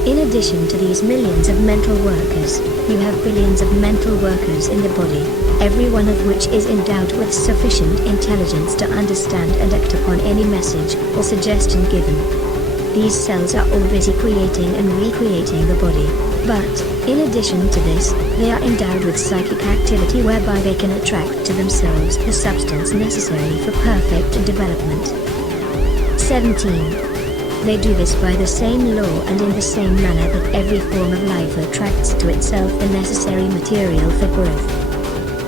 In addition to these millions of mental workers, you have billions of mental workers in the body, every one of which is endowed with sufficient intelligence to understand and act upon any message or suggestion given. These cells are all busy creating and recreating the body, but, in addition to this, they are endowed with psychic activity whereby they can attract to themselves the substance necessary for perfect development. 17. They do this by the same law and in the same manner that every form of life attracts to itself the necessary material for growth.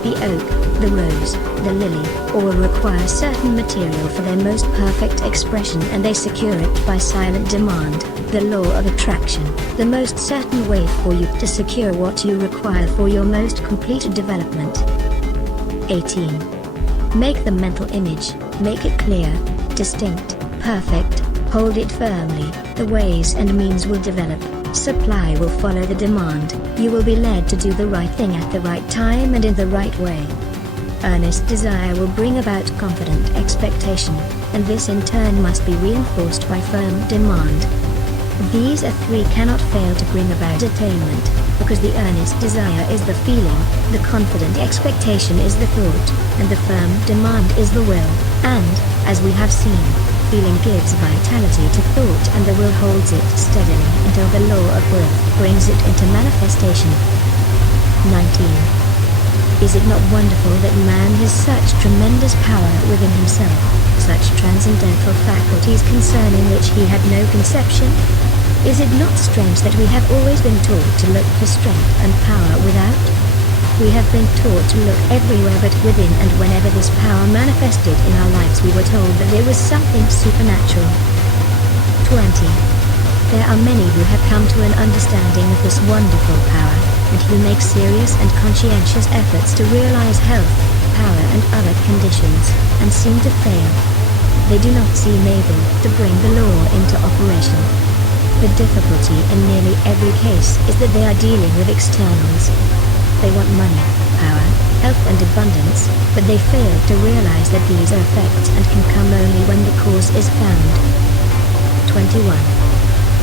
The oak, the rose, the lily, all require certain material for their most perfect expression, and they secure it by silent demand, the law of attraction, the most certain way for you to secure what you require for your most complete development. 18. Make the mental image, make it clear, distinct, perfect. Hold it firmly, the ways and means will develop, supply will follow the demand, you will be led to do the right thing at the right time and in the right way. Earnest desire will bring about confident expectation, and this in turn must be reinforced by firm demand. These three cannot fail to bring about attainment, because the earnest desire is the feeling, the confident expectation is the thought, and the firm demand is the will, and, as we have seen, feeling gives vitality to thought and the will holds it steadily until the law of growth brings it into manifestation. 19. Is it not wonderful that man has such tremendous power within himself, such transcendental faculties concerning which he had no conception? Is it not strange that we have always been taught to look for strength and power without? We have been taught to look everywhere but within, and whenever this power manifested in our lives we were told that there was something supernatural. 20. There are many who have come to an understanding of this wonderful power, and who make serious and conscientious efforts to realize health, power and other conditions, and seem to fail. They do not seem able to bring the law into operation. The difficulty in nearly every case is that they are dealing with externals. They want money, power, health and abundance, but they fail to realize that these are effects and can come only when the cause is found. 21.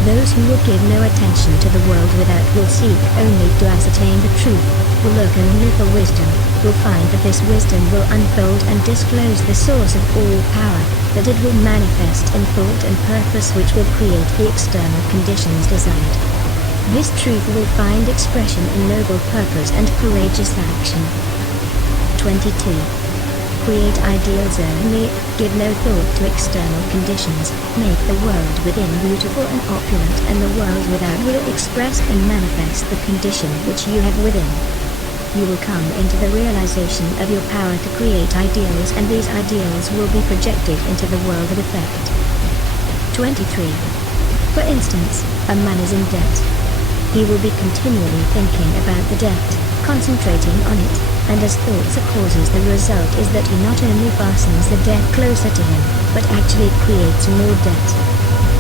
Those who will give no attention to the world without will seek only to ascertain the truth, will look only for wisdom, will find that this wisdom will unfold and disclose the source of all power, that it will manifest in thought and purpose which will create the external conditions desired. This truth will find expression in noble purpose and courageous action. 22. Create ideals only, give no thought to external conditions, make the world within beautiful and opulent, and the world without will express and manifest the condition which you have within. You will come into the realization of your power to create ideals, and these ideals will be projected into the world of effect. 23. For instance, a man is in debt. He will be continually thinking about the debt, concentrating on it, and as thoughts are causes, the result is that he not only fastens the debt closer to him, but actually creates more debt.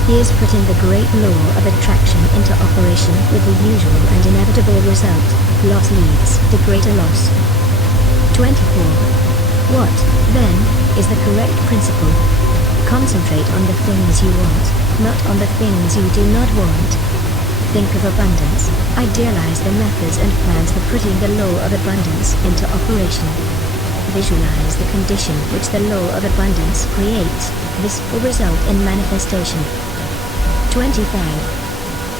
He is putting the great law of attraction into operation with the usual and inevitable result: loss leads to greater loss. 24. What, then, is the correct principle? Concentrate on the things you want, not on the things you do not want. Think of abundance, idealize the methods and plans for putting the law of abundance into operation. Visualize the condition which the law of abundance creates, this will result in manifestation. 25.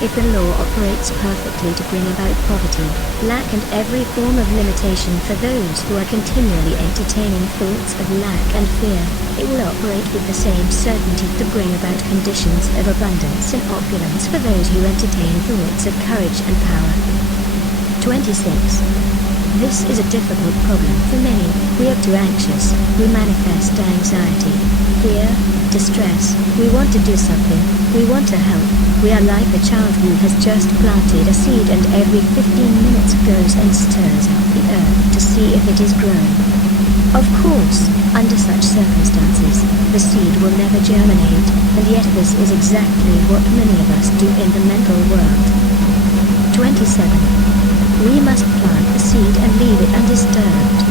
If the law operates perfectly to bring about poverty, lack and every form of limitation for those who are continually entertaining thoughts of lack and fear, it will operate with the same certainty to bring about conditions of abundance and opulence for those who entertain thoughts of courage and power. 26. This is a difficult problem for many. We are too anxious. We manifest anxiety, fear, distress. We want to do something. We want to help. We are like a child who has just planted a seed and every 15 minutes goes and stirs up the earth to see if it is growing. Of course, under such circumstances, the seed will never germinate, and yet this is exactly what many of us do in the mental world. 27. We must plant the seed and leave it undisturbed.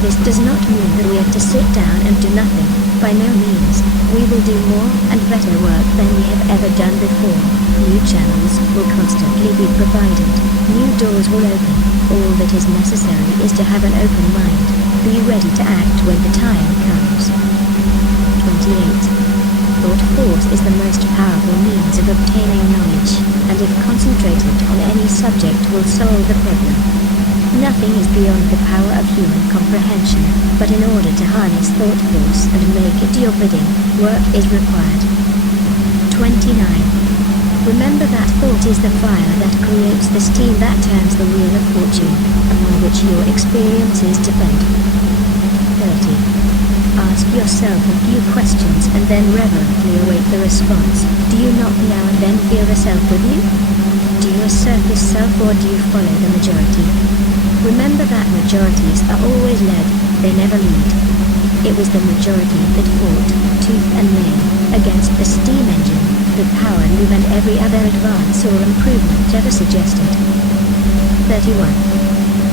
This does not mean that we are to sit down and do nothing. By no means. We will do more and better work than we have ever done before. New channels will constantly be provided. New doors will open. All that is necessary is to have an open mind. Be ready to act when the time comes. 28. Thought force is the most powerful means of obtaining knowledge, and if concentrated on any subject will solve the problem. Nothing is beyond the power of human comprehension, but in order to harness thought force and make it your bidding, work is required. 29. Remember that thought is the fire that creates the steam that turns the wheel of fortune, upon which your experiences depend. 30. Ask yourself a few questions and then reverently await the response. Do you not now and then feel the self with you? Do you assert this self or do you follow the majority? Remember that majorities are always led, they never lead. It was the majority that fought, tooth and nail, against the steam engine, the power loom and every other advance or improvement ever suggested. 31.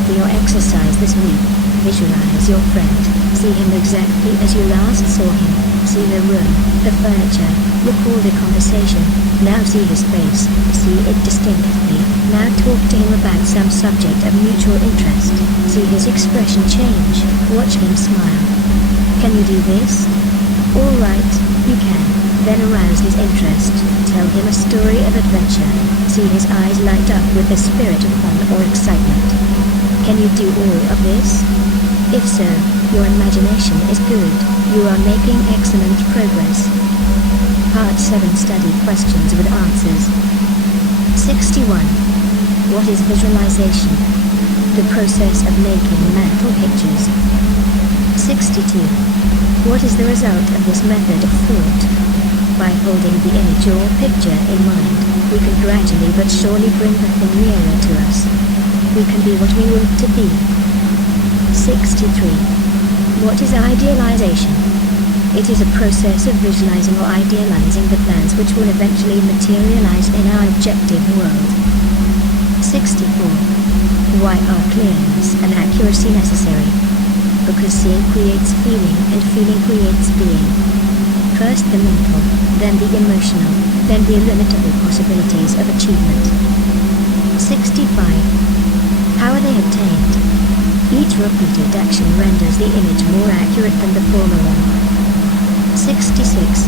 For your exercise this week, visualize your friend, see him exactly as you last saw him, see the room, the furniture, recall the conversation, now see his face, see it distinctly, now talk to him about some subject of mutual interest, see his expression change, watch him smile. Can you do this? All right, you can. Then arouse his interest, tell him a story of adventure, see his eyes light up with the spirit of fun or excitement. Can you do all of this? If so, your imagination is good, you are making excellent progress. Part 7 Study questions with answers. 61. What is visualization? The process of making mental pictures. 62. What is the result of this method of thought? By holding the image or picture in mind, we can gradually but surely bring the thing nearer to us. We can be what we want to be. 63. What is idealization? It is a process of visualizing or idealizing the plans which will eventually materialize in our objective world. 64. Why are clearness and accuracy necessary? Because seeing creates feeling and feeling creates being. First the mental, then the emotional, then the illimitable possibilities of achievement. 65. How are they obtained? Each repeated action renders the image more accurate than the former one. 66.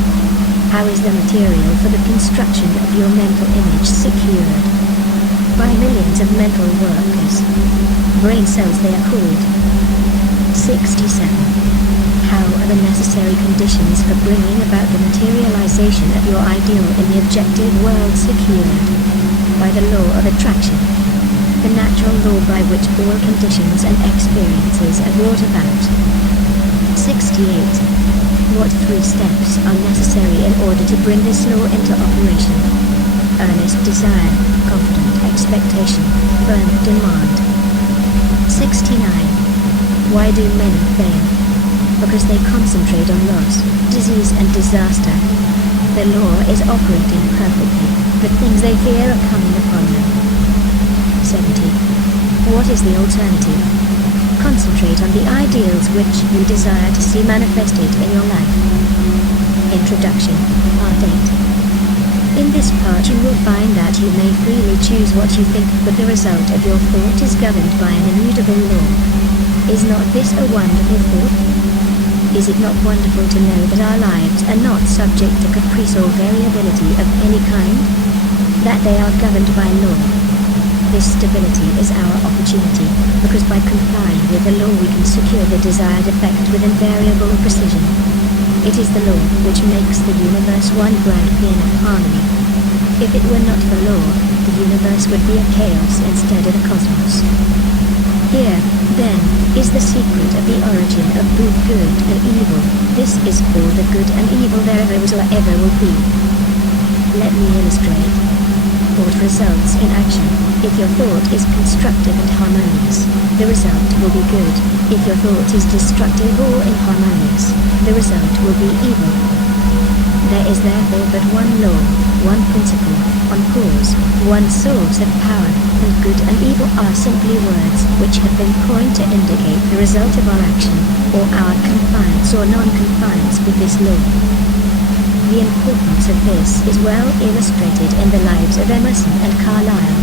How is the material for the construction of your mental image secured? By millions of mental workers. Brain cells they are called. 67. How are the necessary conditions for bringing about the materialization of your ideal in the objective world secured? By the law of attraction. The natural law by which all conditions and experiences are brought about. 68. What 3 steps are necessary in order to bring this law into operation? Earnest desire, confident expectation, firm demand. 69. Why do many fail? Because they concentrate on loss, disease and disaster. The law is operating perfectly, but things they fear are coming upon them. 70. What is the alternative? Concentrate on the ideals which you desire to see manifested in your life. Introduction, Part 8. In this part you will find that you may freely choose what you think, but the result of your thought is governed by an immutable law. Is not this a wonderful thought? Is it not wonderful to know that our lives are not subject to caprice or variability of any kind? That they are governed by law. This stability is our opportunity, because by complying with the law we can secure the desired effect with invariable precision. It is the law which makes the universe one grand paean of harmony. If it were not for law, the universe would be a chaos instead of a cosmos. Here, then, is the secret of the origin of both good and evil. This is all the good and evil there ever was or ever will be. Let me illustrate. Thought results in action. If your thought is constructive and harmonious, the result will be good. If your thought is destructive or inharmonious, the result will be evil. There is therefore but one law, one principle, one cause, one source of power, and good and evil are simply words which have been coined to indicate the result of our action, or our compliance or non-compliance with this law. The importance of this is well illustrated in the lives of Emerson and Carlyle.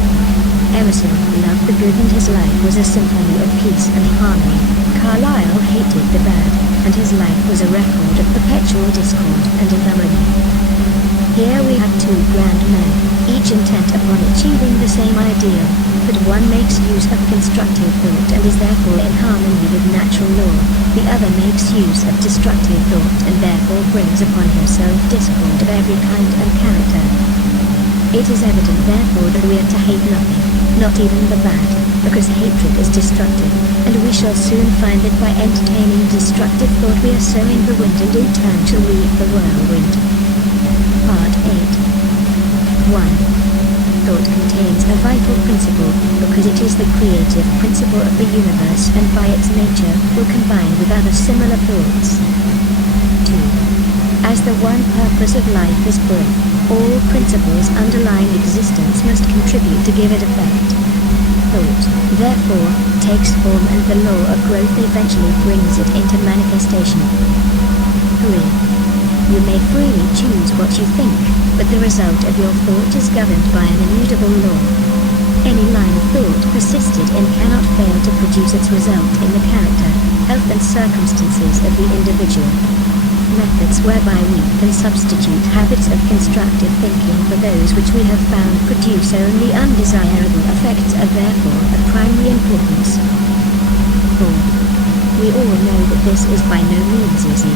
Emerson loved the good and his life was a symphony of peace and harmony. Carlyle hated the bad, and his life was a record of perpetual discord and anarchy. Here we have two grand men, each intent upon achieving the same ideal, but one makes use of constructive thought and is therefore in harmony with natural law, the other makes use of destructive thought and therefore brings upon himself discord of every kind and character. It is evident therefore that we are to hate nothing, not even the bad, because hatred is destructive, and we shall soon find that by entertaining destructive thought we are sowing the wind and in turn shall reap the whirlwind. Part 8. 1. Thought contains a vital principle, because it is the creative principle of the universe and by its nature will combine with other similar thoughts. 2. As the one purpose of life is growth, all principles underlying existence must contribute to give it effect. Thought, therefore, takes form and the law of growth eventually brings it into manifestation. 3. You may freely choose what you think, but the result of your thought is governed by an immutable law. Any line of thought persisted in cannot fail to produce its result in the character, health and circumstances of the individual. Methods whereby we can substitute habits of constructive thinking for those which we have found produce only undesirable effects are therefore of primary importance. 4. We all know that this is by no means easy.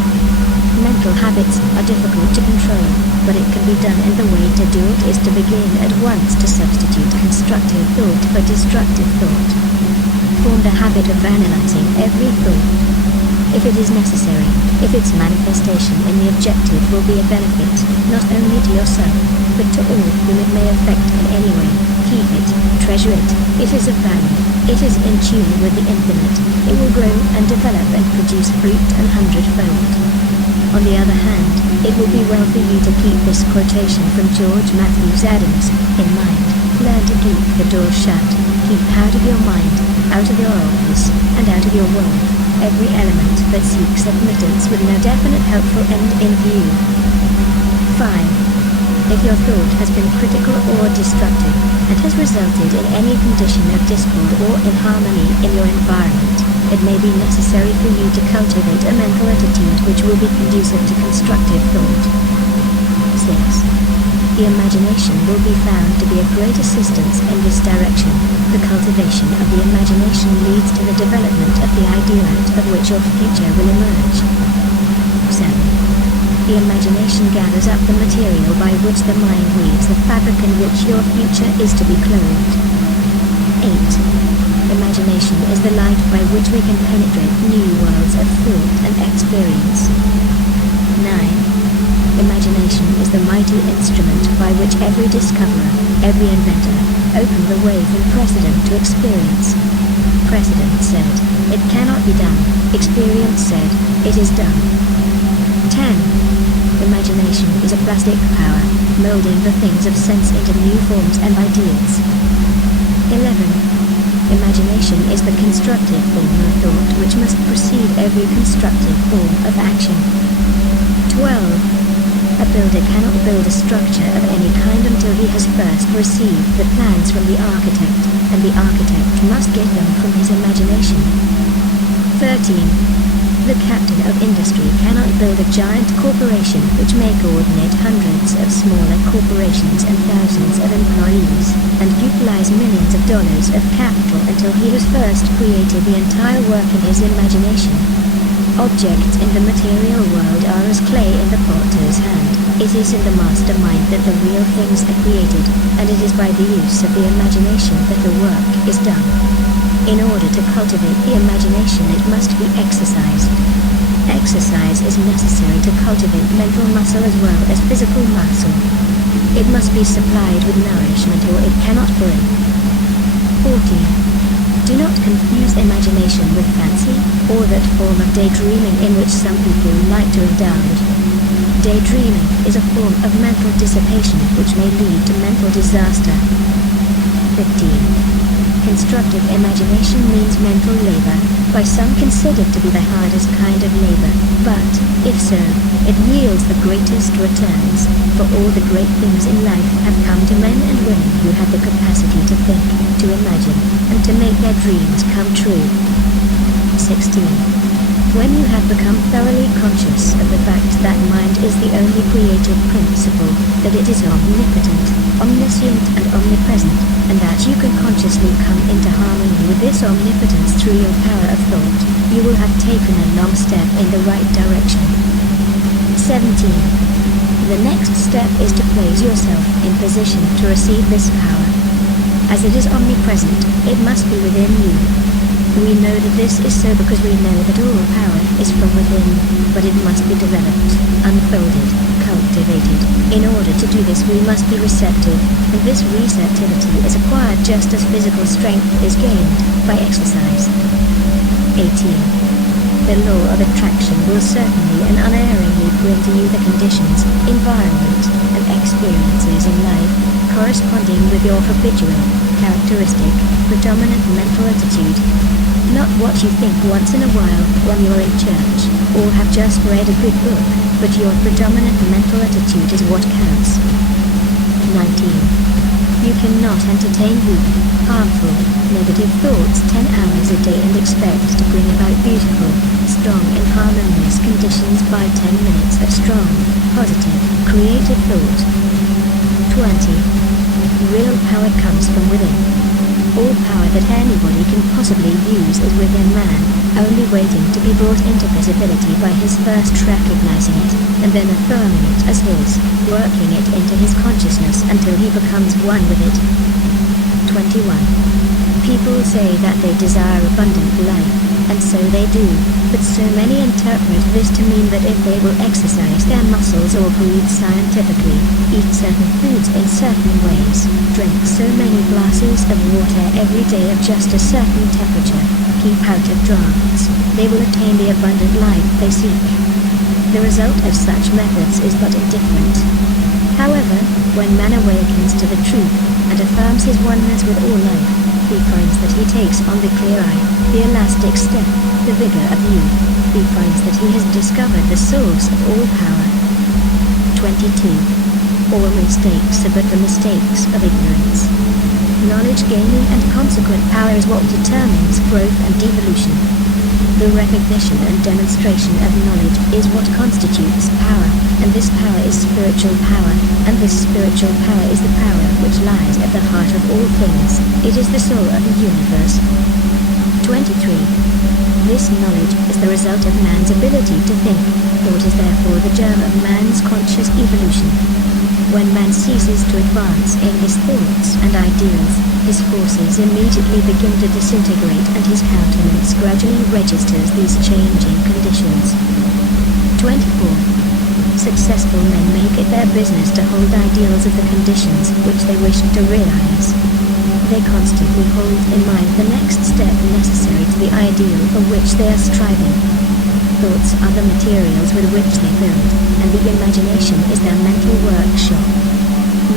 Mental habits are difficult to control, but it can be done, and the way to do it is to begin at once to substitute constructive thought for destructive thought. Form the habit of analyzing every thought. If it is necessary, if its manifestation in the objective will be a benefit, not only to yourself, but to all whom it may affect in any way, keep it, treasure it, it is of value, it is in tune with the infinite, it will grow and develop and produce fruit an hundredfold. On the other hand, it will be well for you to keep this quotation from George Matthews Adams in mind. Learn to keep the door shut, keep out of your mind, out of your office, and out of your world, every element that seeks admittance with no definite helpful end in view. 5. If your thought has been critical or destructive, and has resulted in any condition of discord or inharmony in your environment, it may be necessary for you to cultivate a mental attitude which will be conducive to constructive thought. 6. The imagination will be found to be of great assistance in this direction. The cultivation of the imagination leads to the development of the ideal out of which your future will emerge. 7. The imagination gathers up the material by which the mind weaves the fabric in which your future is to be clothed. 8. Imagination is the light by which we can penetrate new worlds of thought and experience. 9. Imagination is the mighty instrument by which every discoverer, every inventor, opened the way from precedent to experience. Precedent said, it cannot be done. Experience said, it is done. 10. Imagination is a plastic power, molding the things of sense into new forms and ideas. 11. Imagination is the constructive form of thought which must precede every constructive form of action. 12. A builder cannot build a structure of any kind until he has first received the plans from the architect, and the architect must get them from his imagination. 13. The captain of industry cannot build a giant corporation which may coordinate hundreds of smaller corporations and thousands of employees, and utilize millions of dollars of capital until he has first created the entire work in his imagination. Objects in the material world are as clay in the potter's hand. It is in the mastermind that the real things are created, and it is by the use of the imagination that the work is done. In order to cultivate the imagination, it must be exercised. Exercise is necessary to cultivate mental muscle as well as physical muscle. It must be supplied with nourishment or it cannot grow. 14. Do not confuse imagination with fancy, or that form of daydreaming in which some people like to indulge. Daydreaming is a form of mental dissipation which may lead to mental disaster. 15. Constructive imagination means mental labor, by some considered to be the hardest kind of labor, but, if so, it yields the greatest returns, for all the great things in life have come to men and women who had the capacity to think, to imagine, and to make their dreams come true. 16. When you have become thoroughly conscious of the fact that mind is the only creative principle, that it is omnipotent, omniscient and omnipresent, and that you can consciously come into harmony with this omnipotence through your power of thought, you will have taken a long step in the right direction. 17. The next step is to place yourself in position to receive this power. As it is omnipresent, it must be within you. We know that this is so because we know that all power is from within, but it must be developed, unfolded, cultivated. In order to do this we must be receptive, and this receptivity is acquired just as physical strength is gained, by exercise. 18. The law of attraction will certainly and unerringly bring to you the conditions, environment, and experiences in life, corresponding with your habitual, characteristic, predominant mental attitude. Not what you think once in a while when you're in church, or have just read a good book, but your predominant mental attitude is what counts. 19. You cannot entertain weak, harmful, negative thoughts 10 hours a day and expect to bring about beautiful, strong and harmonious conditions by 10 minutes of strong, positive, creative thought. 20. Real power comes from within. All power that anybody can possibly use is within man, only waiting to be brought into visibility by his first recognizing it, and then affirming it as his, working it into his consciousness until he becomes one with it. 21. People say that they desire abundant life, and so they do, but so many interpret this to mean that if they will exercise their muscles or breathe scientifically, eat certain foods in certain ways, drink so many glasses of water every day of just a certain temperature, keep out of drafts, they will attain the abundant life they seek. The result of such methods is but indifferent. However, when man awakens to the truth, and affirms his oneness with all life, he finds that he takes on the clear eye, the elastic step, the vigor of youth. He finds that he has discovered the source of all power. 22. All mistakes are but the mistakes of ignorance. Knowledge gaining and consequent power is what determines growth and devolution. The recognition and demonstration of knowledge is what constitutes power, and this power is spiritual power, and this spiritual power is the power which lies at the heart of all things. It is the soul of the universe. 23. This knowledge is the result of man's ability to think. Thought is therefore the germ of man's conscious evolution. When man ceases to advance in his thoughts and ideals, his forces immediately begin to disintegrate and his countenance gradually registers these changing conditions. 24. Successful men make it their business to hold ideals of the conditions which they wish to realize. They constantly hold in mind the next step necessary to the ideal for which they are striving. Thoughts are the materials with which they build, and the imagination is their mental workshop.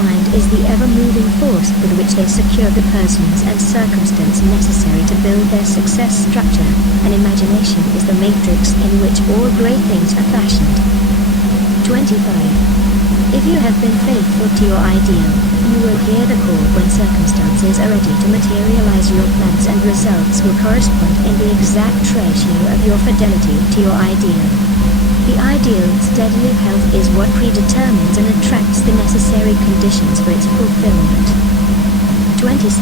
Mind is the ever-moving force with which they secure the persons and circumstance necessary to build their success structure, and imagination is the matrix in which all great things are fashioned. 25. If you have been faithful to your ideal, you will hear the call when circumstances are ready to materialize. Your plans and results will correspond in the exact ratio of your fidelity to your ideal. The ideal steadily held is what predetermines and attracts the necessary conditions for its fulfillment. 26.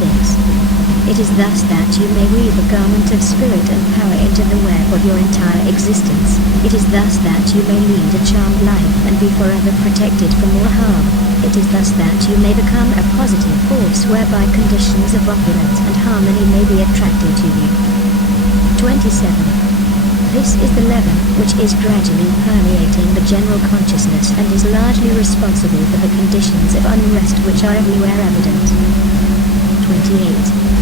It is thus that you may weave a garment of spirit and power into the web of your entire existence. It is thus that you may lead a charmed life and be forever protected from all harm. It is thus that you may become a positive force whereby conditions of opulence and harmony may be attracted to you. 27. This is the leaven which is gradually permeating the general consciousness and is largely responsible for the conditions of unrest which are everywhere evident. 28.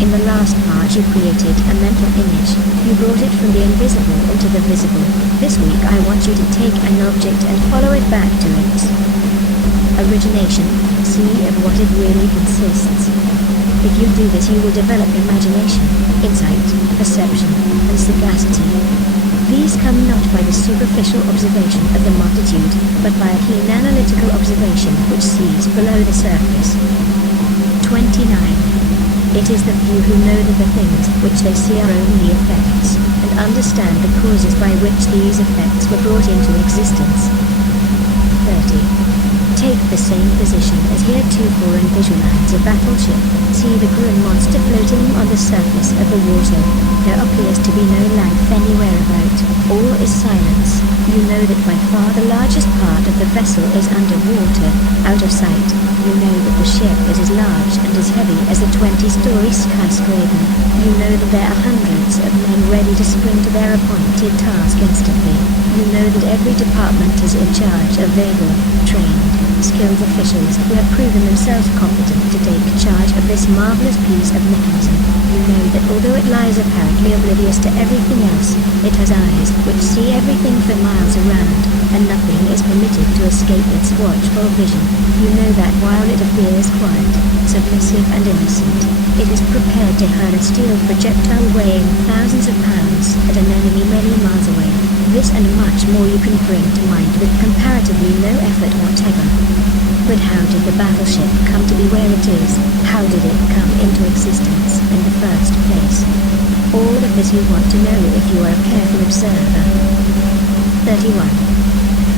In the last part you created a mental image. You brought it from the invisible into the visible. This week I want you to take an object and follow it back to its origination. See of what it really consists. If you do this you will develop imagination, insight, perception, and sagacity. These come not by the superficial observation of the multitude, but by a keen analytical observation which sees below the surface. 29. It is the few who know that the things which they see are only effects, and understand the causes by which these effects were brought into existence. 30. Take the same position as heretofore and visualize a battleship. See the green monster floating on the surface of the water. There appears to be no life anywhere about. All is silence. You know that by far the largest part of the vessel is underwater, out of sight. You know that the ship is as large and as heavy as a 20-story skyscraper. You know that there are hundreds of men ready to spring to their appointed task instantly. You know that every department is in charge of able, trained, skilled officials who have proven themselves competent to take charge of this marvelous piece of mechanism. You know that although it lies apparently oblivious to everything else, it has eyes which see everything for miles around, and nothing is permitted to escape its watchful vision. You know that while it appears quiet, submissive and innocent, it is prepared to hurl a steel projectile weighing thousands of pounds at an enemy many miles away. This and much more you can bring to mind with comparatively no effort whatever. But how did the battleship come to be where it is? How did it come into existence in the first place? All of this you want to know if you are a careful observer. 31.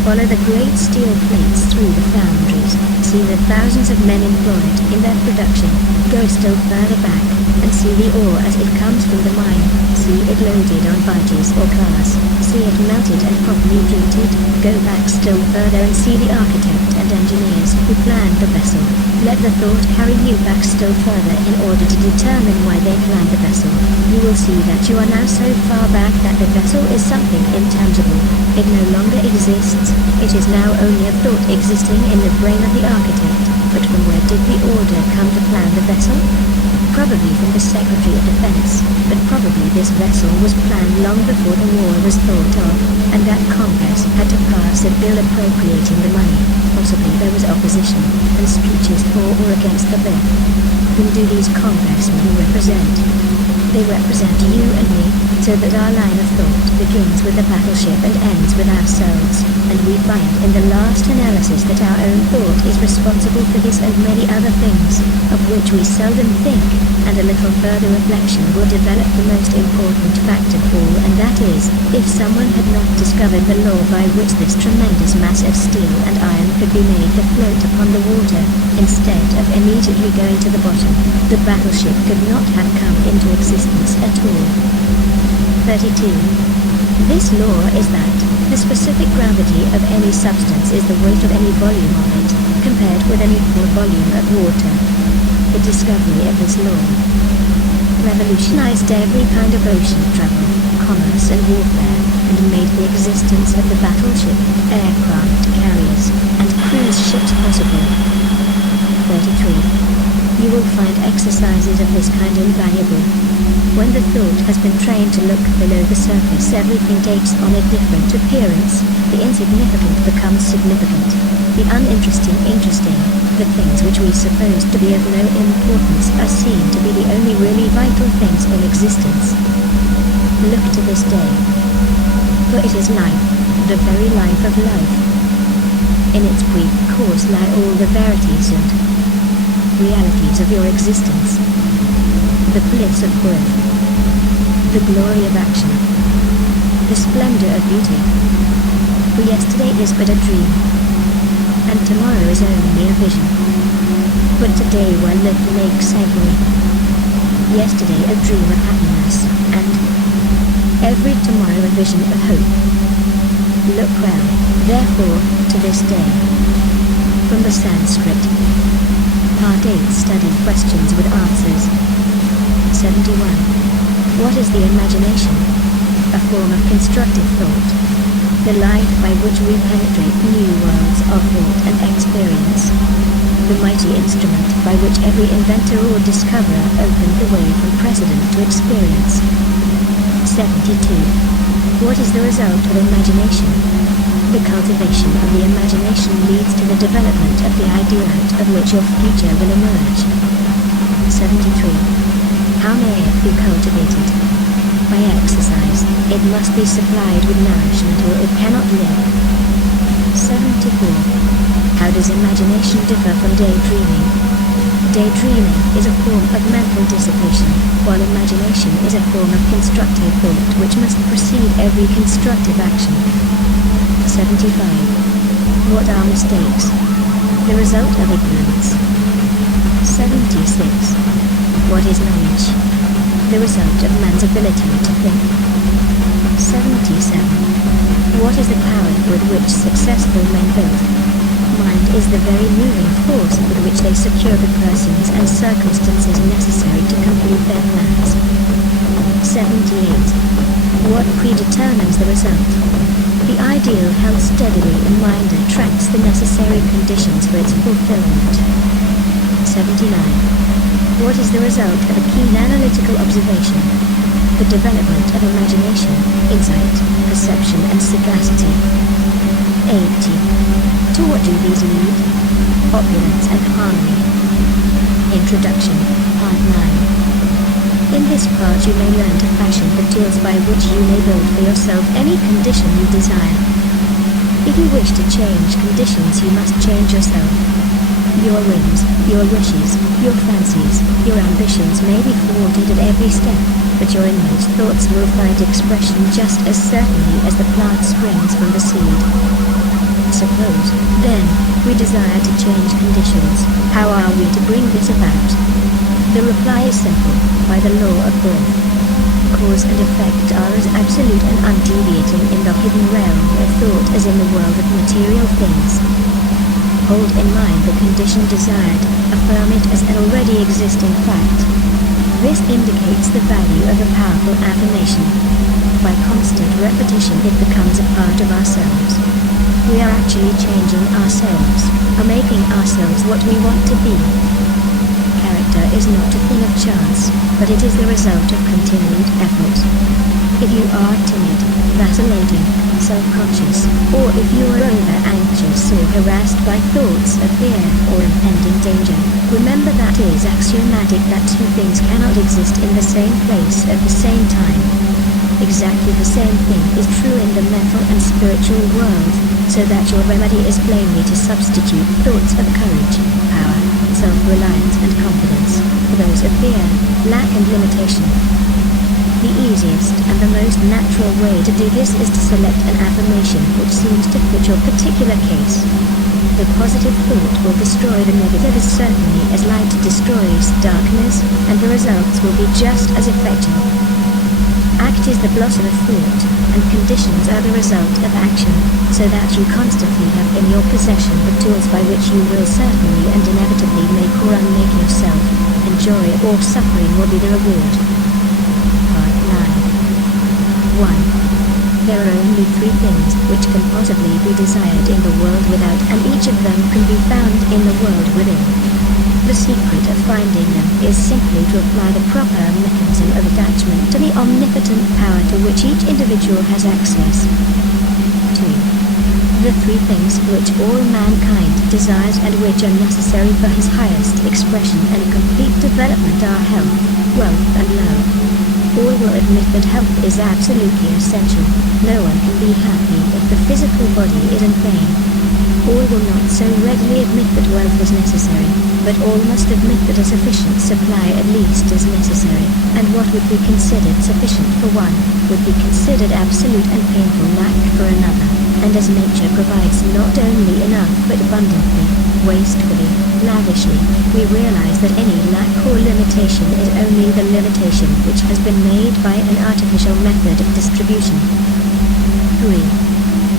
Follow the great steel plates through the foundries. See the thousands of men employed in their production. Go still further back, and see the ore as it comes from the mine. See it loaded on barges or cars. See it melted and properly treated. Go back still further and see the architect and engineers who planned the vessel. Let the thought carry you back still further in order to determine why they planned the vessel. You will see that you are now so far back that the vessel is something intangible. It no longer exists. It is now only a thought existing in the brain of the architect. But from where did the order come to plan the vessel? Probably from the Secretary of Defense, but probably this vessel was planned long before the war was thought of, and that Congress had to pass a bill appropriating the money. Possibly there was opposition, and speeches for or against the bill. Whom do these congressmen represent? They represent you and me, so that our line of thought begins with the battleship and ends with ourselves, and we find in the last analysis that our own thought is responsible for this and many other things, of which we seldom think, and a little further reflection will develop the most important fact of all, and that is, if someone had not discovered the law by which this tremendous mass of steel and iron could be made to float upon the water, instead of immediately going to the bottom, the battleship could not have come into existence at all. 32. This law is that the specific gravity of any substance is the weight of any volume of it, compared with an equal volume of water. The discovery of this law revolutionized every kind of ocean travel, commerce and warfare, and made the existence of the battleship, aircraft carriers, and cruise ships possible. 33. You will find exercises of this kind invaluable. When the thought has been trained to look below the surface, everything takes on a different appearance. The insignificant becomes significant. The uninteresting interesting. The things which we suppose to be of no importance are seen to be the only really vital things in existence. Look to this day. For it is life, the very life of life. In its brief course lie all the verities and realities of your existence. The bliss of birth, the glory of action, the splendor of beauty. For yesterday is but a dream, and tomorrow is only a vision. But today well lived makes every yesterday a dream of happiness, and every tomorrow a vision of hope. Look well, therefore, to this day. From the Sanskrit. Part 8 Study questions with answers. 71. What is the imagination? A form of constructive thought. The light by which we penetrate new worlds of thought and experience. The mighty instrument by which every inventor or discoverer opened the way from precedent to experience. 72. What is the result of imagination? The cultivation of the imagination leads to the development of the ideal out of which your future will emerge. 73. How may it be cultivated? By exercise, it must be supplied with nourishment or it cannot live. 74. How does imagination differ from daydreaming? Daydreaming is a form of mental dissipation, while imagination is a form of constructive thought which must precede every constructive action. 75. What are mistakes? The result of ignorance. 76. What is knowledge? The result of man's ability to think. 77. What is the power with which successful men build? Mind is the very moving force with which they secure the persons and circumstances necessary to complete their plans. 78. What predetermines the result? The ideal held steadily in mind attracts the necessary conditions for its fulfillment. 79. What is the result of a keen analytical observation? The development of imagination, insight, perception and sagacity. 80. To what do these lead? Opulence and harmony. Introduction, Part 9. In this part you may learn to fashion the tools by which you may build for yourself any condition you desire. If you wish to change conditions you must change yourself. Your whims, your wishes, your fancies, your ambitions may be thwarted at every step, but your inmost thoughts will find expression just as certainly as the plant springs from the seed. Suppose, then, we desire to change conditions. How are we to bring this about? The reply is simple, by the law of birth. Cause and effect are as absolute and undeviating in the hidden realm of thought as in the world of material things. Hold in mind the condition desired, affirm it as an already existing fact. This indicates the value of a powerful affirmation. By constant repetition it becomes a part of ourselves. We are actually changing ourselves, are making ourselves what we want to be. Character is not a thing of chance, but it is the result of continued effort. If you are timid, vacillating, self-conscious, or if you are over-anxious or harassed by thoughts of fear or impending danger, remember that it is axiomatic that two things cannot exist in the same place at the same time. Exactly the same thing is true in the mental and spiritual world, so that your remedy is plainly to substitute thoughts of courage, power, self-reliance and confidence, for those of fear, lack and limitation. The easiest and the most natural way to do this is to select an affirmation which seems to fit your particular case. The positive thought will destroy the negative as certainly as light destroys darkness, and the results will be just as effective. Act is the blossom of thought, and conditions are the result of action, so that you constantly have in your possession the tools by which you will certainly and inevitably make or unmake yourself, and joy or suffering will be the reward. Part 9. 1. There are only three things which can possibly be desired in the world without, and each of them can be found in the world within. The secret of finding them is simply to apply the proper mechanism of attachment to the omnipotent power to which each individual has access. 2. The three things which all mankind desires and which are necessary for his highest expression and complete development are health, wealth and love. All will admit that health is absolutely essential. No one can be happy if the physical body is in pain. All will not so readily admit that wealth is necessary, but all must admit that a sufficient supply at least is necessary, and what would be considered sufficient for one, would be considered absolute and painful lack for another. And as nature provides not only enough but abundantly, wastefully, lavishly, we realize that any lack or limitation is only the limitation which has been made by an artificial method of distribution. 3.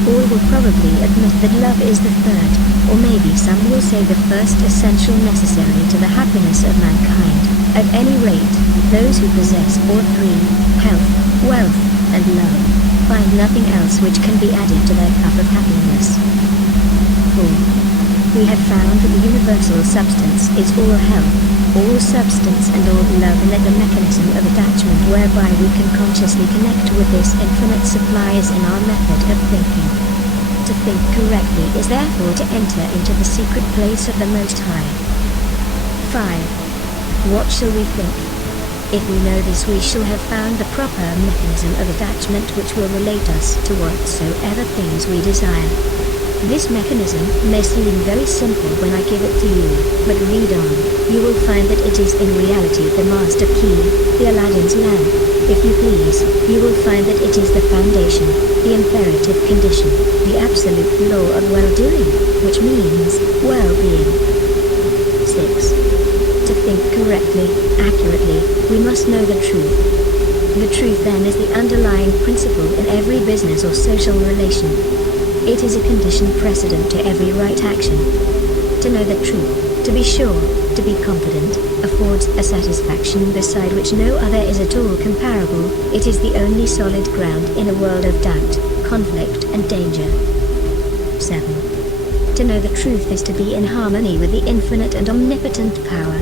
All will probably admit that love is the third, or maybe some will say the first essential necessary to the happiness of mankind. At any rate, those who possess all three, health, wealth, and love, find nothing else which can be added to their cup of happiness. 4. We have found that the universal substance is all health, all substance and all love, and that the mechanism of attachment whereby we can consciously connect with this infinite supply is in our method of thinking. To think correctly is therefore to enter into the secret place of the Most High. 5. What shall we think? If we know this, we shall have found the proper mechanism of attachment which will relate us to whatsoever things we desire. This mechanism may seem very simple when I give it to you, but read on, you will find that it is in reality the master key, the Aladdin's lamp. If you please, you will find that it is the foundation, the imperative condition, the absolute law of well-doing, which means well-being. 6. To think correctly, accurately, we must know the truth. The truth then is the underlying principle in every business or social relation. It is a condition precedent to every right action. To know the truth, to be sure, to be confident, affords a satisfaction beside which no other is at all comparable. It is the only solid ground in a world of doubt, conflict, and danger. 7. To know the truth is to be in harmony with the infinite and omnipotent power.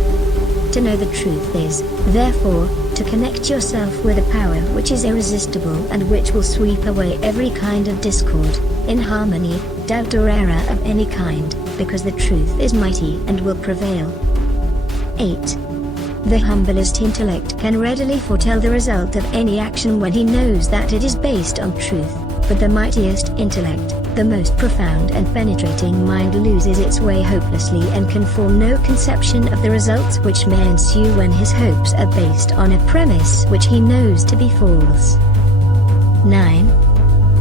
To know the truth is, therefore, to connect yourself with a power which is irresistible and which will sweep away every kind of discord, inharmony, doubt or error of any kind, because the truth is mighty and will prevail. 8. The humblest intellect can readily foretell the result of any action when he knows that it is based on truth, but the mightiest intellect, the most profound and penetrating mind loses its way hopelessly and can form no conception of the results which may ensue when his hopes are based on a premise which he knows to be false. 9.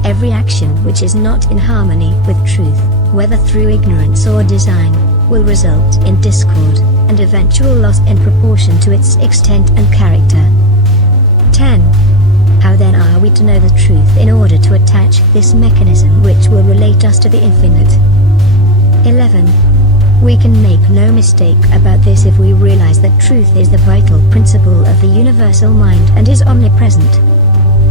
Every action which is not in harmony with truth, whether through ignorance or design, will result in discord, and eventual loss in proportion to its extent and character. 10. How then are we to know the truth in order to attach this mechanism which will relate us to the infinite? 11. We can make no mistake about this if we realize that truth is the vital principle of the universal mind and is omnipresent.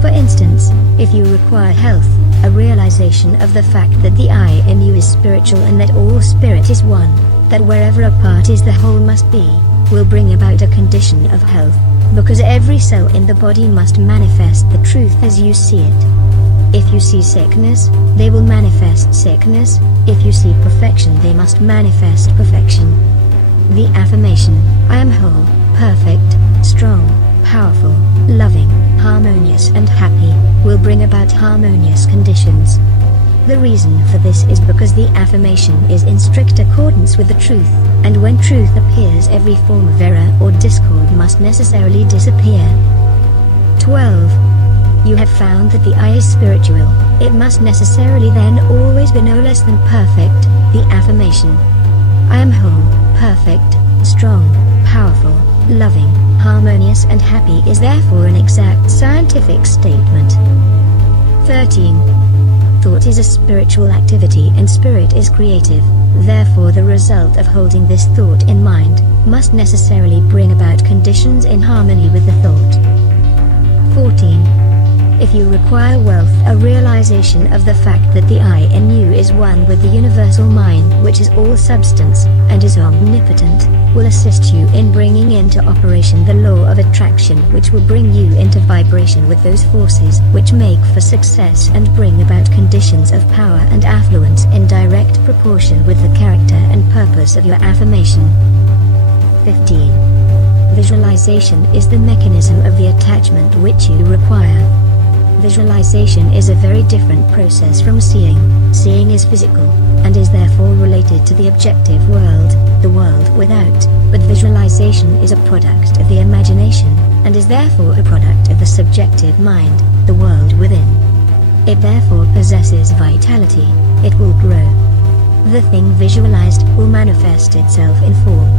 For instance, if you require health, a realization of the fact that the I in you is spiritual and that all spirit is one, that wherever a part is the whole must be, will bring about a condition of health, because every cell in the body must manifest the truth as you see it. If you see sickness, they will manifest sickness. If you see perfection, they must manifest perfection. The affirmation, I am whole, perfect, strong, powerful, loving, harmonious and happy, will bring about harmonious conditions. The reason for this is because the affirmation is in strict accordance with the truth, and when truth appears, every form of error or discord must necessarily disappear. 12. You have found that the I is spiritual, it must necessarily then always be no less than perfect. The affirmation, I am whole, perfect, strong, powerful, loving, harmonious and happy is therefore an exact scientific statement. 13. Thought is a spiritual activity and spirit is creative, therefore the result of holding this thought in mind must necessarily bring about conditions in harmony with the thought. 14. If you require wealth, a realization of the fact that the I in you is one with the universal mind which is all substance, and is omnipotent, will assist you in bringing into operation the law of attraction which will bring you into vibration with those forces which make for success and bring about conditions of power and affluence in direct proportion with the character and purpose of your affirmation. 15. Visualization is the mechanism of the attachment which you require. Visualization is a very different process from seeing. Seeing is physical, and is therefore related to the objective world, the world without, but visualization is a product of the imagination, and is therefore a product of the subjective mind, the world within. It therefore possesses vitality. It will grow. The thing visualized will manifest itself in form.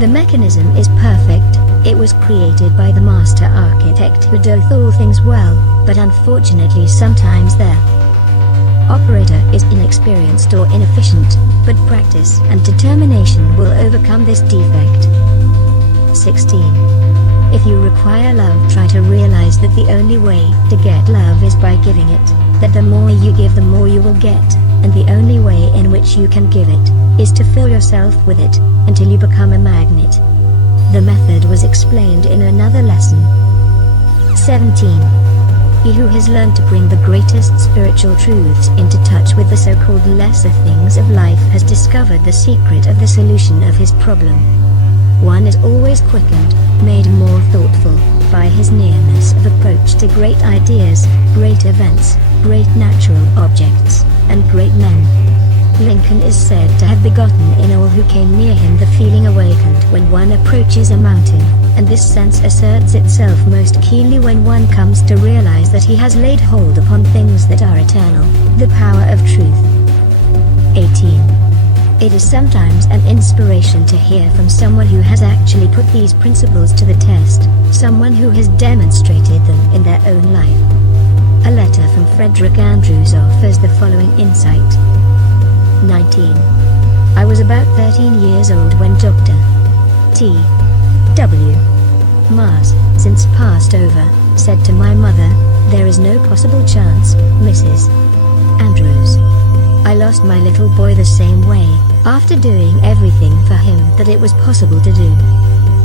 The mechanism is perfect. It was created by the master architect who doth all things well, but unfortunately sometimes the operator is inexperienced or inefficient, but practice and determination will overcome this defect. 16. If you require love, try to realize that the only way to get love is by giving it, that the more you give the more you will get, and the only way in which you can give it is to fill yourself with it, until you become a magnet. The method was explained in another lesson. 17. He who has learned to bring the greatest spiritual truths into touch with the so-called lesser things of life has discovered the secret of the solution of his problem. One is always quickened, made more thoughtful, by his nearness of approach to great ideas, great events, great natural objects, and great men. Lincoln is said to have begotten in all who came near him the feeling awakened when one approaches a mountain, and this sense asserts itself most keenly when one comes to realize that he has laid hold upon things that are eternal, the power of truth. 18. It is sometimes an inspiration to hear from someone who has actually put these principles to the test, someone who has demonstrated them in their own life. A letter from Frederick Andrews offers the following insight. 19. I was about 13 years old when Dr. T. W. Mars, since passed over, said to my mother, "There is no possible chance, Mrs. Andrews." I lost my little boy the same way, after doing everything for him that it was possible to do.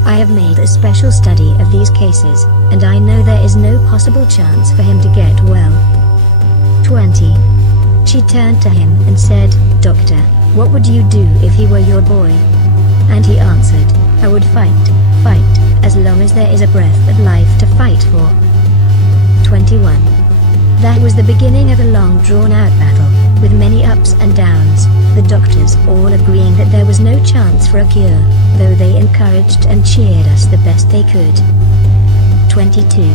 I have made a special study of these cases, and I know there is no possible chance for him to get well. 20. She turned to him and said, "Doctor, what would you do if he were your boy?" And he answered, "I would fight, as long as there is a breath of life to fight for." 21. That was the beginning of a long drawn-out battle, with many ups and downs, the doctors all agreeing that there was no chance for a cure, though they encouraged and cheered us the best they could. 22.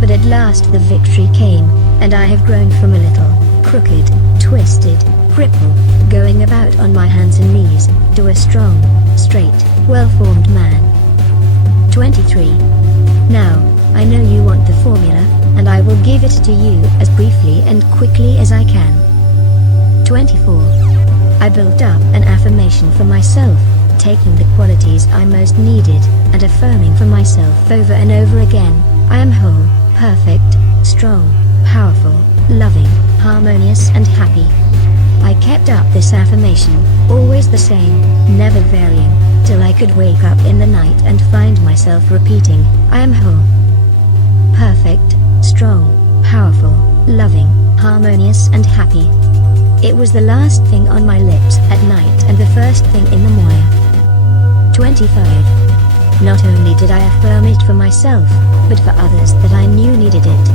But at last the victory came, and I have grown from a little, crooked, twisted, cripple, going about on my hands and knees, to a strong, straight, well-formed man. 23. Now, I know you want the formula, and I will give it to you as briefly and quickly as I can. 24. I built up an affirmation for myself, taking the qualities I most needed, and affirming for myself over and over again, I am whole, perfect, strong, powerful, loving, harmonious and happy. I kept up this affirmation, always the same, never varying, till I could wake up in the night and find myself repeating, I am whole, perfect, strong, powerful, loving, harmonious and happy. It was the last thing on my lips at night and the first thing in the morning. 25. Not only did I affirm it for myself, but for others that I knew needed it.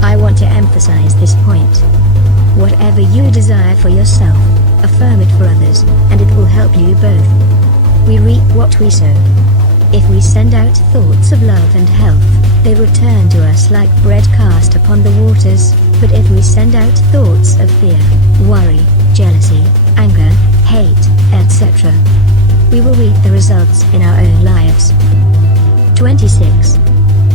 I want to emphasize this point. Whatever you desire for yourself, affirm it for others, and it will help you both. We reap what we sow. If we send out thoughts of love and health, they return to us like bread cast upon the waters, but if we send out thoughts of fear, worry, jealousy, anger, hate, etc., we will reap the results in our own lives. 26.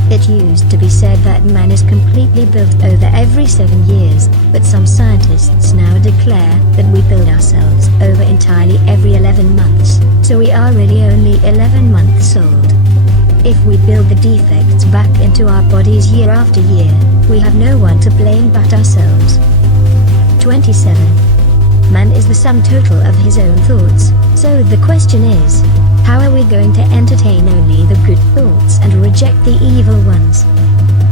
It used to be said that man is completely built over every 7 years, but some scientists now declare that we build ourselves over entirely every 11 months, so we are really only 11 months old. If we build the defects back into our bodies year after year, we have no one to blame but ourselves. 27. Man is the sum total of his own thoughts, so the question is, how are we going to entertain only the good thoughts and reject the evil ones?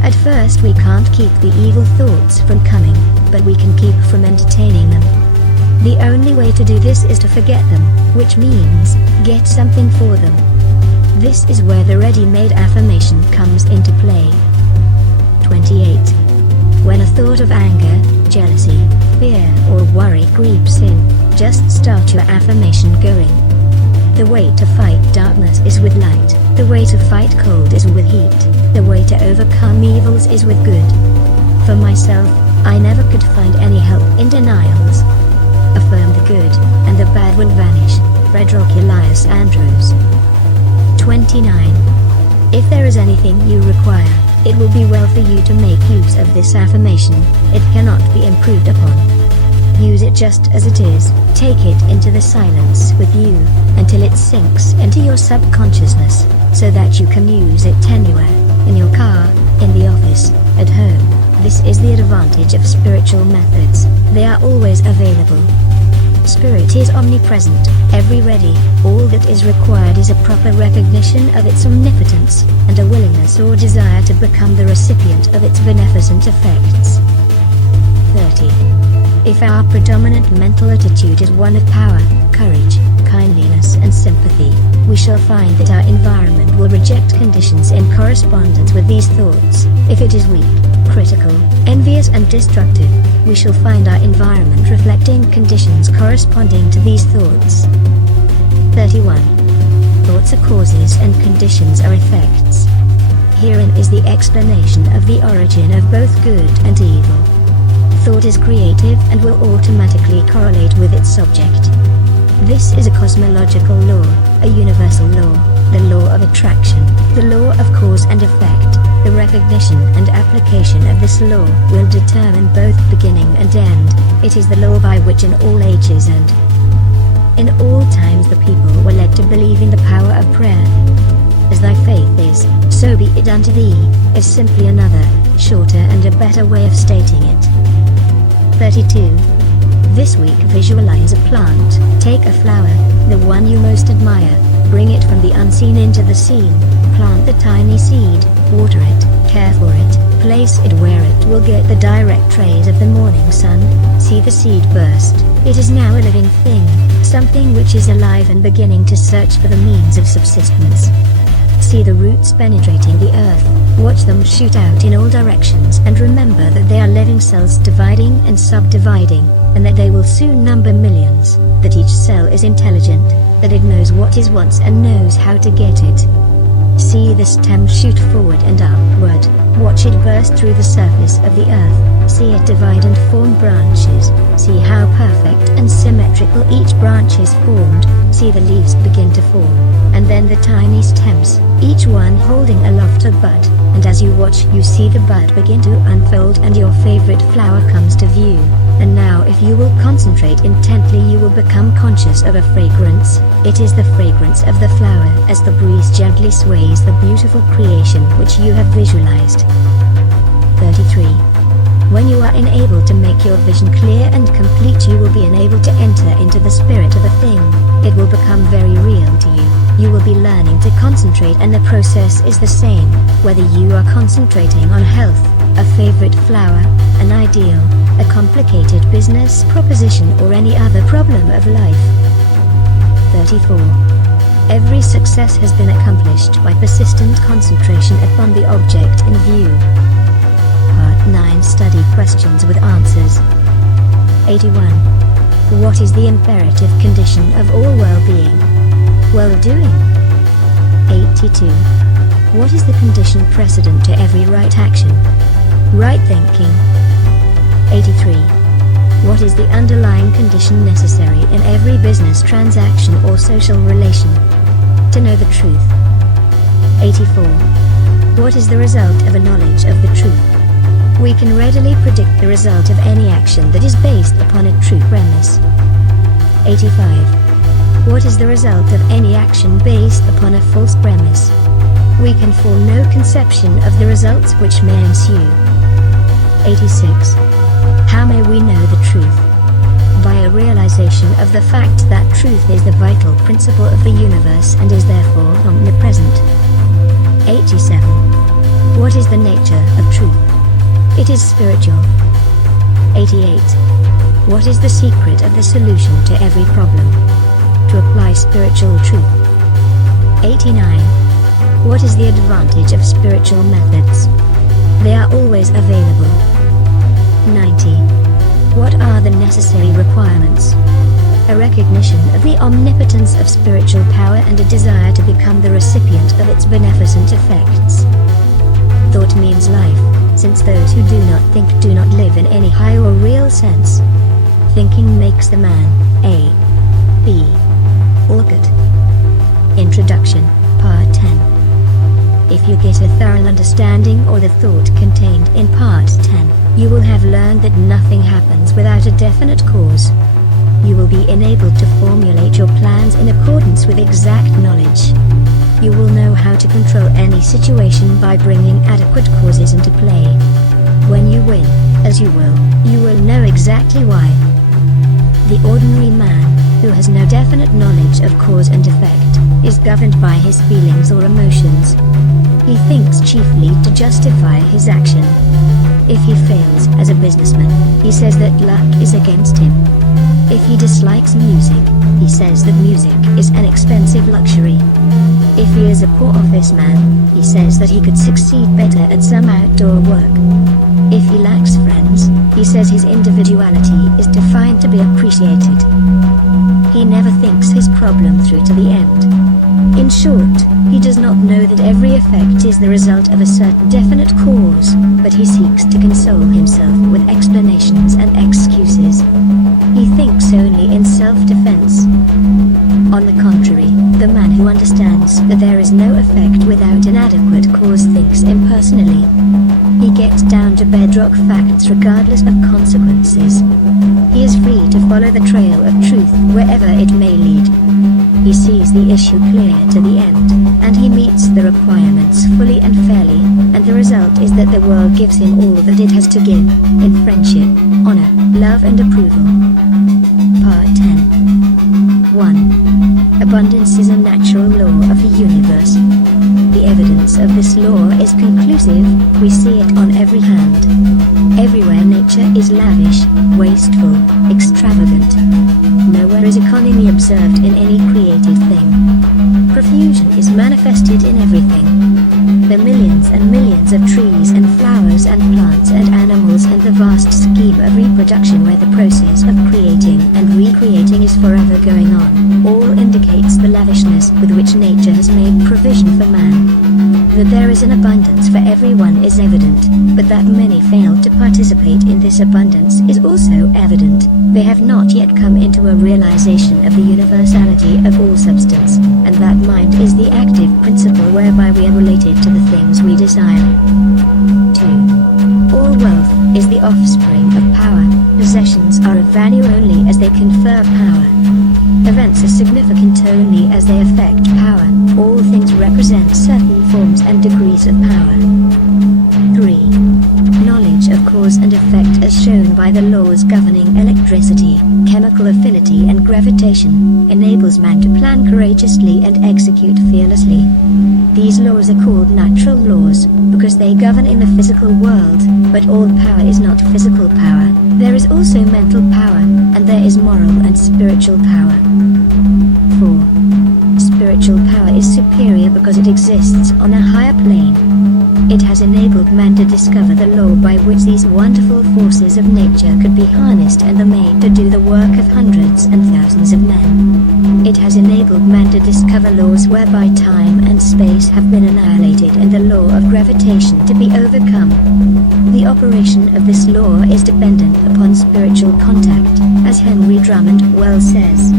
At first we can't keep the evil thoughts from coming, but we can keep from entertaining them. The only way to do this is to forget them, which means, get something for them. This is where the ready-made affirmation comes into play. 28. When a thought of anger, jealousy, fear or worry creeps in, just start your affirmation going. The way to fight darkness is with light, the way to fight cold is with heat, the way to overcome evils is with good. For myself, I never could find any help in denials. Affirm the good, and the bad will vanish. Frederick Elias Andrews. 29. If there is anything you require, it will be well for you to make use of this affirmation. It cannot be improved upon. Use it just as it is. Take it into the silence with you, until it sinks into your subconsciousness, so that you can use it anywhere, in your car, in the office, at home. This is the advantage of spiritual methods. They are always available. Spirit is omnipresent, ever ready. All that is required is a proper recognition of its omnipotence, and a willingness or desire to become the recipient of its beneficent effects. 30. If our predominant mental attitude is one of power, courage, kindliness and sympathy, we shall find that our environment will reject conditions in correspondence with these thoughts. If it is weak, critical, envious and destructive, we shall find our environment reflecting conditions corresponding to these thoughts. 31. Thoughts are causes and conditions are effects. Herein is the explanation of the origin of both good and evil. Thought is creative and will automatically correlate with its subject. This is a cosmological law, a universal law, the law of attraction, the law of cause and effect. The recognition and application of this law will determine both beginning and end. It is the law by which in all ages and in all times the people were led to believe in the power of prayer. As thy faith is, so be it unto thee, is simply another, shorter and a better way of stating it. 32. This week visualize a plant. Take a flower, the one you most admire, bring it from the unseen into the seen, plant the tiny seed, water it, care for it, place it where it will get the direct rays of the morning sun, see the seed burst. It is now a living thing, something which is alive and beginning to search for the means of subsistence. See the roots penetrating the earth, watch them shoot out in all directions and remember that they are living cells dividing and subdividing, and that they will soon number millions, that each cell is intelligent, that it knows what is wants and knows how to get it. See the stem shoot forward and upward, watch it burst through the surface of the earth, see it divide and form branches, see how perfect and symmetrical each branch is formed, see the leaves begin to form, and then the tiny stems, each one holding aloft a bud, and as you watch you see the bud begin to unfold and your favorite flower comes to view. And now if you will concentrate intently you will become conscious of a fragrance. It is the fragrance of the flower as the breeze gently sways the beautiful creation which you have visualized. 33. When you are enabled to make your vision clear and complete you will be enabled to enter into the spirit of a thing. It will become very real to you. You will be learning to concentrate and the process is the same, whether you are concentrating on health, a favorite flower, an ideal, a complicated business proposition or any other problem of life. 34. Every success has been accomplished by persistent concentration upon the object in view. Part 9 Study questions with answers. 81. What is the imperative condition of all well-being? Well-doing. 82. What is the condition precedent to every right action? Right thinking. 83. What is the underlying condition necessary in every business transaction or social relation? To know the truth. 84. What is the result of a knowledge of the truth? We can readily predict the result of any action that is based upon a true premise. 85. What is the result of any action based upon a false premise? We can form no conception of the results which may ensue. 86. How may we know the truth? By a realization of the fact that truth is the vital principle of the universe and is therefore omnipresent. 87. What is the nature of truth? It is spiritual. 88. What is the secret of the solution to every problem? To apply spiritual truth. 89. What is the advantage of spiritual methods? They are always available. 90. What are the necessary requirements? A recognition of the omnipotence of spiritual power and a desire to become the recipient of its beneficent effects. Thought means life, since those who do not think do not live in any high or real sense. Thinking makes the man, A. B. All good. Introduction, Part 10. If you get a thorough understanding or the thought contained in Part 10, you will have learned that nothing happens without a definite cause. You will be enabled to formulate your plans in accordance with exact knowledge. You will know how to control any situation by bringing adequate causes into play. When you win, as you will know exactly why. The ordinary man, who has no definite knowledge of cause and effect, is governed by his feelings or emotions. He thinks chiefly to justify his action. If he fails as a businessman, he says that luck is against him. If he dislikes music, he says that music is an expensive luxury. If he is a poor officeman, he says that he could succeed better at some outdoor work. If he lacks friends, he says his individuality is defined to be appreciated. He never thinks his problem through to the end. In short, he does not know that every effect is the result of a certain definite cause, but he seeks to console himself with explanations and excuses. He thinks only in self-defense. On the contrary, the man who understands that there is no effect without an adequate cause thinks impersonally. He gets down to bedrock facts regardless of consequences. He is free to follow the trail of truth wherever it may lead. He sees the issue clear to the end, and he meets the requirements fully and fairly, and the result is that the world gives him all that it has to give, in friendship, honor, love and approval. Part 10. 1. Abundance is a natural law of the universe. The evidence of this law is conclusive, we see it on every hand. Everywhere nature is lavish, wasteful, extravagant. Nowhere is economy observed in any created thing. Profusion is manifested in everything. The millions and millions of trees and flowers and plants and animals and the vast scheme of reproduction where the process of creating and recreating is forever going on, all indicates the lavishness with which nature has made provision for man. That there is an abundance for everyone is evident, but that many fail to participate in this abundance is also evident. They have not yet come into a realization of the universality of all substance, and that mind is the active principle whereby we are related to the things we desire. 2. All wealth is the offspring of power. Possessions are of value only as they confer power. Events are significant only as they affect power. All things represent certain forms and degrees of power. 3. Knowledge of cause and effect as shown by the laws governing electricity, chemical affinity and gravitation, enables man to plan courageously and execute fearlessly. These laws are called natural laws, because they govern in the physical world, but all power is not physical power. There is also mental power, and there is moral and spiritual power. 4. Spiritual power is superior because it exists on a higher plane. It has enabled man to discover the law by which these wonderful forces of nature could be harnessed and are made to do the work of hundreds and thousands of men. It has enabled man to discover laws whereby time and space have been annihilated and the law of gravitation to be overcome. The operation of this law is dependent upon spiritual contact, as Henry Drummond well says.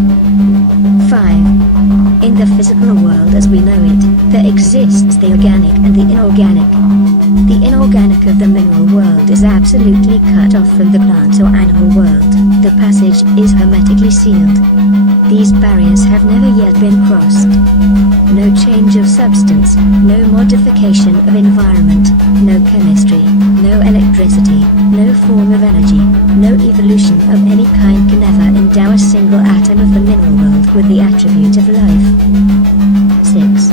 5. In the physical world as we know it, there exists the organic and the inorganic. The inorganic of the mineral world is absolutely cut off from the plant or animal world. The passage is hermetically sealed. These barriers have never yet been crossed. No change of substance, no modification of environment, no chemistry, no electricity, no form of energy, no evolution of any kind can ever endow a single atom of the mineral world with the attribute of life. 6.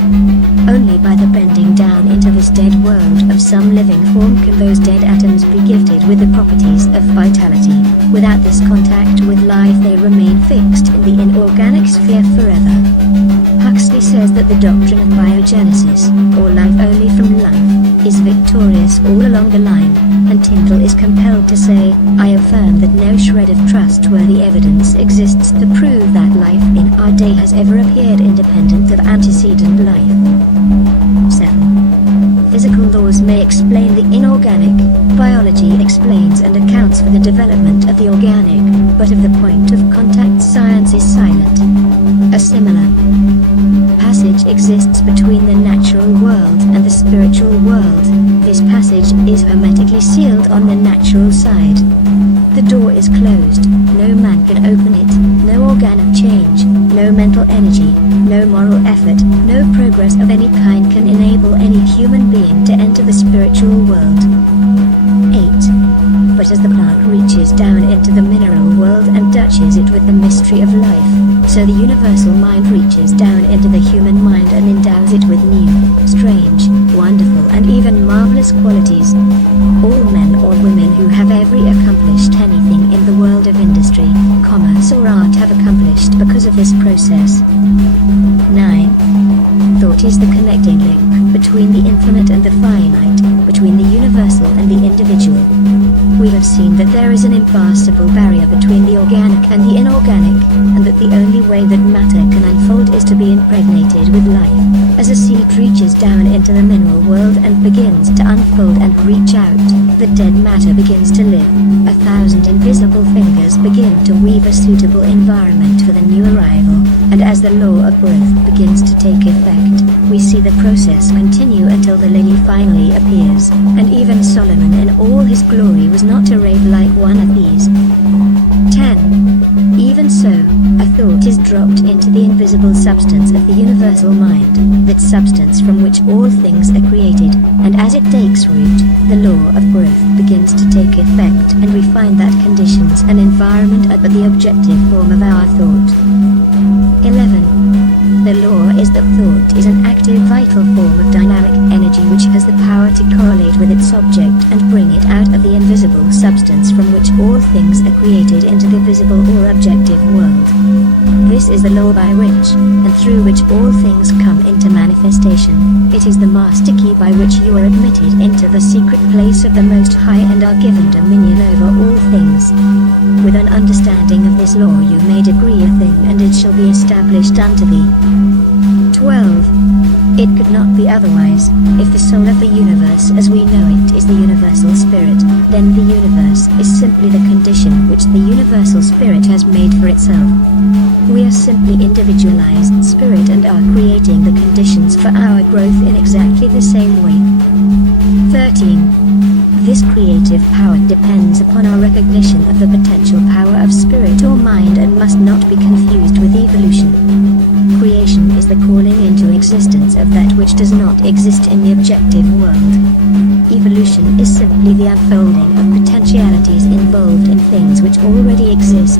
Only by the bending down into this dead world of some living form can those dead atoms be gifted with the properties of vitality. Without this contact with life they remain fixed in the inorganic sphere forever. Huxley says that the doctrine of biogenesis, or life only from life, is victorious all along the line, and Tyndall is compelled to say, I affirm that no shred of trustworthy evidence exists to prove that life in our day has ever appeared independent of antecedent life. 7. Physical laws may explain the inorganic. Biology explains and accounts for the development of the organic, but of the point of contact science is silent. A similar passage exists between the natural world and the spiritual world. This passage is hermetically sealed on the natural side. The door is closed, no man can open it, no organic change, no mental energy, no moral effort, no progress of any kind can enable any human being to enter the spiritual world. 8. But as the plant reaches down into the mineral world and touches it with the mystery of life, so the universal mind reaches down into the human mind and endows it with new, strange, wonderful and even marvelous qualities. All men or women who have ever accomplished anything in the world of industry, commerce or art have accomplished because of this process. 9. Thought is the connecting link between the infinite and the finite, between the universal and the individual. We have seen that there is an impassable barrier between the organic and the inorganic, and that the only way that matter can unfold is to be impregnated with life. As a seed reaches down into the mineral world and begins to unfold and reach out, the dead matter begins to live. 1,000 invisible fingers begin to weave a suitable environment for the new arrival, and as the law of growth begins to take effect, we see the process continue until the lily finally appears, and even Solomon in all his glory was not arrayed like one of these. 10. Even so, a thought is dropped into the invisible substance of the universal mind, that substance from which all things are created, and as it takes root, the law of growth begins to take effect, and we find that conditions and environment are but the objective form of our thought. 11. The law is that thought is an active vital form of dynamic energy which has the power to correlate with its object and bring it out of the invisible substance from which all things are created into the visible or objective world. This is the law by which, and through which all things come into manifestation. It is the master key by which you are admitted into the secret place of the Most High and are given dominion over all things. With an understanding of this law you may decree a thing and it shall be established unto thee. 12. It could not be otherwise. If the soul of the universe as we know it is the universal spirit, then the universe is simply the condition which the universal spirit has made for itself. We are simply individualized spirit and are creating the conditions for our growth in exactly the same way. 13. This creative power depends upon our recognition of the potential power of spirit or mind and must not be confused with evolution. Creation is the calling into existence of that which does not exist in the objective world. Evolution is simply the unfolding of potentialities involved in things which already exist.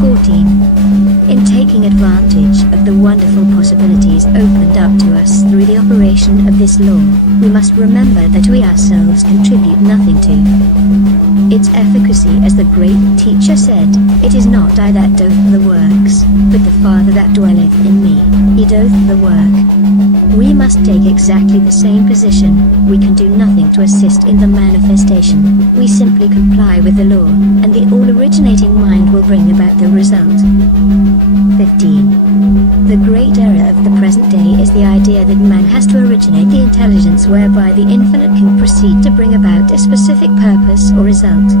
14. In taking advantage of the wonderful possibilities opened up to us through the operation of this law, we must remember that we ourselves contribute nothing to its efficacy. As the great teacher said, it is not I that doth the works, but the Father that dwelleth in me, he doth the work. We must take exactly the same position. We can do nothing to assist in the manifestation. We simply comply with the law, and the all-originating mind will bring about the result. 15. The great error of the present day is the idea that man has to originate the intelligence whereby the infinite can proceed to bring about a specific purpose or result.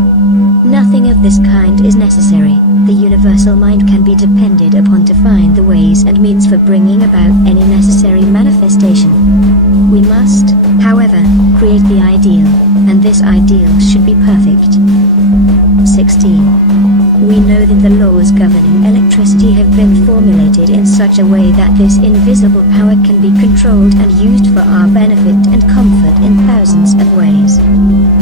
Nothing of this kind is necessary. The universal mind can be depended upon to find the ways and means for bringing about any necessary manifestation. We must, however, create the ideal, and this ideal should be perfect. 16. We know that the laws governing electricity have been formulated in such a way that this invisible power can be controlled and used for our benefit and comfort in thousands of ways.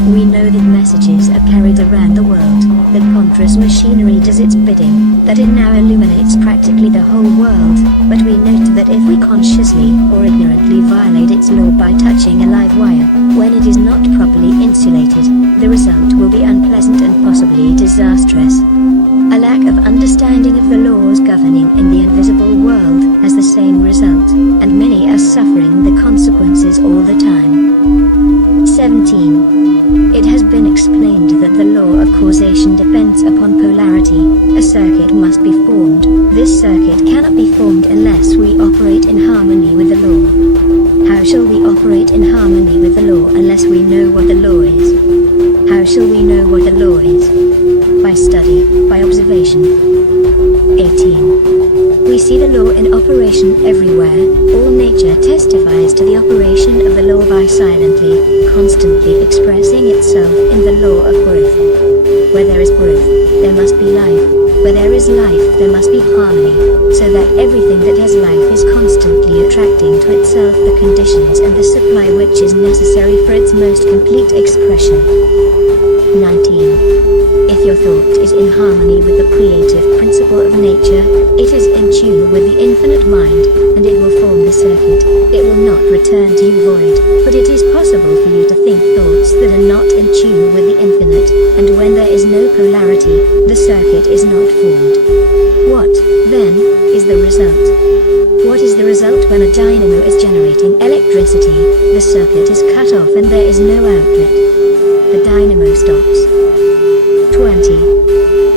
We know that messages are carried around the world, that ponderous machinery does its bidding, that it now illuminates practically the whole world, but we note that if we consciously or ignorantly violate its law by touching a live wire, when it is not properly insulated, the result will be unpleasant and possibly disastrous. A lack of understanding of the laws governing in the invisible world has the same result, and many are suffering the consequences all the time. 17. It has been explained that the law of causation depends upon polarity. A circuit must be formed. This circuit cannot be formed unless we operate in harmony with the law. How shall we operate in harmony with the law unless unless we know what the law is. How shall we know what the law is? By study, by observation. 18. We see the law in operation everywhere. All nature testifies to the operation of the law by silently, constantly expressing itself in the law of growth. Where there is growth, there must be life. Where there is life, there must be harmony, so that everything that has life is constantly attracting to itself the conditions and the supply which is necessary for its most complete expression. 19. If your thought is in harmony with the creative principle of nature, it is in tune with the infinite mind, and it will form the circuit. It will not return to you void, but it is possible for you to think thoughts that are not in tune with the infinite, and when there is no polarity, the circuit is not formed. What, then, is the result? What is the result when a dynamo is generating electricity? The circuit is cut off and there is no outlet. The dynamo stops. 20.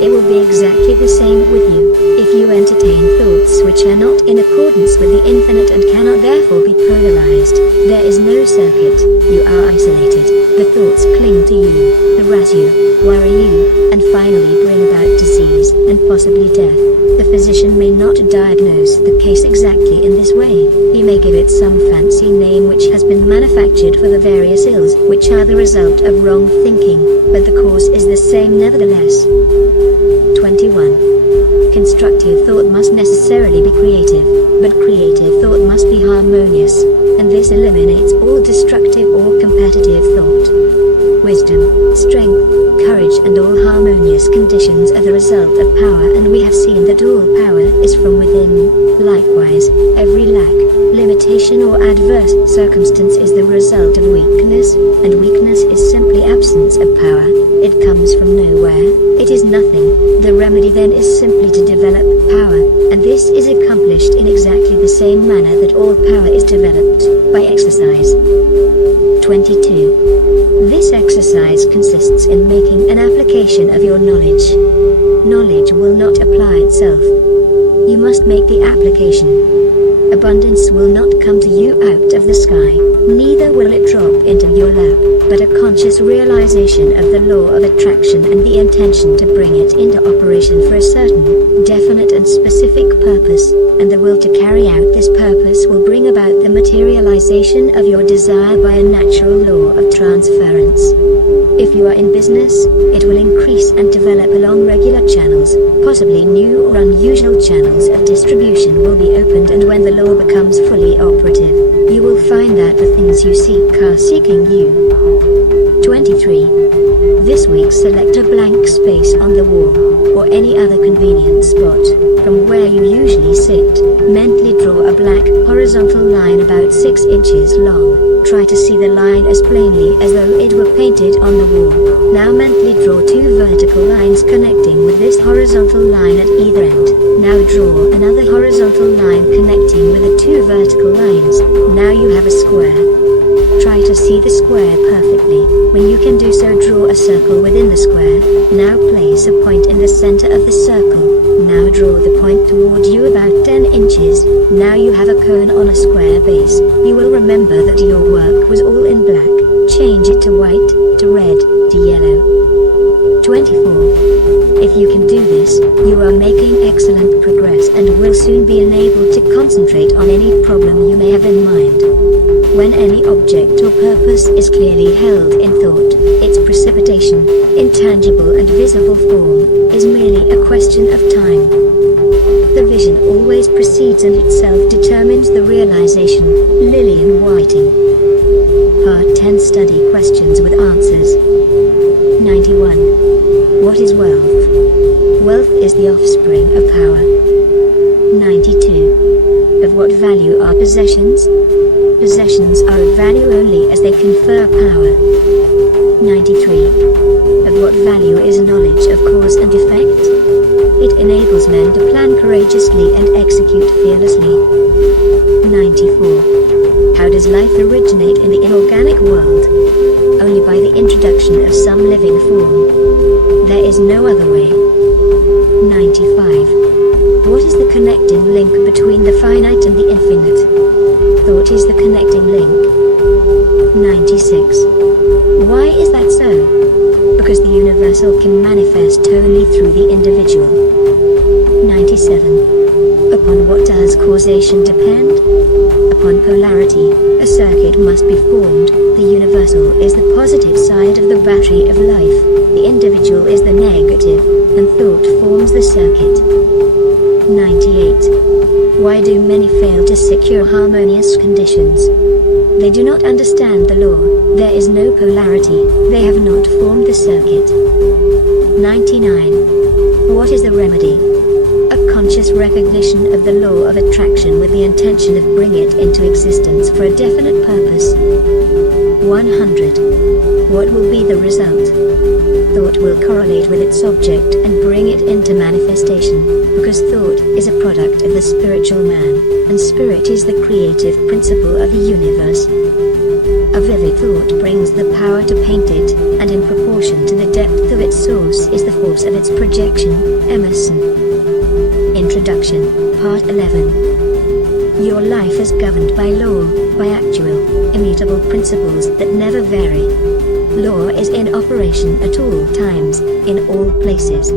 It will be exactly the same with you, if you entertain thoughts which are not in accordance with the infinite and cannot therefore be polarized. There is no circuit, you are isolated, the thoughts cling to you, harass you, worry you, and finally bring about disease, and possibly death. The physician may not diagnose the case exactly in this way. He may give it some fancy name which has been manufactured for the various ills which are the result of wrong thinking, but the cause is the same nevertheless. 21. Constructive thought must necessarily be creative, but creative thought must be harmonious, and this eliminates all destructive or competitive thought. Wisdom, strength, courage and all harmonious conditions are the result of power, and we have seen that all power is from within. Likewise, every lack, limitation or adverse circumstance is the result of weakness, and weakness is simply absence of power. It comes from nowhere, it is nothing. The remedy then is simply to develop power, and this is accomplished in exactly the same manner that all power is developed, by exercise. 22. This exercise consists in making an application of your knowledge. Knowledge will not apply itself. You must make the application. Abundance will not come to you out of the sky, neither will it drop into your lap, but a conscious realization of the law of attraction and the intention to bring it into operation for a certain, definite and specific purpose, and the will to carry out this purpose will bring about the materialization of your desire by a natural law of transference. If you are in business, it will increase and develop along regular channels, possibly new or unusual channels of distribution will be opened, and when the law becomes fully operative, you will find that the things you seek are seeking you. 23. This week select a blank space on the wall, or any other convenient spot. From where you usually sit, mentally draw a black horizontal line about 6 inches long. Try to see the line as plainly as though it were painted on the wall. Now mentally draw 2 vertical lines connecting with this horizontal line at either end. Now draw another horizontal line connecting with the 2 vertical lines. Now you have a square. Try to see the square perfectly. When you can do so, draw a circle within the square. Now place a point in the center of the circle. Now draw the point toward you about 10 inches. Now you have a cone on a square base. You will remember that your work was all in black. Change it to white, to red, to yellow. 24. If you can do this, you are making excellent progress and will soon be enabled to concentrate on any problem you may have in mind. When any object or purpose is clearly held in thought, its precipitation, intangible and visible form, is merely a question of time. The vision always precedes and itself determines the realization. Lillian Whiting. Part 10 Study Questions with Answers. 91. What is wealth? Wealth is the offspring of power. 92. Of what value are possessions? Possessions are of value only as they confer power. 93. Of what value is knowledge of cause and effect? It enables men to plan courageously and execute fearlessly. 94. How does life originate in the inorganic world? Only by the introduction of some living form. There is no other way. 95. What is the connecting link between the finite and the infinite? Thought is the connecting link. 96. Why is that so? Because the universal can manifest only through the individual. 97. Upon what does causation depend? Upon polarity. A circuit must be formed. The universal is the positive side of the battery of life. The individual is the negative, and thought forms the circuit. 98. Why do many fail to secure harmonious conditions? They do not understand the law. There is no polarity. They have not formed the circuit. 99. What is the remedy? A conscious recognition of the law of attraction with the intention of bringing it into existence for a definite purpose. 100. What will be the result? Thought will correlate with its object and bring it into manifestation, because thought is a product of the spiritual man, and spirit is the creative principle of the universe. A vivid thought brings the power to paint it, and in proportion to the depth of its source is the force of its projection. Emerson. Introduction, Part 11. Your life is governed by law, by actual, immutable principles that never vary. Law is in operation at all times, in all places.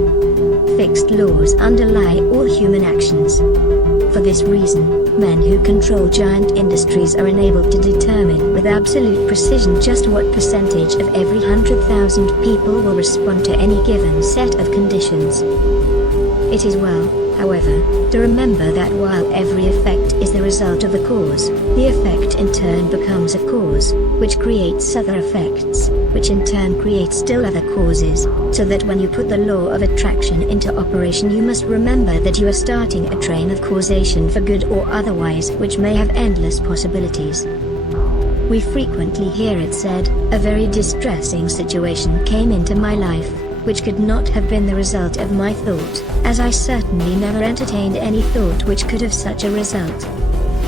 Fixed laws underlie all human actions. For this reason, men who control giant industries are enabled to determine with absolute precision just what percentage of every 100,000 people will respond to any given set of conditions. It is well, however, to remember that while every effect is the result of a cause, the effect in turn becomes a cause, which creates other effects, which in turn create still other causes, so that when you put the law of attraction into operation you must remember that you are starting a train of causation for good or otherwise which may have endless possibilities. We frequently hear it said, "A very distressing situation came into my life, which could not have been the result of my thought, as I certainly never entertained any thought which could have such a result."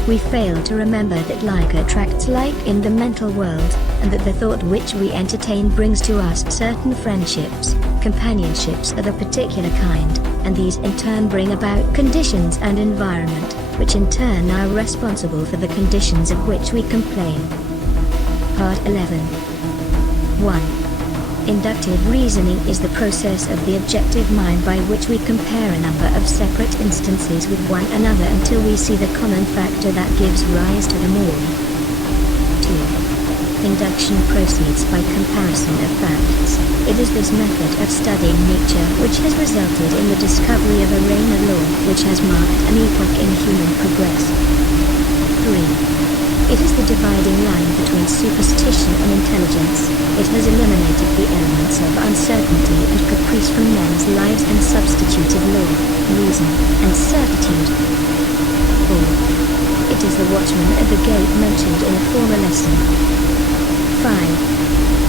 We fail to remember that like attracts like in the mental world, and that the thought which we entertain brings to us certain friendships, companionships of a particular kind, and these in turn bring about conditions and environment, which in turn are responsible for the conditions of which we complain. Part 11. 1. Inductive reasoning is the process of the objective mind by which we compare a number of separate instances with one another until we see the common factor that gives rise to them all. 2. Induction proceeds by comparison of facts. It is this method of studying nature which has resulted in the discovery of a reign of law which has marked an epoch in human progress. 3. It is the dividing line between superstition and intelligence. It has eliminated the elements of uncertainty and caprice from men's lives and substituted law, reason, and certitude. 4. It is the watchman at the gate mentioned in a former lesson. 5.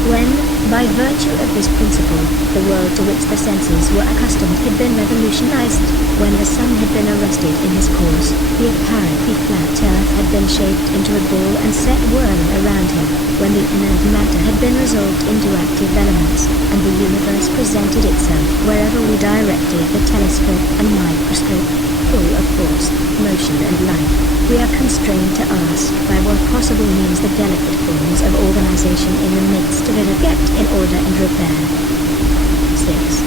When, by virtue of this principle, the world to which the senses were accustomed had been revolutionized, when the sun had been arrested in his course, the apparently flat earth had been shaped into a ball and set whirling around him, when the inert matter had been resolved into active elements, and the universe presented itself wherever we directed the telescope and microscope, full of force, motion and life, we are constrained to ask by what possible means the delicate forms of organization in the midst of it are kept in order and repair. 6.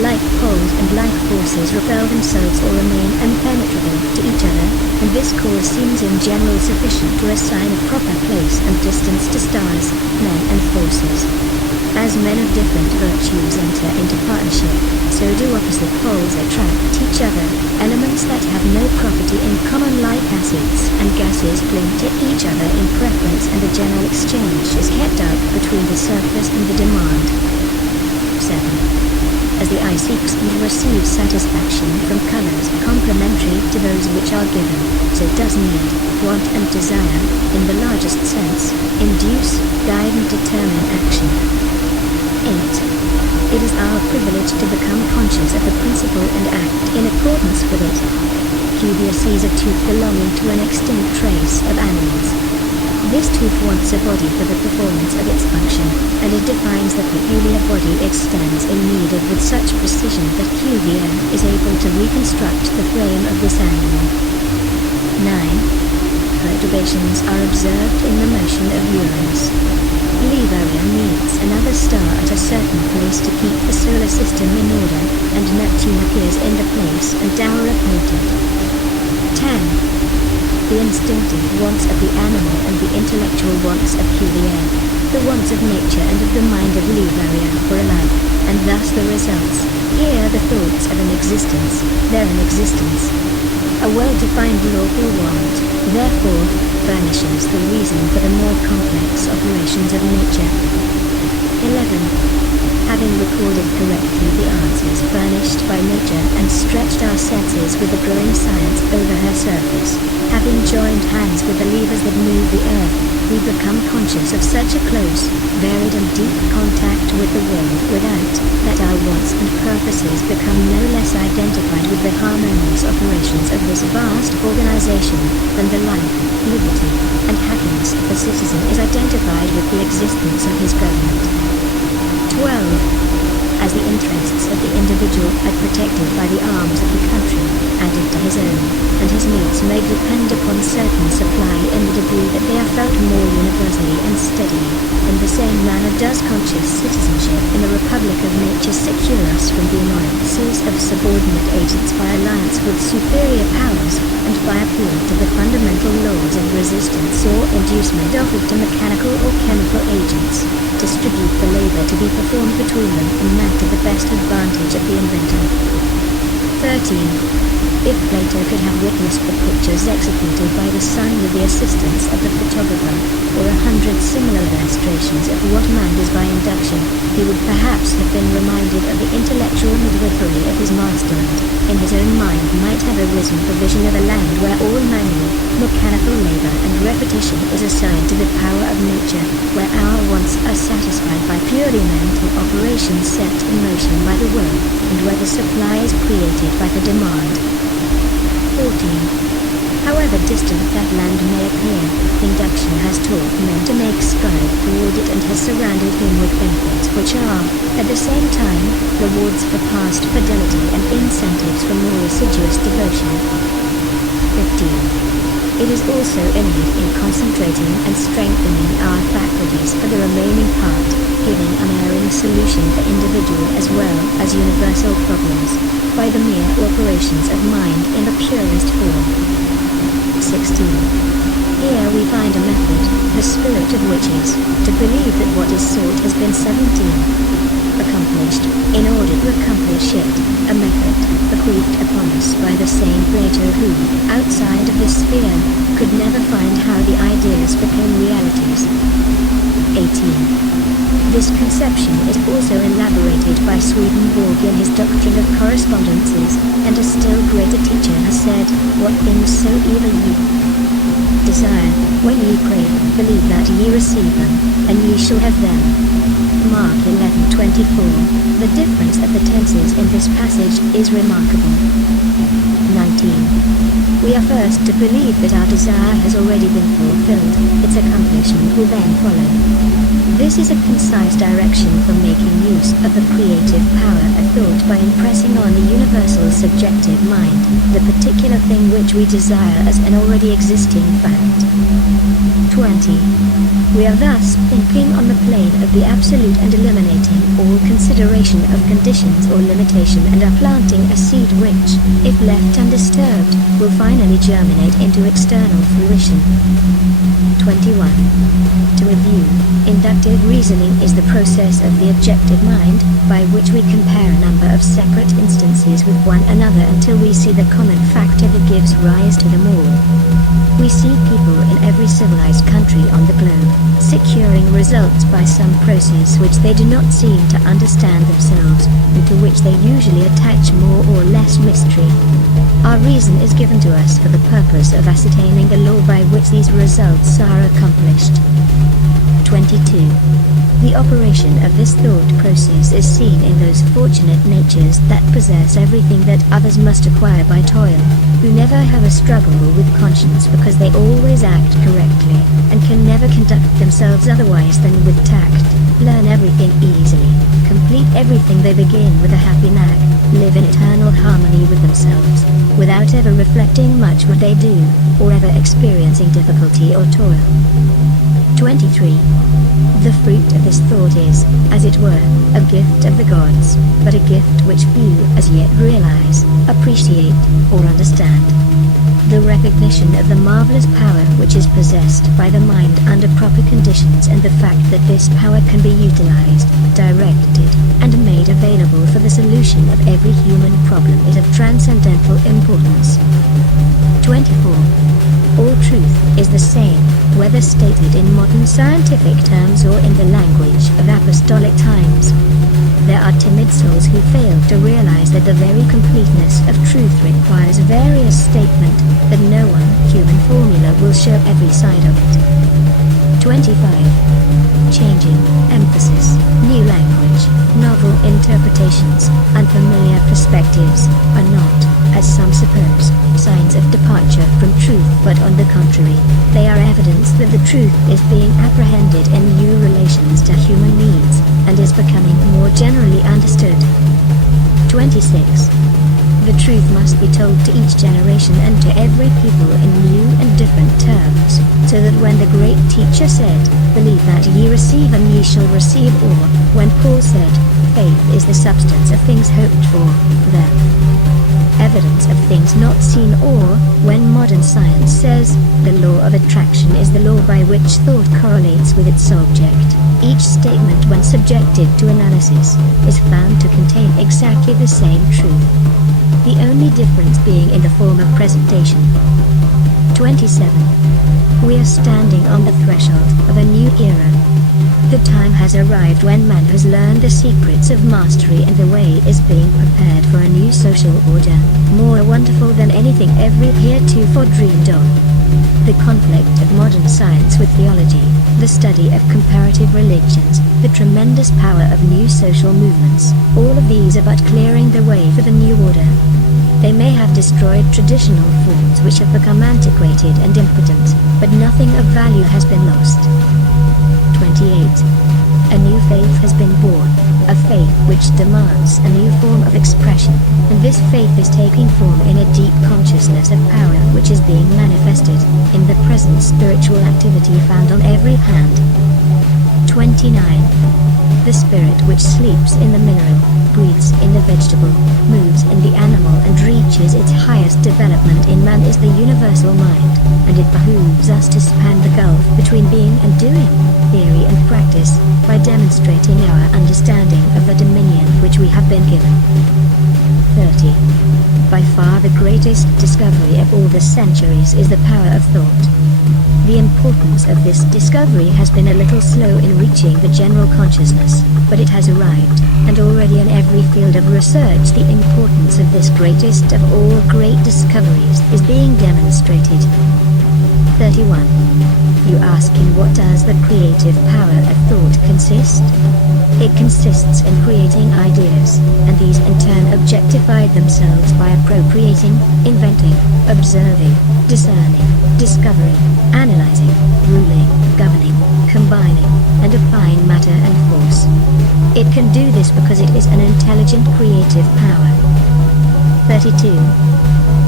Like poles and like forces repel themselves or remain impenetrable to each other, and this cause seems in general sufficient to assign a proper place and distance to stars, men and forces. As men of different virtues enter into partnership, so do opposite poles attract each other. Elements that have no property in common like acids and gases cling to each other in preference, and a general exchange is kept up between the surface and the demand. 7. As the eye seeks and receives satisfaction from colors complementary to those which are given, so does need, want and desire, in the largest sense, induce, guide and determine action. 8. It is our privilege to become conscious of the principle and act in accordance with it. Cuvier sees a tooth belonging to an extinct race of animals. This tooth wants a body for the performance of its function, and it defines the peculiar body it stands in need of with such precision that Cuvier is able to reconstruct the frame of this animal. 9. Perturbations are observed in the motion of Uranus. Liberian certain place to keep the solar system in order, and Neptune appears in the place and hour appointed. 10. The instinctive wants of the animal and the intellectual wants of Cuvier, the wants of nature and of the mind of Leverrier were alike, and thus the results. Here the thoughts of an existence, they're an existence. A well-defined lawful want, therefore, furnishes the reason for the more complex operations of nature. 11. Having recorded correctly the answers furnished by nature and stretched our senses with the growing science over her surface, having joined hands with the levers that move the earth, we become conscious of such a close, varied and deep contact with the world without, that our wants and purposes become no less identified with the harmonious operations of this vast organization, than the life, liberty, and happiness of the citizen is identified with the existence of his government. 12. As the interests of the individual are protected by the arms of the country, added to his own, and his needs may depend upon certain supply in the degree that they are felt more universally and steadily, in the same manner does conscious citizenship in the Republic of Nature secure us from the annoyances of subordinate agents by alliance with superior powers, and by appeal to the fundamental laws of resistance or inducement offered to mechanical or chemical agents, distribute the labor to be performed between them and man to the best advantage of the inventor. 13. If Plato could have witnessed the pictures executed by the sun with the assistance of the photographer, or 100 similar illustrations of what man is by induction, he would perhaps have been reminded of the intellectual midwifery of his master and, in his own mind might have arisen the vision of a land where all manual, mechanical labor and repetition is assigned to the power of nature, where our wants are satisfied by purely mental operations set in motion by the will, and where the supply is created by the demand. 14. However distant that land may appear, induction has taught men to make stride toward it and has surrounded him with benefits which are, at the same time, rewards for past fidelity and incentives for more assiduous devotion. 15. It is also innate in concentrating and strengthening our faculties for the remaining part, giving unerring solution for individual as well as universal problems, by the mere operations of mind in the purest form. 16. Here we find a method, the spirit of which is, to believe that what is sought has been 17. Accomplished, in order to accomplish it, a method, bequeathed upon us by the same Plato who, outside of this sphere, could never find how the ideas became realities. 18. This conception is also elaborated by Swedenborg in his doctrine of correspondences, and a still greater teacher has said, what things soever ye desire, when ye pray, believe that ye receive them, and ye shall have them. Mark 11:24. The difference of the tenses in this passage is remarkable. 19. We are first to believe that our desire has already been fulfilled, its accomplishment will then follow. This is a concise direction for making use of the creative power of thought by impressing on the universal subjective mind, the particular thing which we desire as an already existing fact. 20. We are thus thinking on the plane of the absolute and eliminating all consideration of conditions or limitation and are planting a seed which, if left undisturbed, will finally germinate into external fruition. 21. To review, inductive reasoning is the process of the objective mind, by which we compare a number of separate instances with one another until we see the common factor that gives rise to them all. We see people in every civilized country on the globe, securing results by some process which they do not seem to understand themselves, and to which they usually attach more or less mystery. Our reason is given to us for the purpose of ascertaining the law by which these results are accomplished. 22. The operation of this thought process is seen in those fortunate natures that possess everything that others must acquire by toil, who never have a struggle with conscience because they always act correctly, and can never conduct themselves otherwise than with tact, learn everything easily, complete everything they begin with a happy knack, live in eternal harmony with themselves, without ever reflecting much what they do, or ever experiencing difficulty or toil. 23. The fruit of this thought is, as it were, a gift of the gods, but a gift which few as yet realize, appreciate, or understand. The recognition of the marvelous power which is possessed by the mind under proper conditions, and the fact that this power can be utilized, directed, and made available for the solution of every human problem is of transcendental importance. 24. All truth is the same, whether stated in modern scientific terms or in the language of apostolic times. There are timid souls who fail to realize that the very completeness of truth requires various statement, that no one human formula will show every side of it. 25. Changing, emphasis, new language, novel interpretations, unfamiliar perspectives, are not, as some suppose, signs of departure from truth, but on the contrary, they are evidence that the truth is being apprehended in new relations to human needs, and is becoming more generally understood. 26. The truth must be told to each generation and to every people in new and different terms, so that when the great teacher said, "Believe that ye receive and ye shall receive," or, when Paul said, "Faith is the substance of things hoped for," the evidence of things not seen, or, when modern science says, "The law of attraction is the law by which thought correlates with its object," each statement, when subjected to analysis, is found to contain exactly the same truth, the only difference being in the form of presentation. 27. We are standing on the threshold of a new era. The time has arrived when man has learned the secrets of mastery, and the way is being prepared for a new social order, more wonderful than anything ever heretofore dreamed of. The conflict of modern science with theology, the study of comparative religions, the tremendous power of new social movements, all of these are but clearing the way for the new order. They may have destroyed traditional forms which have become antiquated and impotent, but nothing of value has been lost. 28. A new faith has been born, a faith which demands a new form of expression, and this faith is taking form in a deep consciousness of power which is being manifested in the present spiritual activity found on every hand. 29. The spirit which sleeps in the mineral, breathes in the vegetable, moves in the animal, and reaches its highest development in man is the universal mind, and it behooves us to span the gulf between being and doing, theory and practice, by demonstrating our understanding of the dominion which we have been given. 30. By far the greatest discovery of all the centuries is the power of thought. The importance of this discovery has been a little slow in reaching the general consciousness, but it has arrived, and already in every field of research the importance of this greatest of all great discoveries is being demonstrated. 31. You ask, in what does the creative power of thought consist? It consists in creating ideas, and these in turn objectify themselves by appropriating, inventing, observing, discerning, discovering, analyzing, ruling, governing, combining, and applying matter and force. It can do this because it is an intelligent creative power. 32.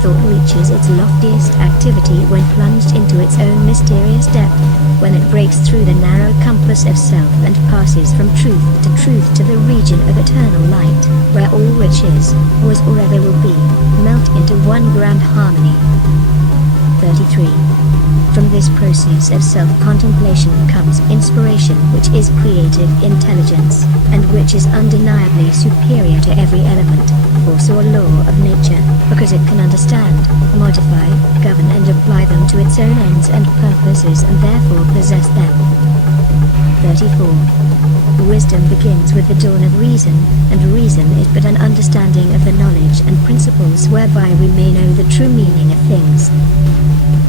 Thought reaches its loftiest activity when plunged into its own mysterious depth, when it breaks through the narrow compass of self and passes from truth to the region of eternal light, where all which is, was, or ever will be, melt into one grand harmony. 33. From this process of self-contemplation comes inspiration, which is creative intelligence, and which is undeniably superior to every element, force or law of nature, because it can understand, modify, govern and apply them to its own ends and purposes, and therefore possess them. 34. Wisdom begins with the dawn of reason, and reason is but an understanding of the knowledge and principles whereby we may know the true meaning of things.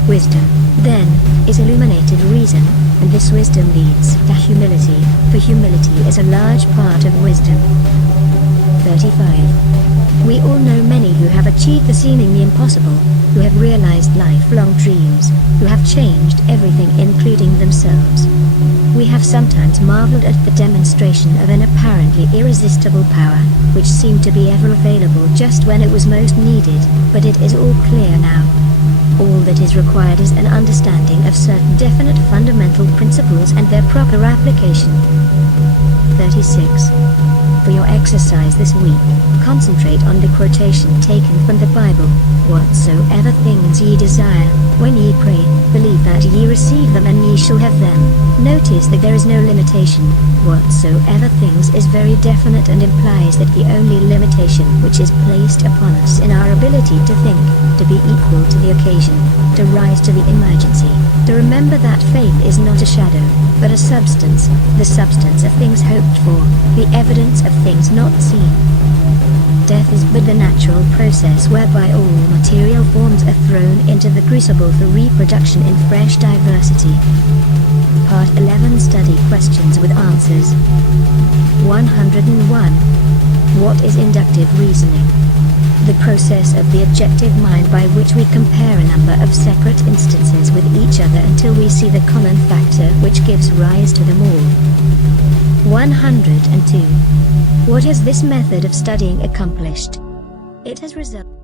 Wisdom, then, is illuminated reason, and this wisdom leads to humility, for humility is a large part of wisdom. 35. We all know many who have achieved the seemingly impossible, who have realized lifelong dreams, who have changed everything including themselves. We have sometimes marveled at the demonstration of an apparently irresistible power, which seemed to be ever available just when it was most needed, but it is all clear now. All that is required is an understanding of certain definite fundamental principles and their proper application. 36. For your exercise this week, concentrate on the quotation taken from the Bible: "Whatsoever things ye desire, when ye pray, believe that ye receive them and ye shall have them." Notice that there is no limitation. "Whatsoever things" is very definite and implies that the only limitation which is placed upon us in our ability to think, to be equal to the occasion, to rise to the emergency, to remember that faith is not a shadow, but a substance, the substance of things hoped for, the evidence of things not seen. Death is but the natural process whereby all material forms are thrown into the crucible for reproduction in fresh diversity. Part 11 Study Questions with Answers. 101. What is inductive reasoning? The process of the objective mind by which we compare a number of separate instances with each other until we see the common factor which gives rise to them all. 102. What has this method of studying accomplished? It has resulted